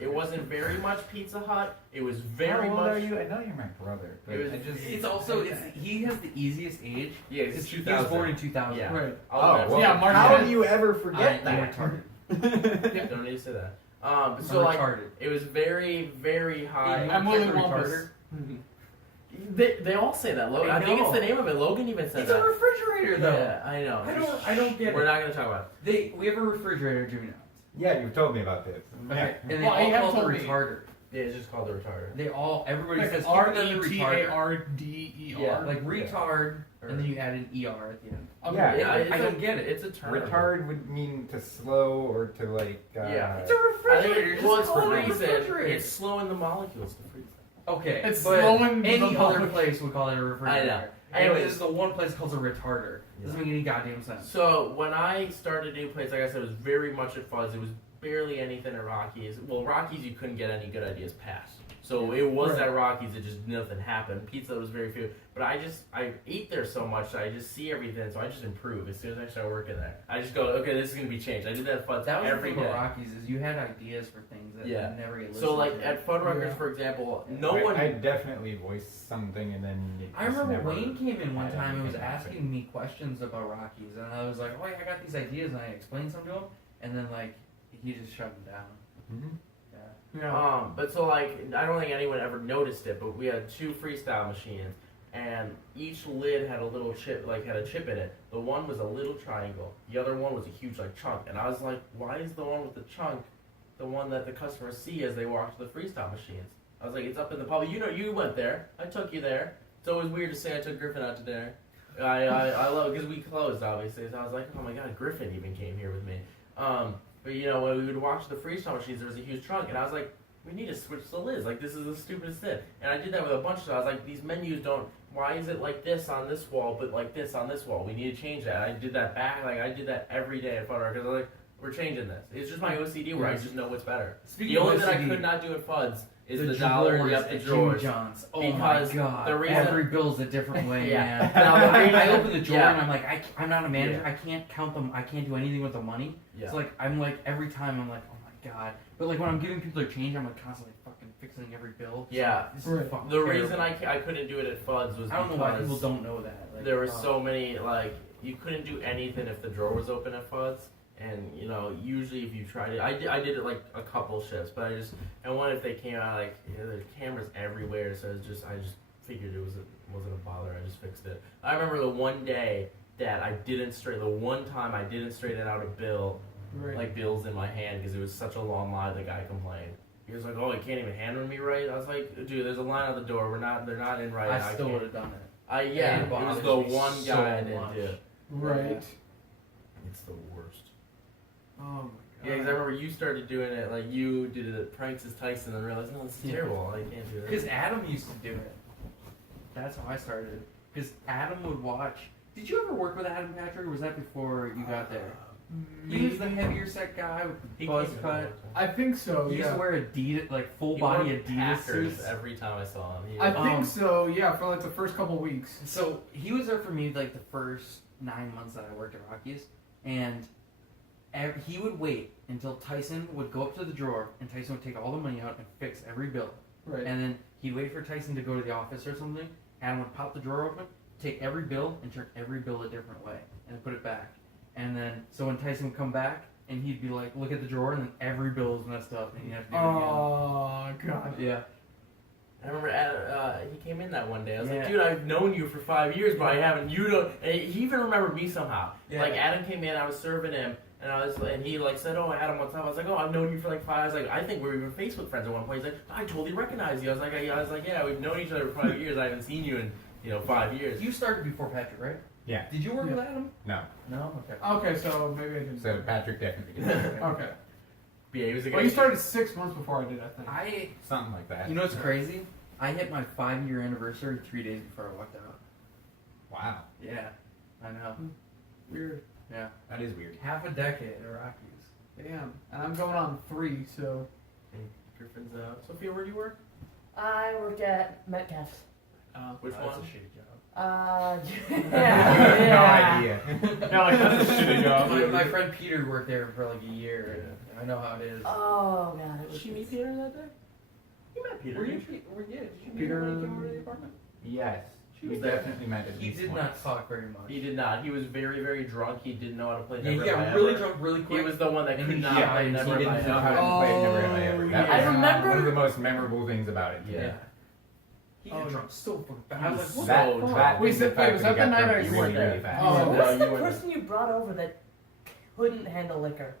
It wasn't very much Pizza Hut. It was very How old much. are you? I know you're my brother, but It was- I just. It's also he has the easiest age. Yeah, Because it's he was 2000. born in 2000. Yeah. Right. I'll well, Yeah, March how 10th. do you ever I forget am that? retarded. Don't need to say that. So I'm like, retarded. it was very, very high. I'm Willy Check the Wampus. They all say that. Logan, I think it's the name of it. Logan even said It's a that. refrigerator though. Yeah, I know. I don't get We're it. not gonna talk about We have a refrigerator, Jimmy John's. Yeah, you told me about this. Okay. And they Well, you all have call it told me. retarder. Yeah, it's just called the retarder. Everybody Like says keep R it under E T retard. A R D E Yeah. R. Like retard, and then you add an ER at the end. Yeah. Yeah, I don't get it. It's a term. Retard would mean to slow or to like. Yeah. It's a I think refrigerator. it's, Just well, it's call it a freezing. refrigerator. It's slowing the molecules to freeze. Okay, It's but slowing the any other molecule. place would call it a refrigerator. I know. Anyway, Anyways. this is the one place that calls it a retarder. Doesn't make any goddamn sense. So when I started a new place, like I said, it was very much at Fuzz. It was barely anything at Rockies. Well, Rockies you couldn't get any good ideas past. So it was Right. at Rockies. It just nothing happened. Pizza was very few. But I ate there so much that I just see everything. So I just improve as soon as I start working there. I just go, okay, this is gonna be changed. I did that at Fuzz That was every the thing day. about Rockies is you had ideas for things that Yeah. never get listened So like to. at Fuddruckers, Yeah. for example, I definitely voiced something and then. It I just remember never Wayne came in one had time and was anything happen. asking me questions about Rockies, and I was like, "Oh, yeah, I got these ideas," and I explained some to him, and then like he just shut them down. Mhm. Yeah. Yeah. But so like I don't think anyone ever noticed it, but we had 2 freestyle machines, and each lid had a little chip, like had a chip in it. The one was a little triangle, the other one was a huge like chunk, and I was like, why is the one with the chunk the one that the customers see as they walk to the freestyle machines? I was like, it's up in the public. You know, you went there. I took you there. It's always weird to say I took Griffin out to dinner. I love because we closed obviously, so I was like, oh my god, Griffin even came here with me. But you know, when we would watch the freestyle machines, there was a huge trunk, and I was like, we need to switch the lids. Like, this is the stupidest thing. And I did that with a bunch of stuff. I was like, these menus don't. Why is it like this on this wall, but like this on this wall? We need to change that. I did that back. Like, I did that every day at Fuddruckers because I was like, we're changing this. It's just my OCD where I just know what's better. Speaking The of only thing I OCD, could not do at Fuds is the drawers dollar. Yep, the at drawers. Jimmy John's. Oh Because my god! the reason- Every bill's a different way, Yeah. man. Now, the reason- I open the drawer yeah. and I'm like, I'm not a manager. Yeah. I can't count them. I can't do anything with the money. Yeah. So like, I'm like every time I'm like, oh my god. But like when I'm giving people their change, I'm like constantly fucking fixing every bill. Yeah. This is Right. fucking The terrible. reason I couldn't do it at Fuds was I don't know why because people don't know that. Like, there were oh. so many, like, you couldn't do anything if the drawer was open at Fuds. And, you know, usually if you tried it, I did it like a couple shifts, but I wonder if they came out, like, you know, there's cameras everywhere, so I just figured it wasn't a bother, I just fixed it. I remember the one day that the one time I didn't straighten out a bill, Right. like bills in my hand, because it was such a long line, the guy complained. He was like, oh, you can't even hand me right? I was like, dude, there's a line at the door, they're not in right. I still can't. would have done it. Yeah, It it was bothers the me one so guy I didn't much. do. Right. It's the worst. Oh my god. Yeah, because I remember you started doing it, like you did it at Pranks as Tyson and realized, no, this is Yeah. terrible, I can't do Because this. Adam used to do it. That's how I started. Because Adam would watch. Did you ever work with Adam Patrick, or was that before you got there? He was the heavier set guy with the He buzz came in cut. all the time. I think so. He used Yeah. to wear Adidas, like full He body wore Adidas Packers suits. every time I saw him. I think Um, so. Yeah, for like the first couple weeks. So he was there for me like the first 9 months that I worked at Rockies, and he would wait until Tyson would go up to the drawer, and Tyson would take all the money out and fix every bill. Right. And then he'd wait for Tyson to go to the office or something. Adam would pop the drawer open, take every bill, and turn every bill a different way, and then put it back. And then, so when Tyson would come back, and he'd be like, look at the drawer, and then every bill was messed up, and he'd have to do it Oh god. again. Yeah. I remember he came in that one day. I was like, Yeah. dude, I've known you for 5 years, but I haven't. You don't. And he even remembered me somehow. Yeah. Like Adam came in, I was serving him, and he like said, "Oh, Adam, what's up?" I was like, "Oh, I've known you for like 5." I was like, "I think we were even Facebook friends at one point." He's like, "I totally recognize you." I was like, "Yeah, we've known each other for 5 years. I haven't seen you in 5 years." You started before Patrick, right? Yeah. Did you work Yeah. with Adam? No. No? Okay. Okay, so maybe I didn't. So Patrick definitely did. Okay. Yeah, he was a guy. Well, you started 6 months before I did, I think. Something like that. You know what's crazy? I hit my 5-year anniversary 3 days before I walked out. Wow. Yeah, I know. Weird. Yeah. That is weird. Half a decade at Rockies. Damn. And I'm going on 3, so. Griffin's out. Sophia, where do you work? I worked at Metcalf's. Which That's one? a shitty job. Yeah. No idea. Yeah, like that's a shitty job. My friend Peter worked there for like a year. And I know how it is. Oh god, it was. Did she meet Peter that day? You met Peter. Were you? didn't you? Yeah, did you meet Peter- him when you came over to the apartment? Yes. She We was there. definitely met at He least did once. not talk very much. He did not. He was very, very drunk. He didn't know how to play Yeah, Never he Have I got really Ever. drunk really He quick. was the one that And could he not died. play He Never He Have I didn't know how Ever. to play Never Have I Ever. That I was remember- one of the most memorable things about it. Yeah. He got Oh, drunk so fucking fast. I was like, what That, So the fuck? that Wait, was so- the wait, fact was that that he the got night drunk I really, worked really there? fast. Oh. Who No, was you the weren't. person you brought over that couldn't handle liquor?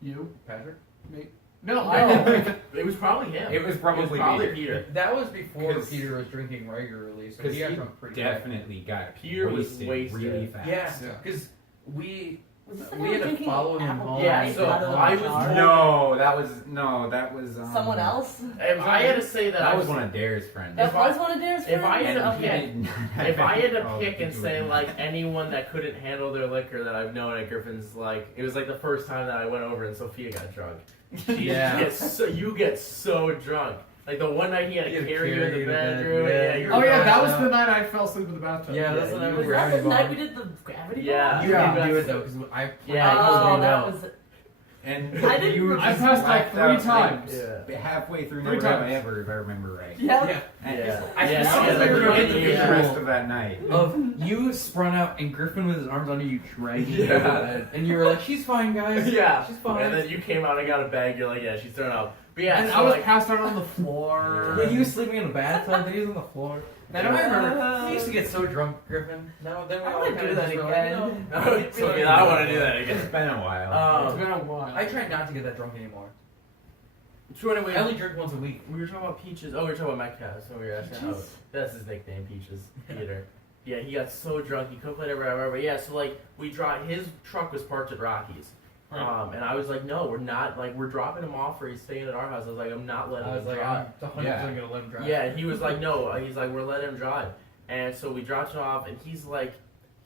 You? Patrick? Me? No, No, I it was probably him. It was probably Peter. That was before 'Cause- Peter was drinking regularly, so Because he he got drunk pretty quick. definitely got Peter was wasted wasted. really fast. Yeah, Yeah. because we Was this the we guy had to drinking follow him apple home. Yeah, pie so out of the I was jar? told- No, that was Someone else? If I had to say that, That I was one of Dare's friends. That If I- was one of Dare's if I friends? had to Okay. pick- If I had to Oh, pick and you say would. like anyone that couldn't handle their liquor that I've known at Griffin's, like it was like the first time that I went over and Sophia got drunk. Yeah. You get so drunk. Like the one night he had to He had to carry you in carry the you to bed, bedroom. yeah. Yeah, you were Oh yeah, drunk. that was out. the night I fell asleep in the bathtub. Yeah, that's Yeah, when I you was Was that the gravity night bomb. we did the gravity Yeah. bomb? You Yeah. didn't do it though, because I Yeah, told Oh, you that no. was... And I didn't- you were I just passed like blacked 3 out, times. Yeah. halfway through Three No Doubt times. Ever, if I remember right. Yeah. Yeah. And Yeah. I Yeah, specifically yeah, remember yeah, the yeah. the rest of that night. Of you sprung out and Griffin with his arms under you dragging you to Yeah. bed, and you were like, "She's fine, guys. Yeah. she's fine." And then you came out and got a bag. You're like, yeah, she's thrown up. But yeah, And so I was like, passed out on the floor. Yeah, he was sleeping in the bathtub, then he was on the floor. Then I remember he used to get so drunk, Griffin. No, then we I all wanna kind do of that just were again. like, no. so yeah, I want to do that It's again. been a while. It's been a while. I try not to get that drunk anymore. So anyway, I only drink once a week. we were talking about Peaches. Oh, we were talking about Metcalf. So we were asking how Peaches? that's his nickname, Peaches. Peter. Yeah, he got so drunk he couldn't play it whatever. But yeah, so like we drive. His truck was parked at Rocky's. Right. And I was like, no, we're not. Like we're dropping him off, or he's staying at our house. I was like, I'm not letting I was him like, drive. I'm 100% Yeah. gonna let him drive. Yeah, and he was like, no. He's like, we're letting him drive. And so we dropped him off, and he's like,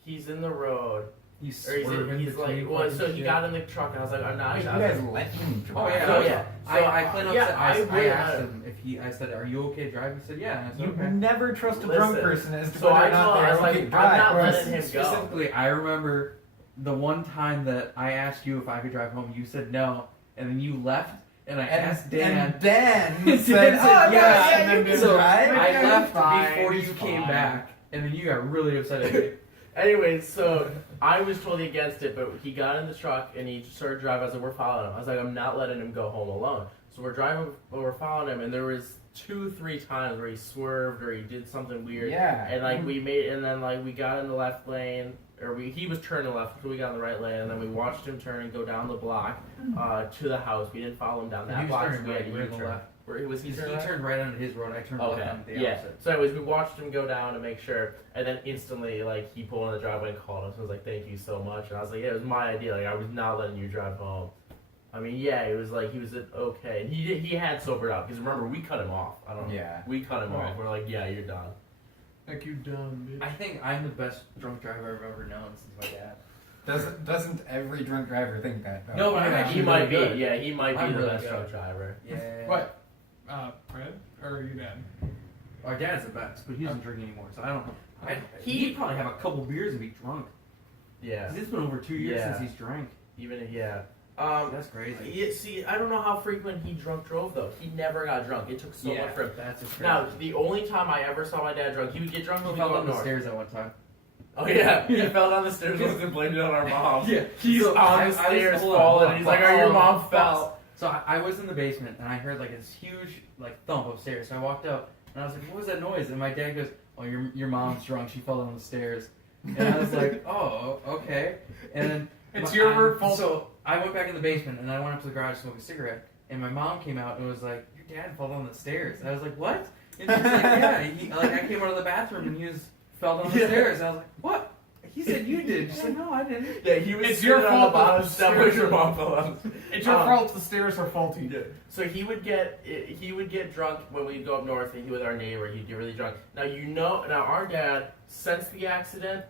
he's in the road, He's or swerving he's like, between well, fucking so he shit. got in the truck, and I was like, I'm not. Wait, you I was guys like, let him drive? Oh yeah, Oh, yeah. I cleaned up. Yeah, I really asked had- him if he. I said, "Are you okay driving?" He said, "Yeah." And I said, You "Okay." never trust a drunk Listen, person as to so whether I or not told- I they're was like, okay to I'm drive. not Whereas letting him go. Specifically, I remember the one time that I asked you if I could drive home. You said no, and then you left, and I asked Dan. And Dan Dan said, said "Oh yes, yeah, and then you can so drive." I Yeah, left he's fine, before he's you came fine. back, and then you got really upset at me. Anyways, so I was totally against it, but he got in the truck and he started driving. I was like, we're following him. I was like, I'm not letting him go home alone. So we're driving, but we're following him, and there was 2-3 times where he swerved or he did something weird. Yeah. And like we made, and then like we got in the left lane, or he was turning left, so we got in the right lane, and then we watched him turn and go down the block to the house. We didn't follow him down He that was block. turning So we had right, to we're in the U-turn. left. Where was he He turning right? turned right onto his road. I turned left on the Yeah. opposite. So anyways, we watched him go down to make sure, and then instantly, like, he pulled in the driveway and called us. I was like, "Thank you so much." And I was like, "Yeah, it was my idea. Like, I was not letting you drive home." I mean, yeah, it was like he was okay, and he had sobered up because remember we cut him off. I don't know. Yeah. We cut him Right. off. We're like, "Yeah, you're done." Like you dumb bitch. I think I'm the best drunk driver I've ever known since my dad. Doesn't every drunk driver think that? Though? No, but I'm Yeah. actually He might be. really good. Yeah, he might be I'm the really best good. truck driver. Yeah. What? Fred? Or are you dad? Our dad's the best, but he doesn't drink anymore, so I don't know. He- He'd probably have a couple beers and be drunk. Yeah. 'Cause it's been over 2 years Yeah. since he's drank. Even if yeah. That's crazy. See, I don't know how frequent he drunk drove though. He never got drunk. It took so Yeah, much for him. that's just crazy. Now, the only time I ever saw my dad drunk, he would get drunk when he we fell go down up the north. stairs at one time. Oh yeah, he Yeah. fell down the stairs and blamed it on our mom. Yeah, He's so on I the was- stairs hold on, falling. hold on, He's like, hold "Oh, your on, mom pause. fell." So I was in the basement and I heard like this huge like thump upstairs. So I walked up and I was like, "What was that noise?" And my dad goes, "Oh, your mom's drunk. She fell down the stairs." And I was like, "Oh, okay." And then It's your fault. So I went back in the basement and I went up to the garage to smoke a cigarette. And my mom came out and was like, "Your dad fell down the stairs." And I was like, "What?" And she's like, "Yeah." Like I came out of the bathroom and he fell down the Yeah. stairs. And I was like, "What?" He said, "You did." She's like, "No, I didn't." Yeah, he was It's sitting your on fault the that bottom the step where stairs your are- mom fell down. It's your fault the stairs are faulty. Yeah. So he would get drunk when we'd go up north, and he with our neighbor, he'd get really drunk. Now our dad, since the accident,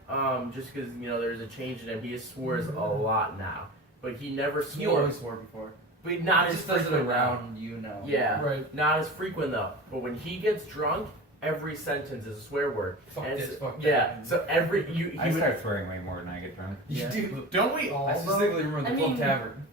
just because there's a change in him, he swears a lot now, but he never He swore. always swore before. But not He as just does it frequent now. around you now. Yeah, Right. not as frequent though. But when he gets drunk, every sentence is a swear word. Fuck And this, so- fuck that. yeah. So he I would. start swearing way more than I get drunk. Yeah. Dude, Don't we all? I though? specifically remember the I Club mean- Tavern.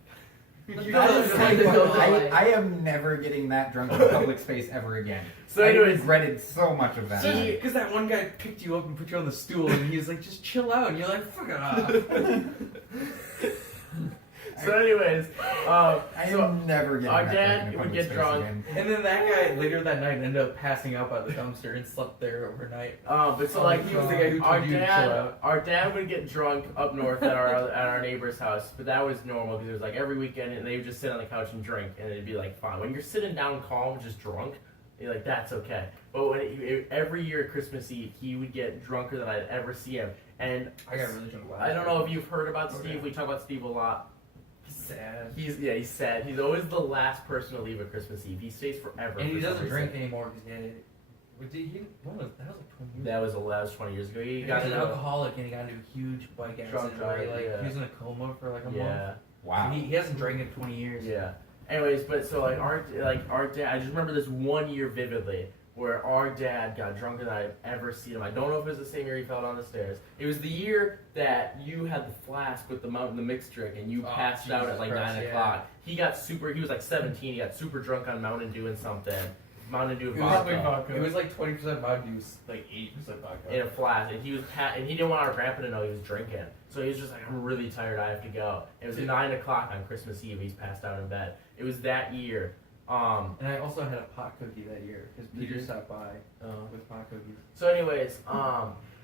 The You best know, is it's like like- the go away. I am never getting that drunk in a public space ever again. So I anyways, regretted so much of that. night. Because that one guy picked you up and put you on the stool, and he was like, "Just chill out," and you're like, "Fuck it off." So anyways, I so am never getting our that dad drunk in a would public get space drunk. again. And then that guy later that night ended up passing out by the dumpster and slept there overnight. but so Oh, like He was the guy who our told you to chill out. dad would get drunk up north at our neighbor's house, but that was normal because it was like every weekend and they would just sit on the couch and drink and it'd be like fine. When you're sitting down calm, just drunk, you're like that's okay. But when every year at Christmas Eve, he would get drunker than I'd ever see him. And I got really drunk last I don't year. know if you've heard about Steve. Okay. We talk about Steve a lot. Sad. He's sad. He's always the last person to leave at Christmas Eve. He stays forever. And he for some doesn't reason. drink anymore because when was that? Was like 20 years. That was 20 years ago. He He got was an into alcoholic and he got into a huge bike Drunk accident where he, drive, like, yeah. he was in a coma for like a month. yeah. Wow. He hasn't drank in 20 years. Yeah. Anyways, but so our dad. I just remember this one year vividly where our dad got drunker than I've ever seen him. I don't know if it was the same year he fell down the stairs. It was the year that you had the flask with the mixed drink and you Oh, passed out at Jesus like Christ, 9 yeah. o'clock. He was like 17. He got super drunk on Mountain Dew and something. Mountain Dew It was probably vodka. vodka. It was like 20% Mountain Dew, like 8% vodka. In a flask, and he was and he didn't want our grandpa to know he was drinking. So he was just like, I'm really tired, I have to go. It was 9 o'clock on Christmas Eve. He's passed out in bed. It was that year. And I also had a pot cookie that year because Did Peter you? stopped by with pot cookies. So anyways,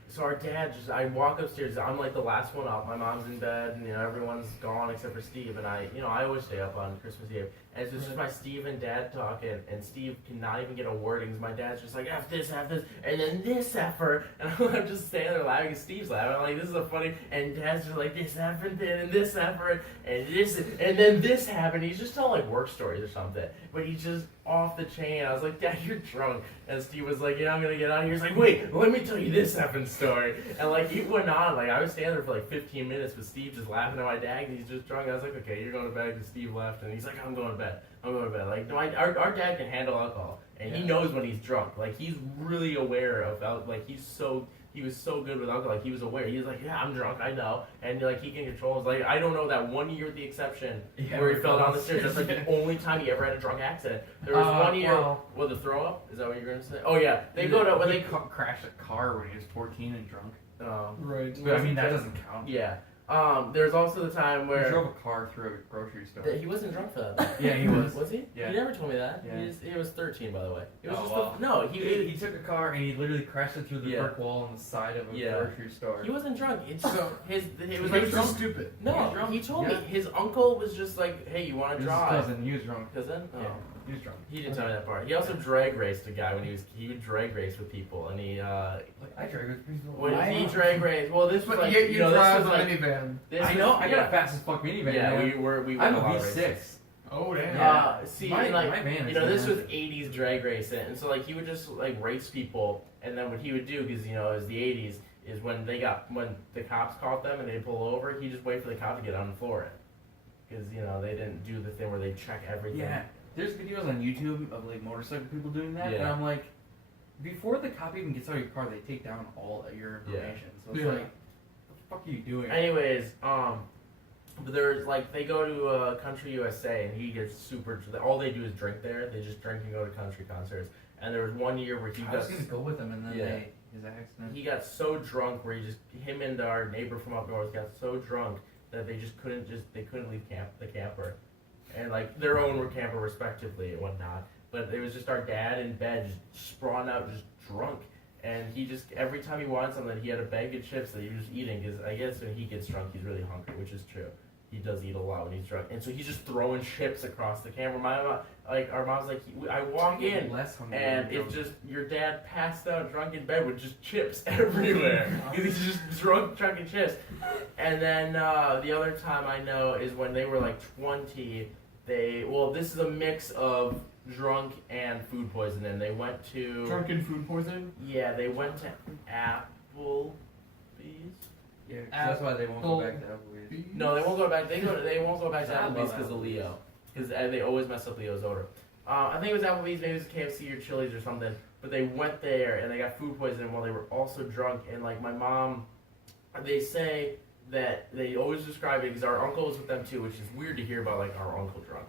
so our dad I walk upstairs. I'm like the last one up. My mom's in bed, and everyone's gone except for Steve. And I always stay up on Christmas Eve. And it's just my Steve and Dad talking, and Steve cannot even get a word in because my dad's just like F this, and then this effort, and I'm just standing there laughing. And Steve's laughing. I'm like, this is a funny. And Dad's just like this effort, and this effort, and this, and then this happened. He's just telling like work stories or something, but he's just off the chain. I was like, Dad, you're drunk. And Steve was like, yeah, I'm gonna get out of here. He's like, wait, let me tell you this effing story. And like it went on. Like I was standing there for like 15 minutes with Steve just laughing at my dad. And he's just drunk. I was like, okay, you're going to bed. And Steve left, and he's like, I'm going to bed. I'm going to bed. Like our dad can handle alcohol, and he knows when he's drunk. Like he's really aware of like he was so good with alcohol. Like he was aware. He was like, yeah, I'm drunk. I know. And like he can control. Like I don't know that one year with the exception where he fell down the stairs. That's like the only time he ever had a drunk accident. There was one year. Well, the throw up. Is that what you're gonna say? Oh yeah, they go to when they. Crashed a car when he was 14 and drunk. Right. But I mean, that doesn't count. Yeah. There's also the time He where drove a car through a grocery store. he wasn't drunk for that. Yeah, he was. Was he? Yeah. He never told me that. Yeah. He was 13, by the way. It was Oh, just wow. no. He took a car and he literally crashed it through the Yeah. brick wall on the side of a Yeah. grocery store. He wasn't drunk. It's So- he was He like was drunk. just stupid. He was No, drunk. he told me Yeah. his uncle was just like, hey, you want It to was his drive? cousin. He was drunk. Cousin? Oh. Yeah, he was drunk. He didn't tell me that part. He also drag raced a guy when he would drag race with people, and he Like, I drag with people. when Why? he drag raced. Well, this was But like yet you this drive was a like minivan. this I was- know. I got yeah. a fast as fuck minivan. Yeah, man. we I'm won a a lot of races. V6. Oh damn. Yeah. See, My- and, like my van is this there. was '80s drag racing, and so like he would just like race people, and then what he would do, because it was the '80s, is when the cops caught them and they pull over, he just wait for the cop to get on and floor it, because they didn't do the thing where they check everything. Yeah. There's videos on YouTube of like motorcycle people doing that, and Yeah. I'm like, before the cop even gets out of your car, they take down all of your information. So it's Yeah. like, what the fuck are you doing? Anyways, but there's like they go to Country USA, and he gets super. All they do is drink there. They just drink and go to country concerts. And there was one year where he I got was gonna go with him, and then Yeah. his accident. he got so drunk where him and our neighbor from up north got so drunk that they just couldn't leave the camper, and like their own camper respectively and whatnot. But it was just our dad in bed just sprawling out just drunk, and he just every time he wanted something he had a bag of chips that he was just eating, because I guess when he gets drunk he's really hungry, which is true. He does eat a lot when he's drunk, and so he's just throwing chips across the camera. Our mom's like, I walk in, Less hungry and than it's drunk. just your dad passed out drunk in bed with just chips everywhere. He's just drunk chucking chips. And then the other time I know is when they were like 20. This is a mix of drunk and food poisoning. They went to Drunken food poisoning. Yeah, they went to Applebee's. Yeah, 'cause that's why they won't go back to Applebee's. No, they won't go back. They won't go back to I love Applebee's because of Applebee's. Leo. Because they always mess up Leo's order. I think it was Applebee's, maybe it was KFC or Chili's or something. But they went there and they got food poisoning while they were also drunk. And like my mom, they say that they always describe it because our uncle was with them too, which is weird to hear about like our uncle drunk.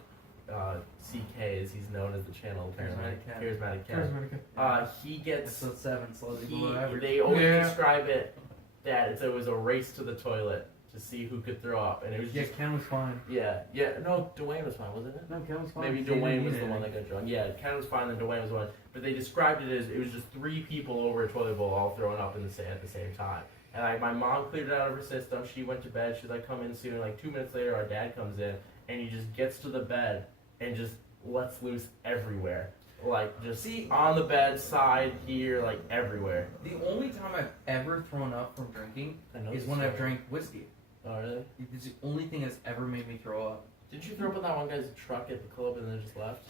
CK, as he's known as the channel charismatic cat. He gets. Episode 7, slowly below average. They always Yeah. describe it that it was a race to the toilet to see who could throw up, and it was Yeah, just Ken was fine. no, Dwayne was fine, wasn't it? No, Ken was fine. Maybe He didn't Dwayne need was the anything. one that got drunk. Yeah, Ken was fine, then Dwayne was one. But they described it as it was just 3 people over a toilet bowl all throwing up at the same time. And like my mom cleared it out of her system. She went to bed. She's like, come in soon. Like 2 minutes later, our dad comes in, and he just gets to the bed and just lets loose everywhere. Like just on the bed, side, here, like everywhere. The only time I've ever thrown up from drinking is when I've drank whiskey. Oh really? It's the only thing that's ever made me throw up. Didn't you throw up in that one guy's truck at the club and then just left?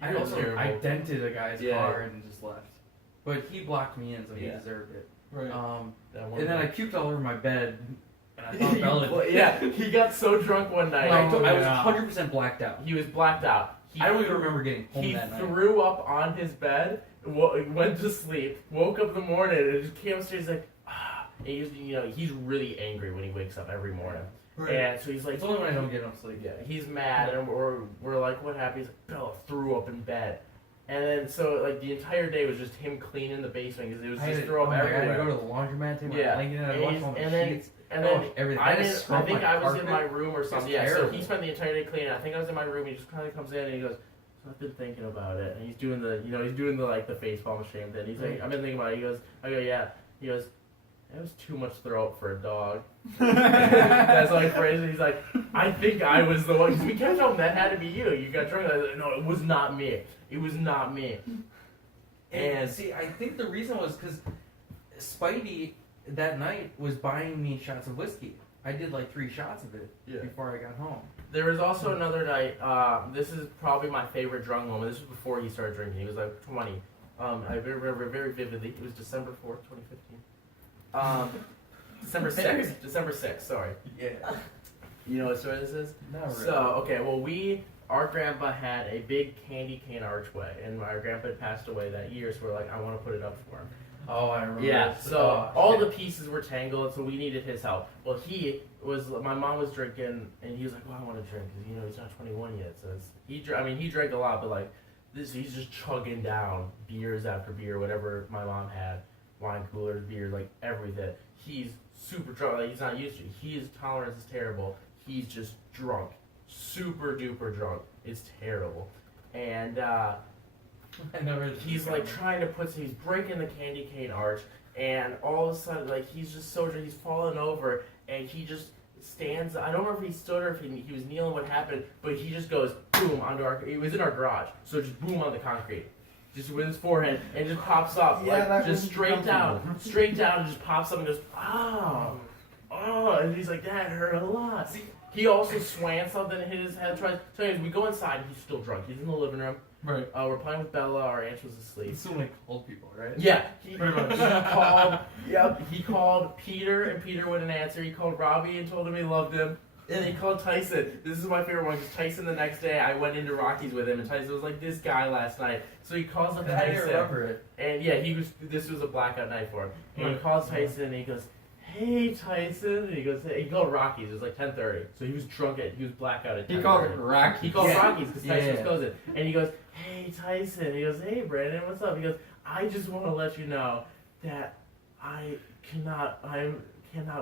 I You're also terrible. I dented a guy's Yeah. car and just left. But he blocked me in, so he Yeah. deserved it. Right. That one And then guy. I puked all over my bed, and I thought Bella. Yeah, he got so drunk one night. I was yeah. 100% blacked out. He was blacked out. He I don't even remember getting home He that night. threw up on his bed, went to sleep, woke up in the morning, and just came upstairs like, ah. And he's really angry when he wakes up every morning. Right. And so he's like, It's only when I don't get enough sleep. yeah, he's mad, and we're like, what happened? He's like, Bella threw up in bed. And then so like the entire day was just him cleaning the basement because it was just throw up I had everywhere. to go to the laundromat, take my Yeah. blanket, and I And washed he's- all my and then- sheets. And then everything. I, had to didn't, I scrub think my I was in my carpet. room or something. It's Yeah, so terrible. he spent the entire day cleaning. I think I was in my room. He just kind of comes in and he goes, "So I've been thinking about it." And he's doing the like the face palm shame thing. He's like, "I've been thinking about it." He goes, "I go, yeah." He goes, "It was too much throw up for a dog." That's like crazy. He's like, "I think I was the one." Because we kept telling him that had to be you. You got drunk. I was like, "No, it was not me. It was not me." And see, I think the reason was because Spidey that night was buying me shots of whiskey. I did like 3 shots of it before I got home. There was also another night. This is probably my favorite drunk moment. This was before he started drinking. He was like 20. I remember very vividly. It was December 4th, 2015. December 6th. December 6th. Sorry. Yeah. You know what story this is? Not really. So okay, well our grandpa had a big candy cane archway, and our grandpa had passed away that year. So we're like, I want to put it up for him. Oh, I remember. Yeah, this. so all the pieces were tangled, so we needed his help. Well, my mom was drinking, and he was like, well, I want to drink, because, he's not 21 yet, so he drank a lot, but, like, he's just chugging down beers after beer, whatever my mom had, wine coolers, beer, like, everything. He's super drunk, like, he's not used to it. His tolerance is terrible. He's just drunk, super duper drunk. It's terrible. And, I never. he's like trying to he's breaking the candy cane arch, and all of a sudden, like, he's just so drunk, he's falling over, and he just stands. I don't remember if he stood or if he was kneeling, what happened, but he just goes boom onto it was in our garage, so just boom on the concrete, just with his forehead, and just pops up, like, just straight down, and just pops up and goes, oh, and he's like, that hurt a lot. He also swam something and hit his head. So anyways, we go inside, and he's still drunk. He's in the living room. Right. We're playing with Bella. Our aunt was asleep. It's so many cold people, right? Yeah, Pretty much. he called Peter, and Peter wouldn't answer. He called Robbie and told him he loved him. And he called Tyson. This is my favorite one, because Tyson, the next day, I went into Rockies with him, and Tyson was like, this guy last night. So he calls up I didn't Tyson. remember it. And yeah, this was a blackout night for him. And he calls Tyson, and he goes, hey, Tyson. And he goes, he called Rockies. It was like 10:30. So he was he was blackout at 10:30. He called it Rocky. He called Yeah. Rockies because Tyson was Yeah. closing. And he goes, hey, Tyson. He goes, hey, Brandon, what's up? He goes, I just want to let you know that I cannot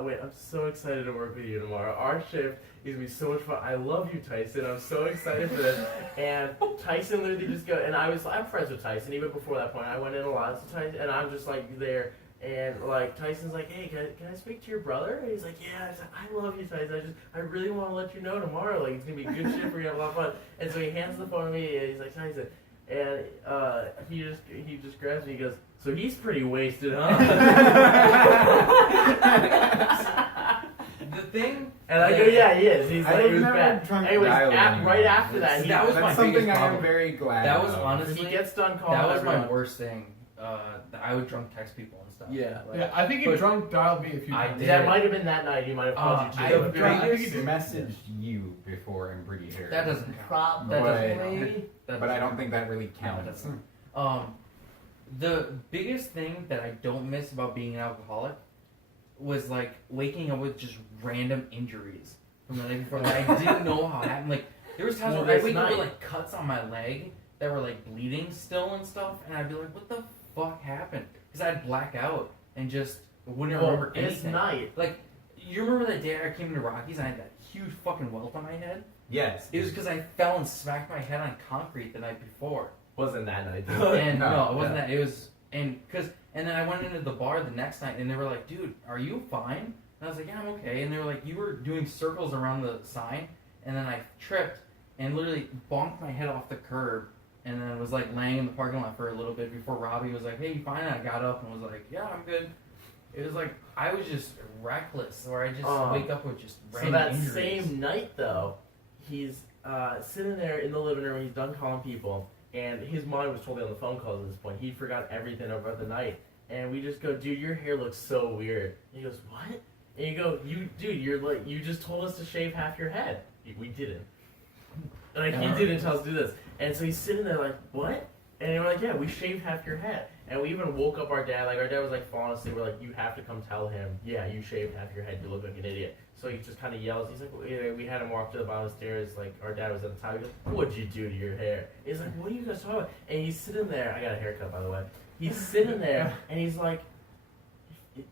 wait. I'm so excited to work with you tomorrow. Our shift is going to be so much fun. I love you, Tyson. I'm so excited for this. And Tyson literally just I'm friends with Tyson. Even before that point, I went in a lot to Tyson, and I'm just like there. And like Tyson's like, hey, can I speak to your brother? And he's like, yeah. He's like, I love you, Tyson. I really want to let you know tomorrow. Like, it's gonna be a good shit. We're gonna have a lot of fun. And so he hands the phone to me, and he's like, Tyson. And he just grabs me. He goes, so he's pretty wasted, huh? The thing. And I go, yeah, he is. He's I like, he was never bad. drunk Anyways, dial right after that, he That was my That's something biggest I am problem. very glad That was about. honestly. he gets done calling That was everyone. my worst thing. I would drunk text people and stuff. Yeah. Like, Yeah, I think you But- drunk dialed me a few I times. did. That might have been that night. He might have called you I too. would I biggest- messaged you before, I'm pretty sure. That doesn't count. Probably. That doesn't But But I don't think that really No, it counts. doesn't. The biggest thing that I don't miss about being an alcoholic was like waking up with just random injuries from the night before that I didn't know how it happened. Like there was times Well, where I'd this wake up with night- like cuts on my leg that were like bleeding still and stuff, and I'd be like, "What the fuck happened?" Because I'd black out and just wouldn't remember this anything. night. Like You remember that day I came to Rockies and I had that huge fucking welt on my head? Yes. It was because I fell and smacked my head on concrete the night before. Wasn't that night? And no, it wasn't yeah. that. It was and then I went into the bar the next night and they were like, "Dude, are you fine?" And I was like, "Yeah, I'm okay." And they were like, "You were doing circles around the sign," and then I tripped and literally bonked my head off the curb, and then was like laying in the parking lot for a little bit before Robbie was like, "Hey, you fine?" And I got up and was like, "Yeah, I'm good." It was like I was just reckless, or I just wake up with just So random that injuries. same night, though, he's sitting there in the living room. He's done calling people, and his mind was totally on the phone calls at this point. He forgot everything about the night, and we just go, "Dude, your hair looks so weird." And he goes, "What?" And you go, you're like, you just told us to shave half your head." We didn't. Like he didn't tell us to do this, and so he's sitting there like, "What?" And we're like, "Yeah, we shaved half your head." And we even woke up our dad. Like our dad was like falling asleep. We're like, "You have to come tell him. Yeah, you shaved half your head. You look like an idiot." So he just kind of yells. He's like, we had him walk to the bottom of the stairs. Like our dad was at the top. He goes, "What'd you do to your hair?" He's like, "What are you guys talking about?" And he's sitting there. I got a haircut, by the way. He's sitting there, and he's like, it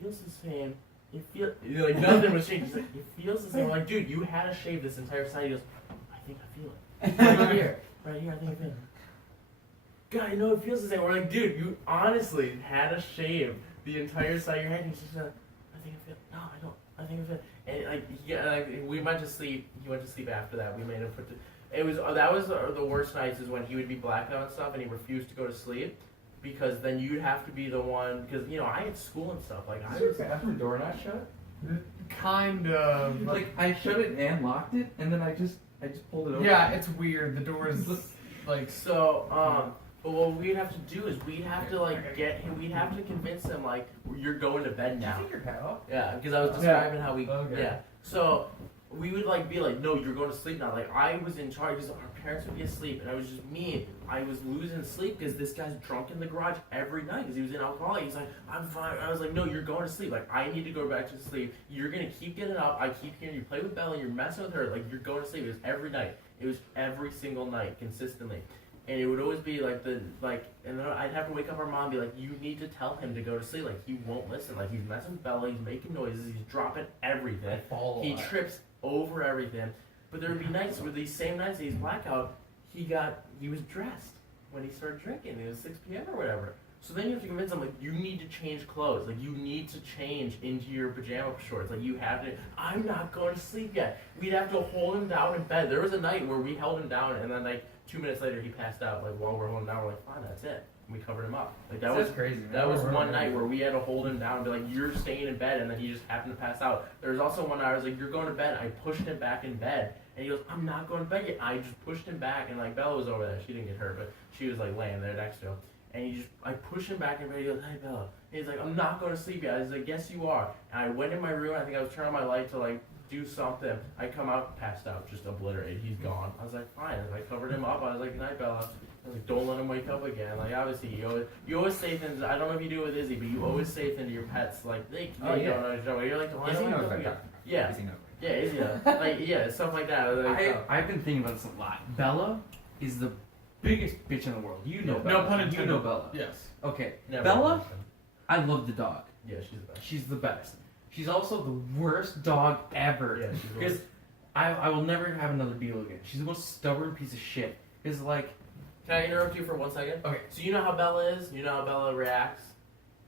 feels the same. It feels like nothing was changed. He's like, "It feels the same." We're like, "Dude, you had to shave this entire side." He goes, "I think I feel it. Right here. Right here, I think I feel it." God, I know it feels the same. We're like, "Dude, you honestly had to shave the entire side of your head." And he's just like, "I think I feel it. No, I don't. I think I feel it." And like we went to sleep. He went to sleep after that. We made him put the. It was that was the worst nights is when he would be blackout and stuff, and he refused to go to sleep because then you'd have to be the one because I had school and stuff. Like Is your bathroom door not shut? Kind of. Like I shut it and locked it, and then I just pulled it open. Yeah, it's weird. The door is like. So, but what we'd have to do is we'd have to like get him. We'd have to convince him like you're going to bed Did you now. take your hat off? Yeah, because I was describing how we. Okay. Yeah. So we would like be like, "No, you're going to sleep now." Like I was in charge because our parents would be asleep, and I was just me. I was losing sleep because this guy's drunk in the garage every night because he was in alcohol. He's like, "I'm fine." I was like, "No, you're going to sleep. Like I need to go back to sleep. You're gonna keep getting up. I keep hearing you play with Bella. You're messing with her. Like you're going to sleep." It was every night. It was every single night consistently. And it would always be like and then I'd have to wake up our mom and be like, "You need to tell him to go to sleep. Like he won't listen. Like he's messing with Bella. He's making noises. He's dropping everything. I fall a He lot. trips over everything." But there would be nights where these same nights that he's blackout, he was dressed when he started drinking. It was 6 p.m. or whatever. So then you have to convince him like you need to change clothes. Like you need to change into your pajama shorts. Like you have to. "I'm not going to sleep yet." We'd have to hold him down in bed. There was a night where we held him down, and then like 2 minutes later he passed out. Like while we're holding him down, we're like, "Fine, that's it." And we covered him up. Like that was crazy. Man. that was one night where we had to hold him down and be like, "You're staying in bed," and then he just happened to pass out. There was also one night I was like, "You're going to bed." I pushed him back in bed, and he goes, "I'm not going to bed yet." I just pushed him back, and like Bella was over there. She didn't get hurt, but she was like laying there next to him. And I pushed him back in bed. He goes, "Hey Bella." And he's like, "I'm not going to sleep yet." I was like, "Yes you are." And I went in my room. I think I was turning on my light to like do something. I come out, passed out, just obliterated. He's gone. I was like, "Fine." And I covered him up. I was like, "Good night, Bella." I was like, "Don't let him wake up again." Like obviously you always say things. I don't know if you do it with Izzy, but you always say things to your pets like they don't know each other. You're like, Izzy "Why knows don't that. you?" Yeah. Izzy knows. Yeah, Izzy knows. Like yeah, stuff like that. Like, I've been thinking about this a lot. Bella is the biggest bitch in the world. You know No Bella. pun intended. You know Bella. Yes. Okay. never Bella, mind. I love the dog. Yeah, she's the best. She's the best. She's also the worst dog ever. Yeah, she's the Because worst. I will never have another Beagle again. She's the most stubborn piece of shit. Because like, Can I interrupt you for 1 second? okay, So you know how Bella is? You know how Bella reacts?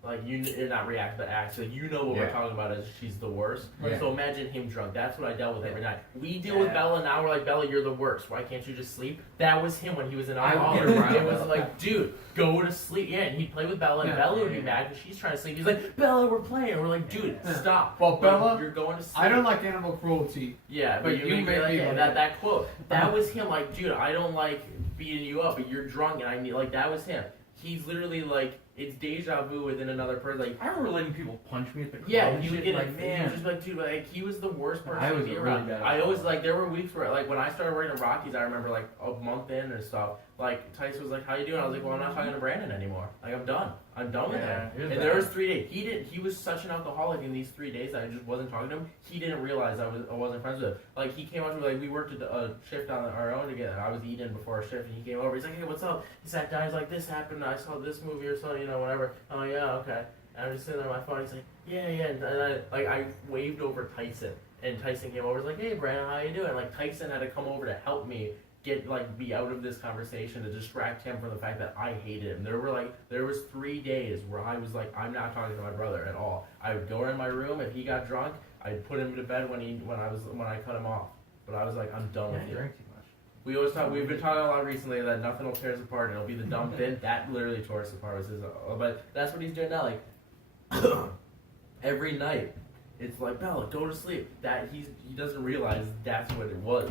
Like, not reacts, but acts. So you know what we're Yeah. talking about is she's the worst. Yeah. So imagine him drunk. That's what I dealt with every night. We deal Yeah. with Bella now. We're like, "Bella, you're the worst. Why can't you just sleep?" That was him when he was in I would alcohol. get around It was Bella. like, "Dude, go to sleep." Yeah, and he'd play with Bella, and Yeah. Bella would be mad because she's trying to sleep. He's like, "Bella, we're playing." And we're like, "Dude, Yeah. stop." Well, Like, Bella, you're going to sleep. I don't like animal cruelty. Yeah, But but you you make make me yeah, like that it. that quote. That was him. Like, "Dude, I don't like beating you up, but you're drunk, and I need like that was him." He's literally like it's deja vu within another person. Like, I remember letting people punch me at the club. yeah, and he would shit, get like, like, man. he was just like, dude, like he was the worst person I to was be a around. really bad I always alcoholic. like there were weeks where like when I started working at Rockies, I remember like a month in and stuff. Like Tyson was like, "How you doing?" I was like, "Well, I'm not talking to Brandon anymore. Like I'm done. I'm done with Yeah, him." it was And there bad. was 3 days. He was such an alcoholic in these 3 days that I just wasn't talking to him. He didn't realize I wasn't friends with him. Like he came up to me like we worked a shift on our own together. I was eating before our shift, and he came over. He's like, "Hey, what's up?" He sat down. He's like, "This happened. I saw this movie or something, whatever." I'm like, "Yeah, okay." And I'm just sitting there on my phone. He's like, yeah. And I waved over Tyson, and Tyson came over. Was like, hey, Brandon, how you doing? Like Tyson had to come over to help me be out of this conversation to distract him from the fact that I hated him. There was 3 days where I was like, I'm not talking to my brother at all. I would go in my room if he got drunk. I'd put him to bed when I cut him off. But I was like, I'm done with I you. drank too much. We've been talking a lot recently that nothing will tear us apart, and it'll be the dumb bin. That literally tore us apart. But that's what he's doing now. Like every night, it's like, Bella, go to sleep. He doesn't realize that's what it was.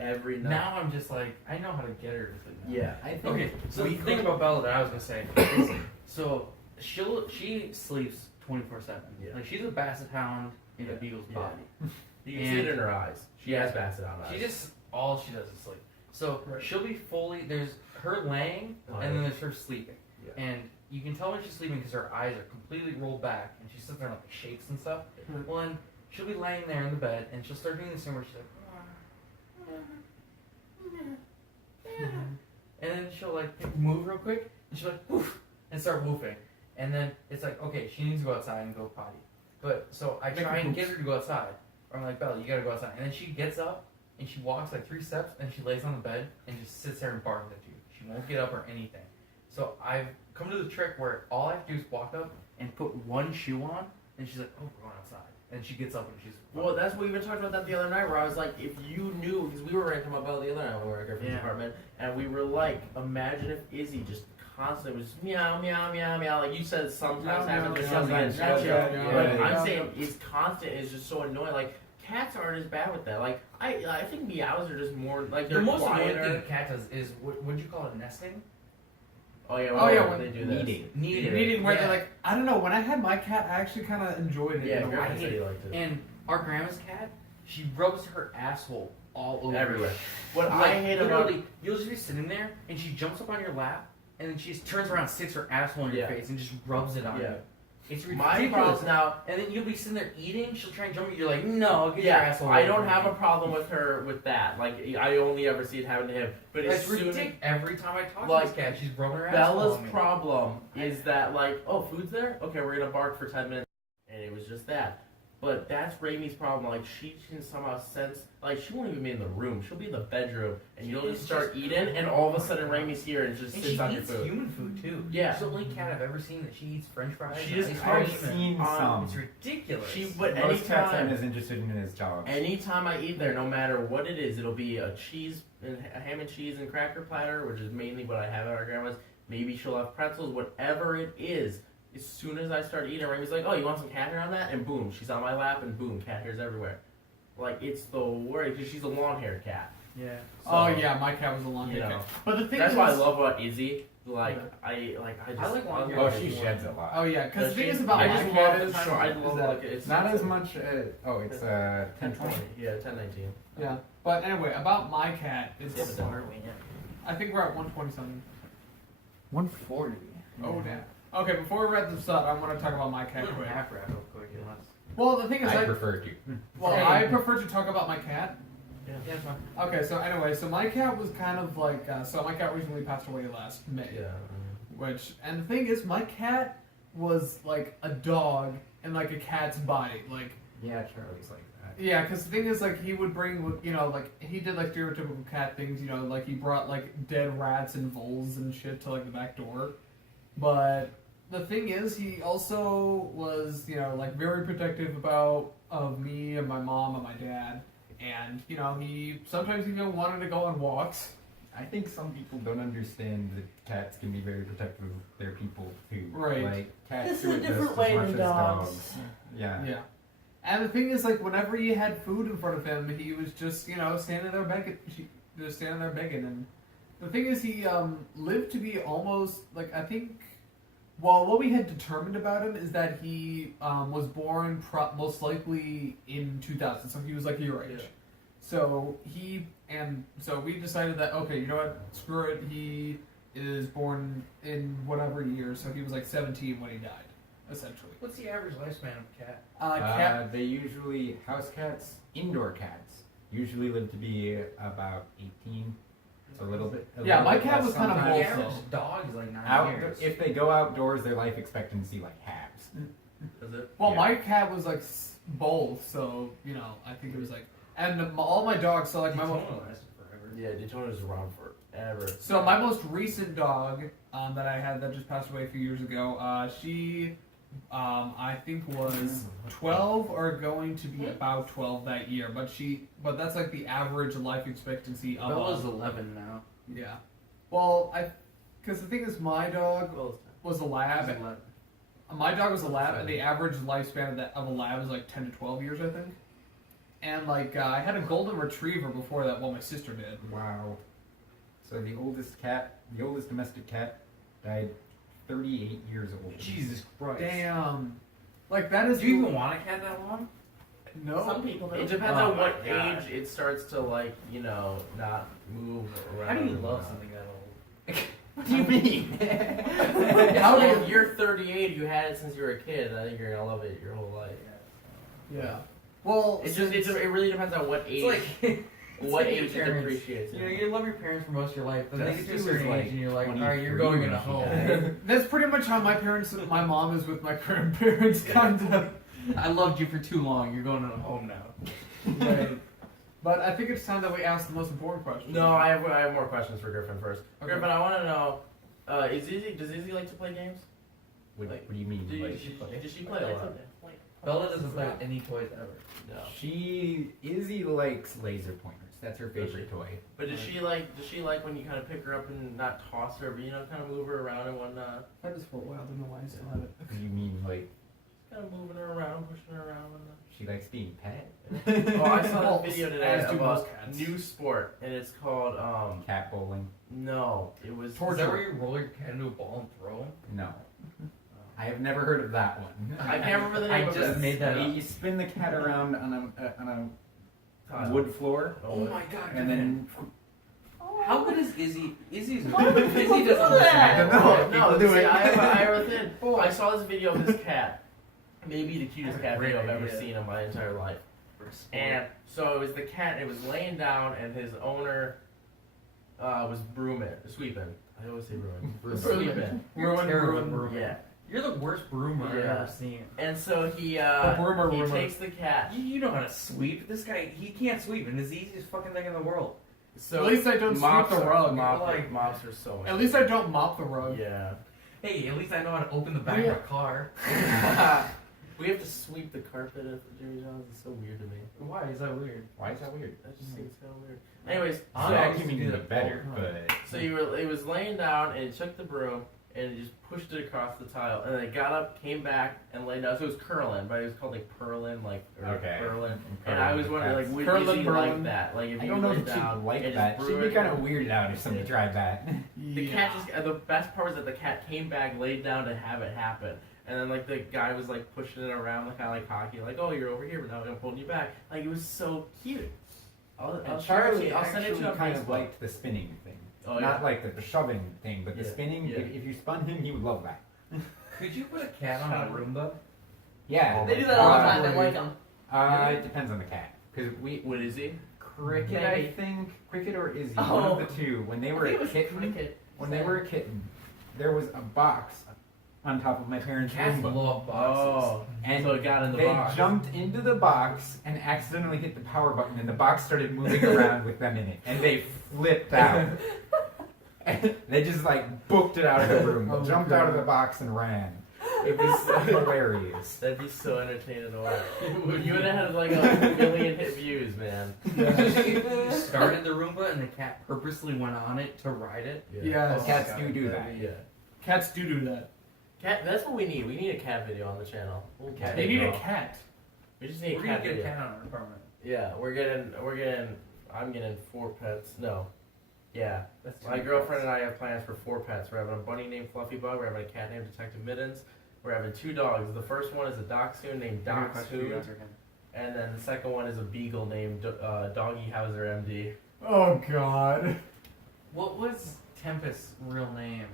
Every night. Now I'm just like, I know how to get her to sleep now. Yeah, I think. Okay, so the thing about Bella that I was gonna say is, so she sleeps 24/7. Yeah. Like she's a basset hound in a beagle's Yeah. body. You can see it in her eyes. She has basset on eyes. She just all she does is sleep. So Right. she'll be fully there's her laying and then there's her sleeping. Yeah. And you can tell when she's sleeping because her eyes are completely rolled back and she sits there and like shakes and stuff. Mhm. Well, then she'll be laying there in the bed and she'll start doing this thing where she's like, and then she'll like move real quick and she'll like woof and start woofing. And then it's like, okay, she needs to go outside and go potty. But so I try and get her to go outside. Or I'm like, Bella, you gotta go outside. And then she gets up and she walks like 3 steps and she lays on the bed and just sits there and barks at you. She won't get up or anything. So I've come to the trick where all I have to do is walk up and put one shoe on and she's like, oh, we're going outside. And she gets up and she's Well, that's what we even talked about that the other night, where I was like, if you knew, because we were ranting about Bella the other night when we were at Griffin's Yeah. apartment, and we were like, imagine if Izzy just constantly was meow, meow, meow, meow, like you said, sometimes Meow, happens, meow, but meow, sometimes meow, not meow, chill. meow, But meow, I'm meow. saying is constant is just so annoying. Like cats aren't as bad with that. Like I think meows are just more like the they're most annoying quieter. thing a cat does is, what you call it, nesting? Oh yeah, Oh, yeah, when they do Kneading. this. Kneading where Yeah. they're like, I don't know. When I had my cat, I actually kind of enjoyed it. Yeah, in a way. Griffin hate said he it. liked it. And our grandma's cat, she rubs her asshole all over Everywhere. you. What Like, I hate about literally, you'll just be sitting there and she jumps up on your lap and then she just turns around, sticks her asshole in your Yeah. face and just rubs it on Yeah. you. It's my ridiculous. problem now. And then you'll be sitting there eating, she'll try and jump you, you're like, no, get your Yeah, asshole I away don't from have me. a problem with her with that. Like I only ever see it happen to him. But as It's soon as ridiculous. Every time I talk Like, to this cat, she's rubbing her asshole Bella's on me. problem is that like, oh, food's there? Okay, we're gonna bark for 10 minutes. And it was just that. But that's Raimi's problem. Like she can somehow sense like she won't even be in the room. She'll be in the bedroom and you'll just start eating and all of a sudden Raimi's here and just And sits she on your eats food. human food too. Yeah. She's the only cat I've ever seen that she eats French fries. She and just ice I've cream. seen some. It's ridiculous. But Most cats aren't anytime as interested in his dogs. anytime I eat there, no matter what it is, it'll be a cheese and a ham and cheese and cracker platter, which is mainly what I have at our grandma's. Maybe she'll have pretzels, whatever it is. As soon as I start eating, Raimi's like, oh, you want some cat hair on that? And boom, she's on my lap, and boom, cat hair's everywhere. Like, it's the worst, because she's a long-haired cat. Yeah. So, Oh yeah, my cat was a long you hair know. cat. But the thing That's is, what I love about Izzy. Like, Yeah. I just I like long hair. Oh, love she it. sheds a lot. oh yeah, because Does the thing she? is about I my just cat love is, the time. I is love that like it's Not as much. It's 10:20. Yeah, 10:19. yeah. But anyway, about my cat, it's Yeah, but don't worry, I think we're at 120 something. 140. Oh damn. Okay, before we wrap this up, I want to talk about my cat Little quick. half wrap real quick, unless. Well, the thing is, I prefer to. well, Same. I prefer to talk about my cat. Yeah, it's fine. Okay, so anyway, so my cat was kind of like, so my cat recently passed away last May. Yeah. Which, and the thing is, my cat was like a dog in like a cat's body. Like, Yeah, Charlie's like that. yeah, because the thing is, like, he would bring, you know, like, he did like stereotypical cat things, you know, like he brought like dead rats and voles and shit to like the back door. But the thing is, he also was, you know, like very protective of me and my mom and my dad. And, you know, he sometimes even wanted to go on walks. I think some people don't understand that cats can be very protective of their people too. Right. Like cats This is do a it just different as way much than as dogs. Yeah. Yeah. And the thing is, like, whenever he had food in front of him, he was just, you know, standing there begging. Just standing there begging. And the thing is, he lived to be almost, like, I think, well, what we had determined about him is that he was born most likely in 2000. So he was, like, your age. Yeah. So so we decided that, okay, you know what, screw it. He is born in whatever year. So he was, like, 17 when he died, essentially. What's the average lifespan of a cat? Cat. They usually, house cats, indoor cats, usually live to be about 18. So a little bit. Yeah, my bit cat less was kind of The sometimes. Also- average dog is like 9 Out, years. if they go outdoors, their life expectancy like halves. Is it? Well, Yeah. my cat was like both, so you know, I think it was like, and all my dogs. So like my most, Daytona lasted forever. Yeah, Daytona's around forever. so my most recent dog that I had that just passed away a few years ago. She, I think was 12 or going to be about 12 that year. But that's like the average life expectancy of. Bella's 11 now. Yeah. Well, because the thing is, my dog was a lab. She's 11. My dog was a lab, and the average lifespan of a lab is like 10 to 12 years, I think. And like, I had a golden retriever before that. Well, my sister did. Wow. So the oldest domestic cat, died 38 years old. Jesus Christ. Damn. Like that is. Do you even want a cat that long? No. Some people do. It depends Oh on what my God. age it starts to like, not move around. How do you love something that old? What do you mean? How if you're 38, you had it since you were a kid, I think you're gonna love it your whole life. Yeah. Well, It really depends on what age. It's like what like your age it parents. appreciates. You know, you love your parents for most of your life, but then they Just get to a was certain like age and you're like, all right, you're 23 going in when a she home. died. that's pretty much how my mom is with my grandparents, kind of. I loved you for too long. You're going in a home now. Right. But I think it's time that we ask the most important question. No, I have more questions for Griffin first. Okay. Griffin, I want to know, does Izzy like to play games? What do you mean? Does Like, she play a lot? Bella doesn't play with any toys ever. No. Izzy likes laser pointers. That's her favorite toy. But does she like when you kind of pick her up and not toss her, but kind of move her around and whatnot? I've had this for a while. I don't know why I still have it. What do you mean, like, Kind of moving her around, pushing her around. And she likes being pet? oh, I saw Well, this video today as do about most cats. new sport, and it's called Cat bowling? no, it was Is that where you roll your cat into a ball and throw him? No. I have never heard of that one. I can't remember the name I of just it. made that up. You spin the cat around on a Tile. wood floor, Oh my god. and then How good is Izzy? Izzy's Why would Izzy people do doesn't listen. that? I don't know. No, People do see, it. I have a thing. I saw this video of this cat, maybe the cutest cat video I've ever seen in my entire life. And so it was the cat. It was laying down, and his owner was sweeping. I always say brooming. Sweeping. You're a terrible broomer. Yeah. You're the worst broomer I've Yeah. ever seen. And so he Broomer. takes the cat. You know how to sweep. This guy, he can't sweep, and it's the easiest fucking thing in the world. So At least I don't mops sweep the are- rug. Mops are so. At least I don't mop the rug. Yeah. Hey, at least I know how to open the back of a car. We have to sweep the carpet at Jimmy John's. It's so weird to me. Why is that weird? why is that weird? That just seems kind of weird. Anyways, I so, actually mean the better, but so he was laying down and took the broom and just pushed it across the tile, and then it got up, came back, and laid down. So it was curling, but it was called like purlin, like or Okay. curlin. And I was wondering, like, would Curlin, you burlin. like that? Like, if I you don't know laid if down she'd like and that. just She'd brew be it- kind of weirded out if somebody tried that. The cat just. The best part was that the cat came back, laid down to have it happen. And then, like, the guy was, like, pushing it around, like, kind of, like, cocky, like, oh, you're over here, but now I'm holding you back. Like, it was so cute. I'll And share it to Charlie you. I'll send it to actually you on kind of Facebook. liked the spinning thing. Oh, Not yeah. like the shoving thing, but the Yeah, spinning. yeah. If you spun him, he would love that. Could you put a cat on a Roomba? Yeah. They do that all the time. They Probably. like them. It depends on the cat. Because What is he? Cricket, Maybe. I think, Cricket or Izzy, one Oh. of the two. When they I were think a it was kitten, cricket. when they were a kitten, there was a box on top of my parents' Cats Roomba. love boxes. Oh, And so it got in the they box. jumped into the box and accidentally hit the power button, and the box started moving around with them in it, and they flipped out. And they just like booked it out of the room, Oh, jumped out of the box, and ran. It was hilarious. That'd be so entertaining to watch. You would have had like a million hit views, man. You started the Roomba and the cat purposely went on it to ride it. Yes. Oh, Cats God, do that'd that. be- Yeah. Cats do that. Cat. That's what we need. We need a cat video on the channel. Cat They need video. a cat. We just need We're a gonna cat get a video. cat on our apartment. Yeah, I'm getting 4 pets. No. Yeah. That's My girlfriend and I have plans for 4 pets. We're having a bunny named Fluffy Bug. We're having a cat named Detective Mittens. We're having 2 dogs. The first one is a dachshund named Dachshund. And then the second one is a beagle named Doggy Hauser MD. Oh God. What was Tempest's real name?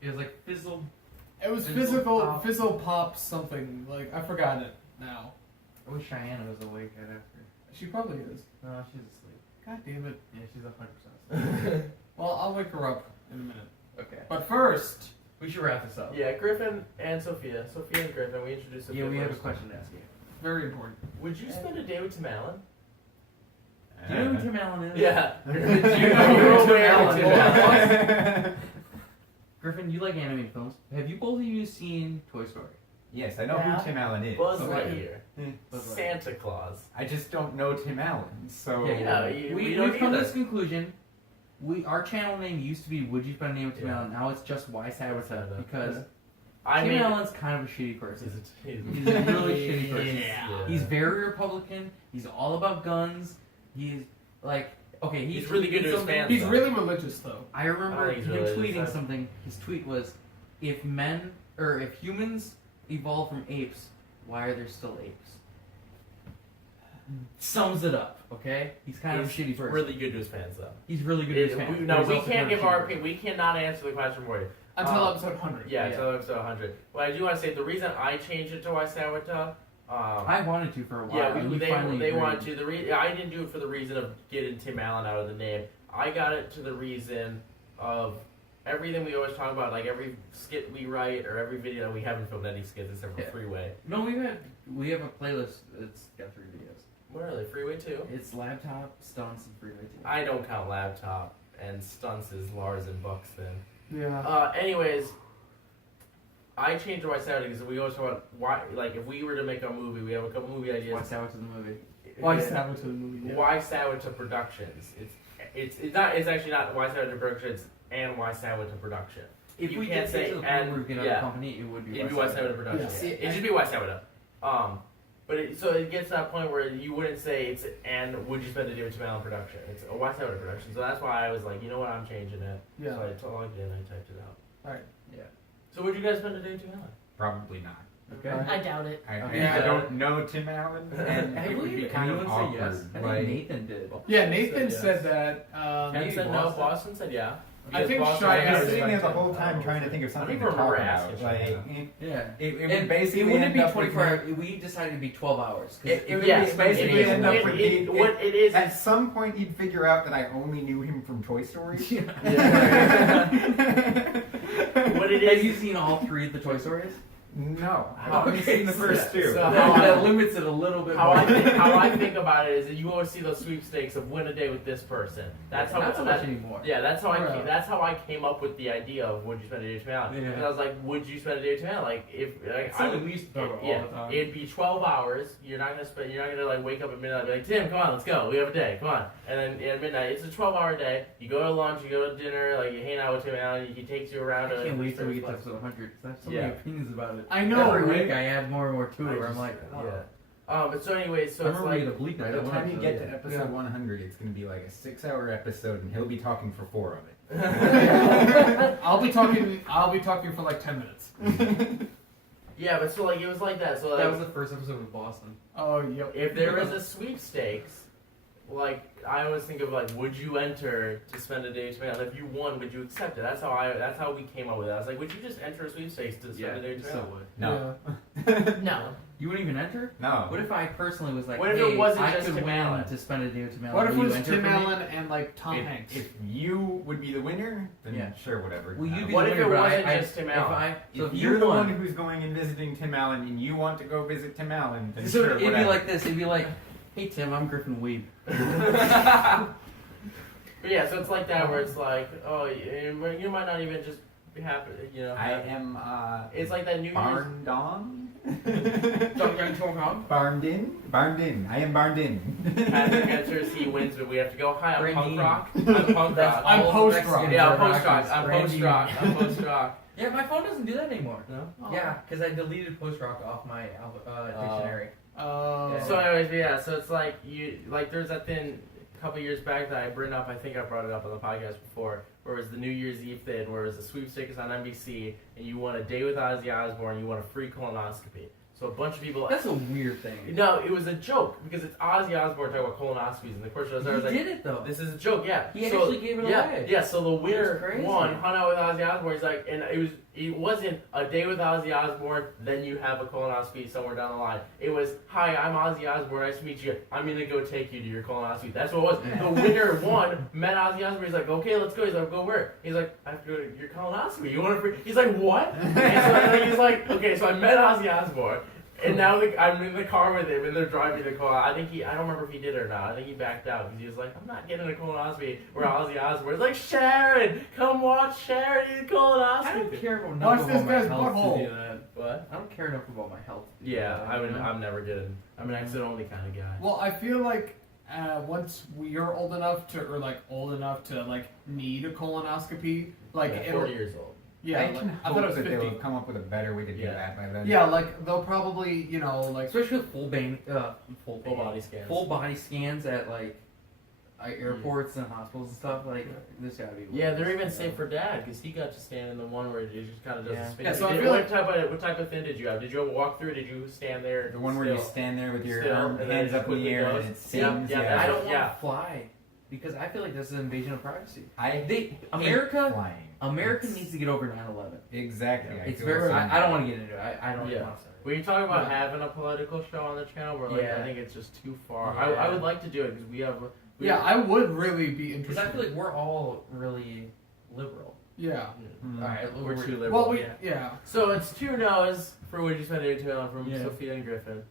It was like Fizzle. It was Pop. Fizzle Pop something. Like I forgot it now. I wish Cheyenne was awake right after. She probably is. No, she's asleep. God damn it. Yeah, she's 100% asleep. Well, I'll wake her up in a minute. Okay. But first, We should wrap this up. Yeah, Griffin and Sophia. Sophia and Griffin. We introduced Sophia Yeah, we have a first. question to ask you. Very important. Would you spend a day with Tim Allen? Do you know who Tim Allen is? Yeah. Do you know who Tim Allen is? Griffin, you like animated films. Have you both of you seen Toy Story? Yes, I know Yeah. who Tim Allen is. Buzz Okay. Lightyear. Buzz Lightyear. Santa Claus. I just don't know Tim Allen, so Yeah, we don't we've come to either. this conclusion. Our channel name used to be Would You Spend a Day with Tim Yeah. Allen? Now it's just WYSADWTA because I Tim mean, Allen's kind of a shitty person. he's He's a really shitty person. Yeah. He's very Republican. He's all about guns. He's like, okay, He's really good to his something- fans. He's though. really religious, though. I remember I think him he's really tweeting upset. something. His tweet was, if humans evolved from apes, why are there still apes? Sums it up, okay? He's kind of a shitty person. really good to his fans, though. He's really good to his fans. We but he's can't also kind of give a our shitty opinion. We cannot answer the question for you. Until episode 100. Yeah, Yeah. until episode 100. But I do want to say the reason I changed it to WYSADWTA. I wanted to for a while. Yeah, and you finally they agreed. wanted to. I didn't do it for the reason of getting Tim Allen out of the name. I got it to the reason of everything we always talk about, like every skit we write or every video. We haven't filmed any skits except for Yeah. Freeway. No, we have a playlist. It's got 3 videos. Where are they? Freeway 2? It's laptop, stunts, and freeway 2. I don't count laptop and stunts as Lars and Buxton. Yeah. Anyways, I changed to WYSADWTA because we always talk about why. Like, if we were to make a movie, we have a couple movie ideas. WYSADWTA to the movie. Why Sabbath to the movie? Yeah. WYSADWTA Productions. It's not. It's actually not WYSADWTA Productions and WYSADWTA Production. If You we can't did say say to the and- point where we get yeah. a company, it would be It'd be WYSADWTA Productions. It should be WYSADWTA. But so it gets to that point where you wouldn't say it's and would you spend a day with Tim Allen Production? It's a WYSADWTA Production. So that's why I was like, you know what, I'm changing it. Yeah. So I logged in, I typed it out. Alright. Yeah. So would you guys spend a day with Tim Allen? probably not. Okay. I doubt it. Okay. I don't know Tim Allen, and it would be kind of Anyone say awkward. yes? I think Like, Nathan did. Yeah, Nathan Yes. said that. Ken maybe said no. Boston. Boston said yeah. I think Boston Shy I've Yeah, been sitting there the respect whole it. time trying to think of I something don't to even talk remember about. asking Like, Yeah. it would And basically it wouldn't end be up 24 with hours. We decided to be 12 hours. 'cause It would Yes, basically it is. end up with What it is At some point, he'd figure out that I only knew him from Toy Story. what it Have is. you seen all 3 of the Toy Stories? No, I've Okay, only seen the first so- 2. so- That limits it a little bit How more. I think about it is that you always see those sweepstakes of win a day with this person. That's how. Not so that- much anymore. Yeah, that's how Right. that's how I came up with the idea of would you spend a day with Tim Allen? Yeah. Because I was like, would you spend a day with Tim Allen? Like if like, It's something we used to talk about yeah, all the time. it'd be 12 hours. You're not gonna like wake up at midnight and be like, Tim, come on, let's go. We have a day. Come on. And then at midnight, it's a 12-hour day. You go to lunch, you go to dinner, like you hang out with Tim Allen. He takes you around. I can't wait till we get to places. episode 100 because I have so Yeah. many opinions about it. I know, Every right? week I add more and more to it where I'm just- like, oh. yeah. But so anyways, so I it's remember we like had a bleep By night. the that one time you episode. get to episode Yeah. 100, it's going to be like a 6-hour episode, and he'll be talking for 4 of it. I'll be talking for like 10 minutes. yeah, but so like it was like that. So like, That was the first episode with Boston. Oh, yep. if there was a sweepstakes, like I always think of like, would you enter to spend a day with Tim Allen? If you won, would you accept it? That's how we came up with it. I was like, would you just enter a sweepstakes to spend a day with Tim so Allen? would. No. No. You wouldn't even enter? No. What if I personally was like, What if hey, it wasn't I just could Tim win Allen? to spend a day with Tim Allen? What if it Will you was enter Tim for me? Allen and like Tom Hanks? If you would be the winner, then Yeah. sure, whatever. Will you be What the if winner, it but wasn't I- just Tim if Allen? I, so If if you're you the won, one who's going and visiting Tim Allen and you want to go visit Tim Allen, then so sure, it'd whatever. be like this. It'd be like, hey Tim, I'm Griffin Weeb. But yeah, so it's like that where it's like, oh, you might not even just be happy, you know. I am It's like that New Year's. barned on. Barned in. I am barned in. Patrick enters, he wins, but we have to go. Hi, I'm punk Brandine. rock. I'm punk rock. I'm All the post-rock. Mexicans Yeah, I'm are post rock. rockers. I'm post rock. I'm post rock. Yeah, my phone doesn't do that anymore. No. Yeah, because I deleted post rock off my dictionary. Oh. So anyways, yeah. So it's like there's that thing a couple years back that I brought up. I think I brought it up on the podcast before, where it was the New Year's Eve thing, where it was the sweepstakes on NBC, and you won a day with Ozzy Osbourne, you won a free colonoscopy. So a bunch of people. That's a weird thing. No, it was a joke because it's Ozzy Osbourne talking about colonoscopies, and the question was, I was He like, did it though. "This is a joke, yeah." He So, actually gave it yeah, away. yeah. So the winner That's crazy. won, hung out with Ozzy Osbourne. He's like, and it wasn't a day with Ozzy Osbourne, then you have a colonoscopy somewhere down the line. It was, "Hi, I'm Ozzy Osbourne. Nice to meet you. I'm gonna go take you to your colonoscopy." That's what it was. The winner won, met Ozzy Osbourne. He's like, "Okay, let's go." He's like, "Go where?" He's like, "I have to go to your colonoscopy. You want to?" He's like, "What?" And so he's like, "Okay." So I met Ozzy Osbourne. And now I'm in the car with him, and they're driving the car. I don't remember if he did it or not. I think he backed out because he was like, "I'm not getting a colonoscopy." Where Ozzy Osbourne's like, "Sharon, come watch Sharon get a colonoscopy." I don't care enough Watch about this my guy's health butthole. to do that. What? I don't care enough about my health. To do Yeah, that, I would. you know? I'm never getting. I'm an exit only kind of guy. Well, I feel like once you're old enough to like need a colonoscopy, like Yeah, it'll 40 years old. yeah. I like, can I hope thought it was that 50. they'll have come up with a better way to do Yeah. that by then. Yeah, like they'll probably like Especially with full body scans. full body scans at like airports and hospitals and stuff. Like this gotta be. Yeah, they're even safe for Dad because he got to stand in the one where he just kind of does Yeah. the spin. Yeah, so I Did- feel what type of thing did you have? Did you have a walkthrough? Did you stand there? The one where you still? stand there with your Still, arm, and then hands it up in the quickly air goes. and it Yeah, sings. yeah, I that's- don't want yeah. to fly because I feel like this is an invasion of privacy. I hate America flying. needs to get over 9/11. Exactly. Yeah. I It's feel very. the same I don't way. want to get into it. I don't Yeah. want to. Were you talking about Yeah. having a political show on the channel? Where like Yeah. I think it's just too far. Yeah. I would like to do it because we have. yeah, I would really be Because interested. I feel like we're all really liberal. yeah. Mm. All right, We're too liberal. Well, yeah. yeah. So it's 2 no's for Would You Spend Day Tale from Yeah. Sophia and Griffin.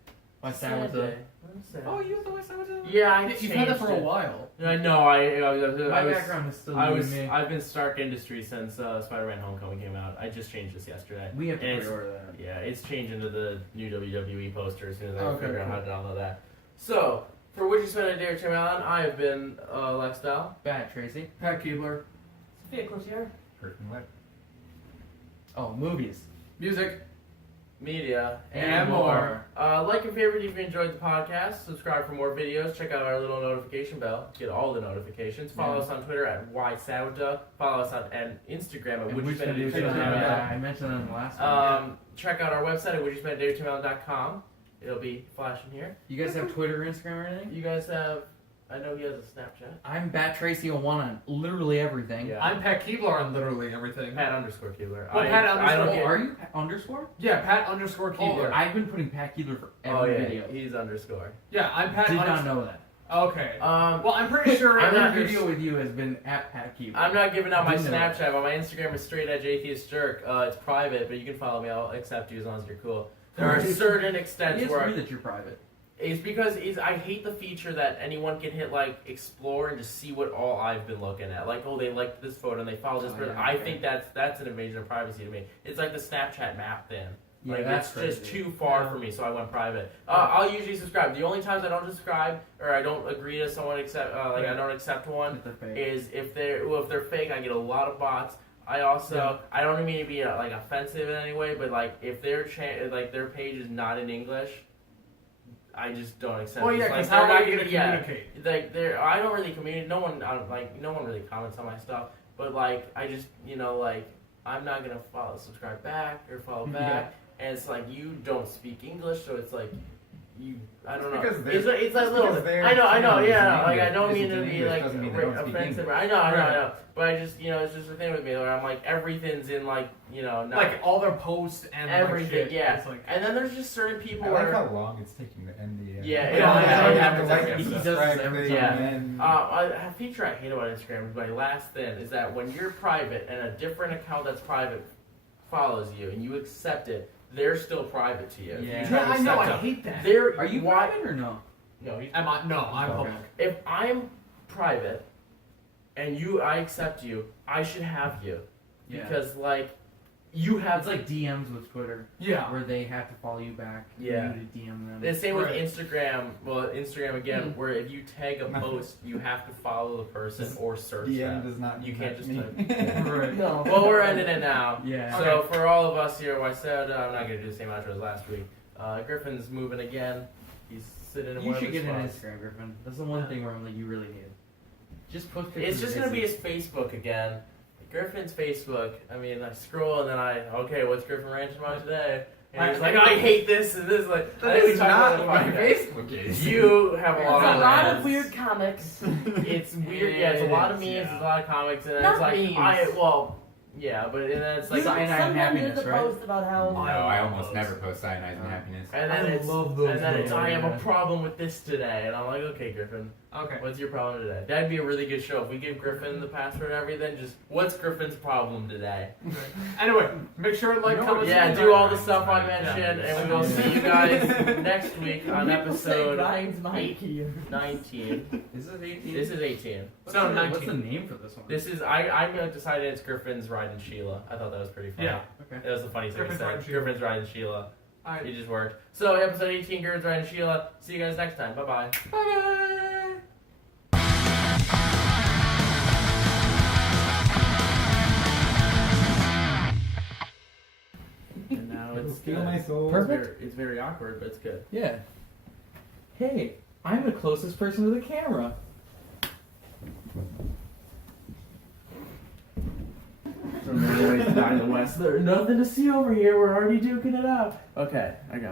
Sad day. Sad. Oh, you have the WYSADWTA? Yeah, I You've had that for a changed it. while. I know. I My was. background is still I you was. and me. I've been Stark Industries since Spider-Man: Homecoming came out. I just changed this yesterday. We have to And it's- pre-order that. Yeah, it's changing to the new WWE poster as soon as I Okay, figure out cool. how to download that. So, for Would You Spend a Day or Two on, I have been Lex Bell. Bad, Tracy. Pat Keebler. Sophia Crozier. Curtain lip. Oh, movies. Music. Media, And more. Like and favorite if you enjoyed the podcast. Subscribe for more videos. Check out our little notification bell. Get all the notifications. Follow us on Twitter at WYSADWTA. Follow us on Instagram at Would You Spend a Day or Two Yeah, I mentioned that in the last one. Check out our website at wouldyouspendaday2melon.com. It'll be flashing here. You guys have Twitter, Instagram, or anything? You guys have. I know he has a Snapchat. I'm Bat Tracy 01 on literally everything. Yeah. I'm Pat Keebler on literally everything. Pat underscore Keebler. Well, Pat I don't Oh, get. are you Pat underscore? Yeah, Pat underscore Oh, Keebler. I've been putting Pat Keebler for Oh every yeah, video. he's underscore. yeah, I'm Pat. Did not underscore. know that. Okay. Well, I'm pretty sure. I'm not- Every video with you has been at Pat Keebler. I'm not giving out my Didn't know that. Snapchat, but my Instagram is straight edge atheist jerk. It's private, but you can follow me. I'll accept you as long as you're cool. There are certain extents It's where me that you're private. it's because I hate the feature that anyone can hit like explore and just see what all I've been looking at. Like, oh, they liked this photo and they followed this Oh, person. yeah, I okay. think that's an invasion of privacy to me. It's like the Snapchat map thing. Yeah, Like that's it's just crazy. too far for me, so I went private. I'll usually subscribe. The only times I don't subscribe or I don't agree to someone accept, I don't accept one, If they're fake. is if they're fake. I get a lot of bots. I also I don't mean to be like offensive in any way, but like if their their page is not in English, I just don't accept. Well, it. yeah, Like, because they're how not are you gonna- gonna communicate? Like I don't really communicate. No one really comments on my stuff. But like I just like I'm not gonna subscribe back or follow back. And it's like you don't speak English, so it's like you. I don't know. Because It's like because little. their I know. channel is Yeah. in Like I English. don't This mean is to in be English like doesn't mean they don't speak offensive. English. I know. Right. But I just it's just the thing with me where I'm like everything's in like not Like all their posts and everything. Like, shit. Yeah. It's like, And then there's just certain people I where. like how long it's taking to end the. Yeah, yeah, you yeah, have to yeah, like yeah, and he does subscribe this every thing, time. and then- A feature I hate about Instagram is my last thing is that when you're private and a different account that's private follows you and you accept it, they're still private to you. Yeah. You try to yeah, I know. accept I them. hate that. They're Are you why? private or no? No, he's Am I? No, I'm Okay. public. if I'm private and I accept you, I should have you Yeah. because like you have It's like DMs with Twitter, Yeah. where they have to follow you back. Yeah. For you to DM them. the same with Right. Instagram. Well, Instagram again, where if you tag a post, you have to follow the person or search DM them. does not. You can't just me. Right. No. Well, we're ending it now. Yeah. So for all of us here, WYSADWTA, I'm not gonna do the same outro as last week. Griffin's moving again. He's sitting in You one should of get his an spots. Instagram, Griffin. That's the one thing where I'm like, you really need it. Just post pictures. It's just of gonna be Izzy. his Facebook again. Griffin's Facebook. I mean, I scroll and then okay, what's Griffin ranting about today? And he's like, I hate this and this. Like, I That think we is talked not about what it my on the podcast. Facebook is. You have a There's lot a of lot of memes. weird comics. It's weird. Yeah, it's a lot of memes. Yeah. It's a lot of comics, and Not it's like memes. yeah, but and then it's like, Cyanide and Sometimes happiness, there's a right? post about how. No, I almost never post cyanide and happiness. and then I it's love those and then it's though, I have a yeah. problem with this today, and I'm like, okay, Griffin, Okay. what's your problem today? That'd be a really good show if we give Griffin the password and everything. Just what's Griffin's problem today? Anyway, make sure to like, You know comment, what? Yeah, subscribe. do all the stuff I mentioned, and we will see you guys next week on People say episode Ryan's mic here. 19. Is this 18? This is 18. What's, So the, 19. what's the name for this one? This is I'm gonna decide it's Griffin's riding Sheila. I thought that was pretty funny. Yeah. Okay. That was the funny thing to Griffin's say. riding Sheila. Griffin's riding Sheila. Alright. It just worked. So episode 18, Griffin's riding Sheila. See you guys next time. Bye bye. Bye. And now it's Feel good. my soul. Perfect. It's very awkward, but it's good. Yeah. Hey, I'm the closest person to the camera. From the West, West. There's nothing to see over here. We're already duking it out. Okay, I got it.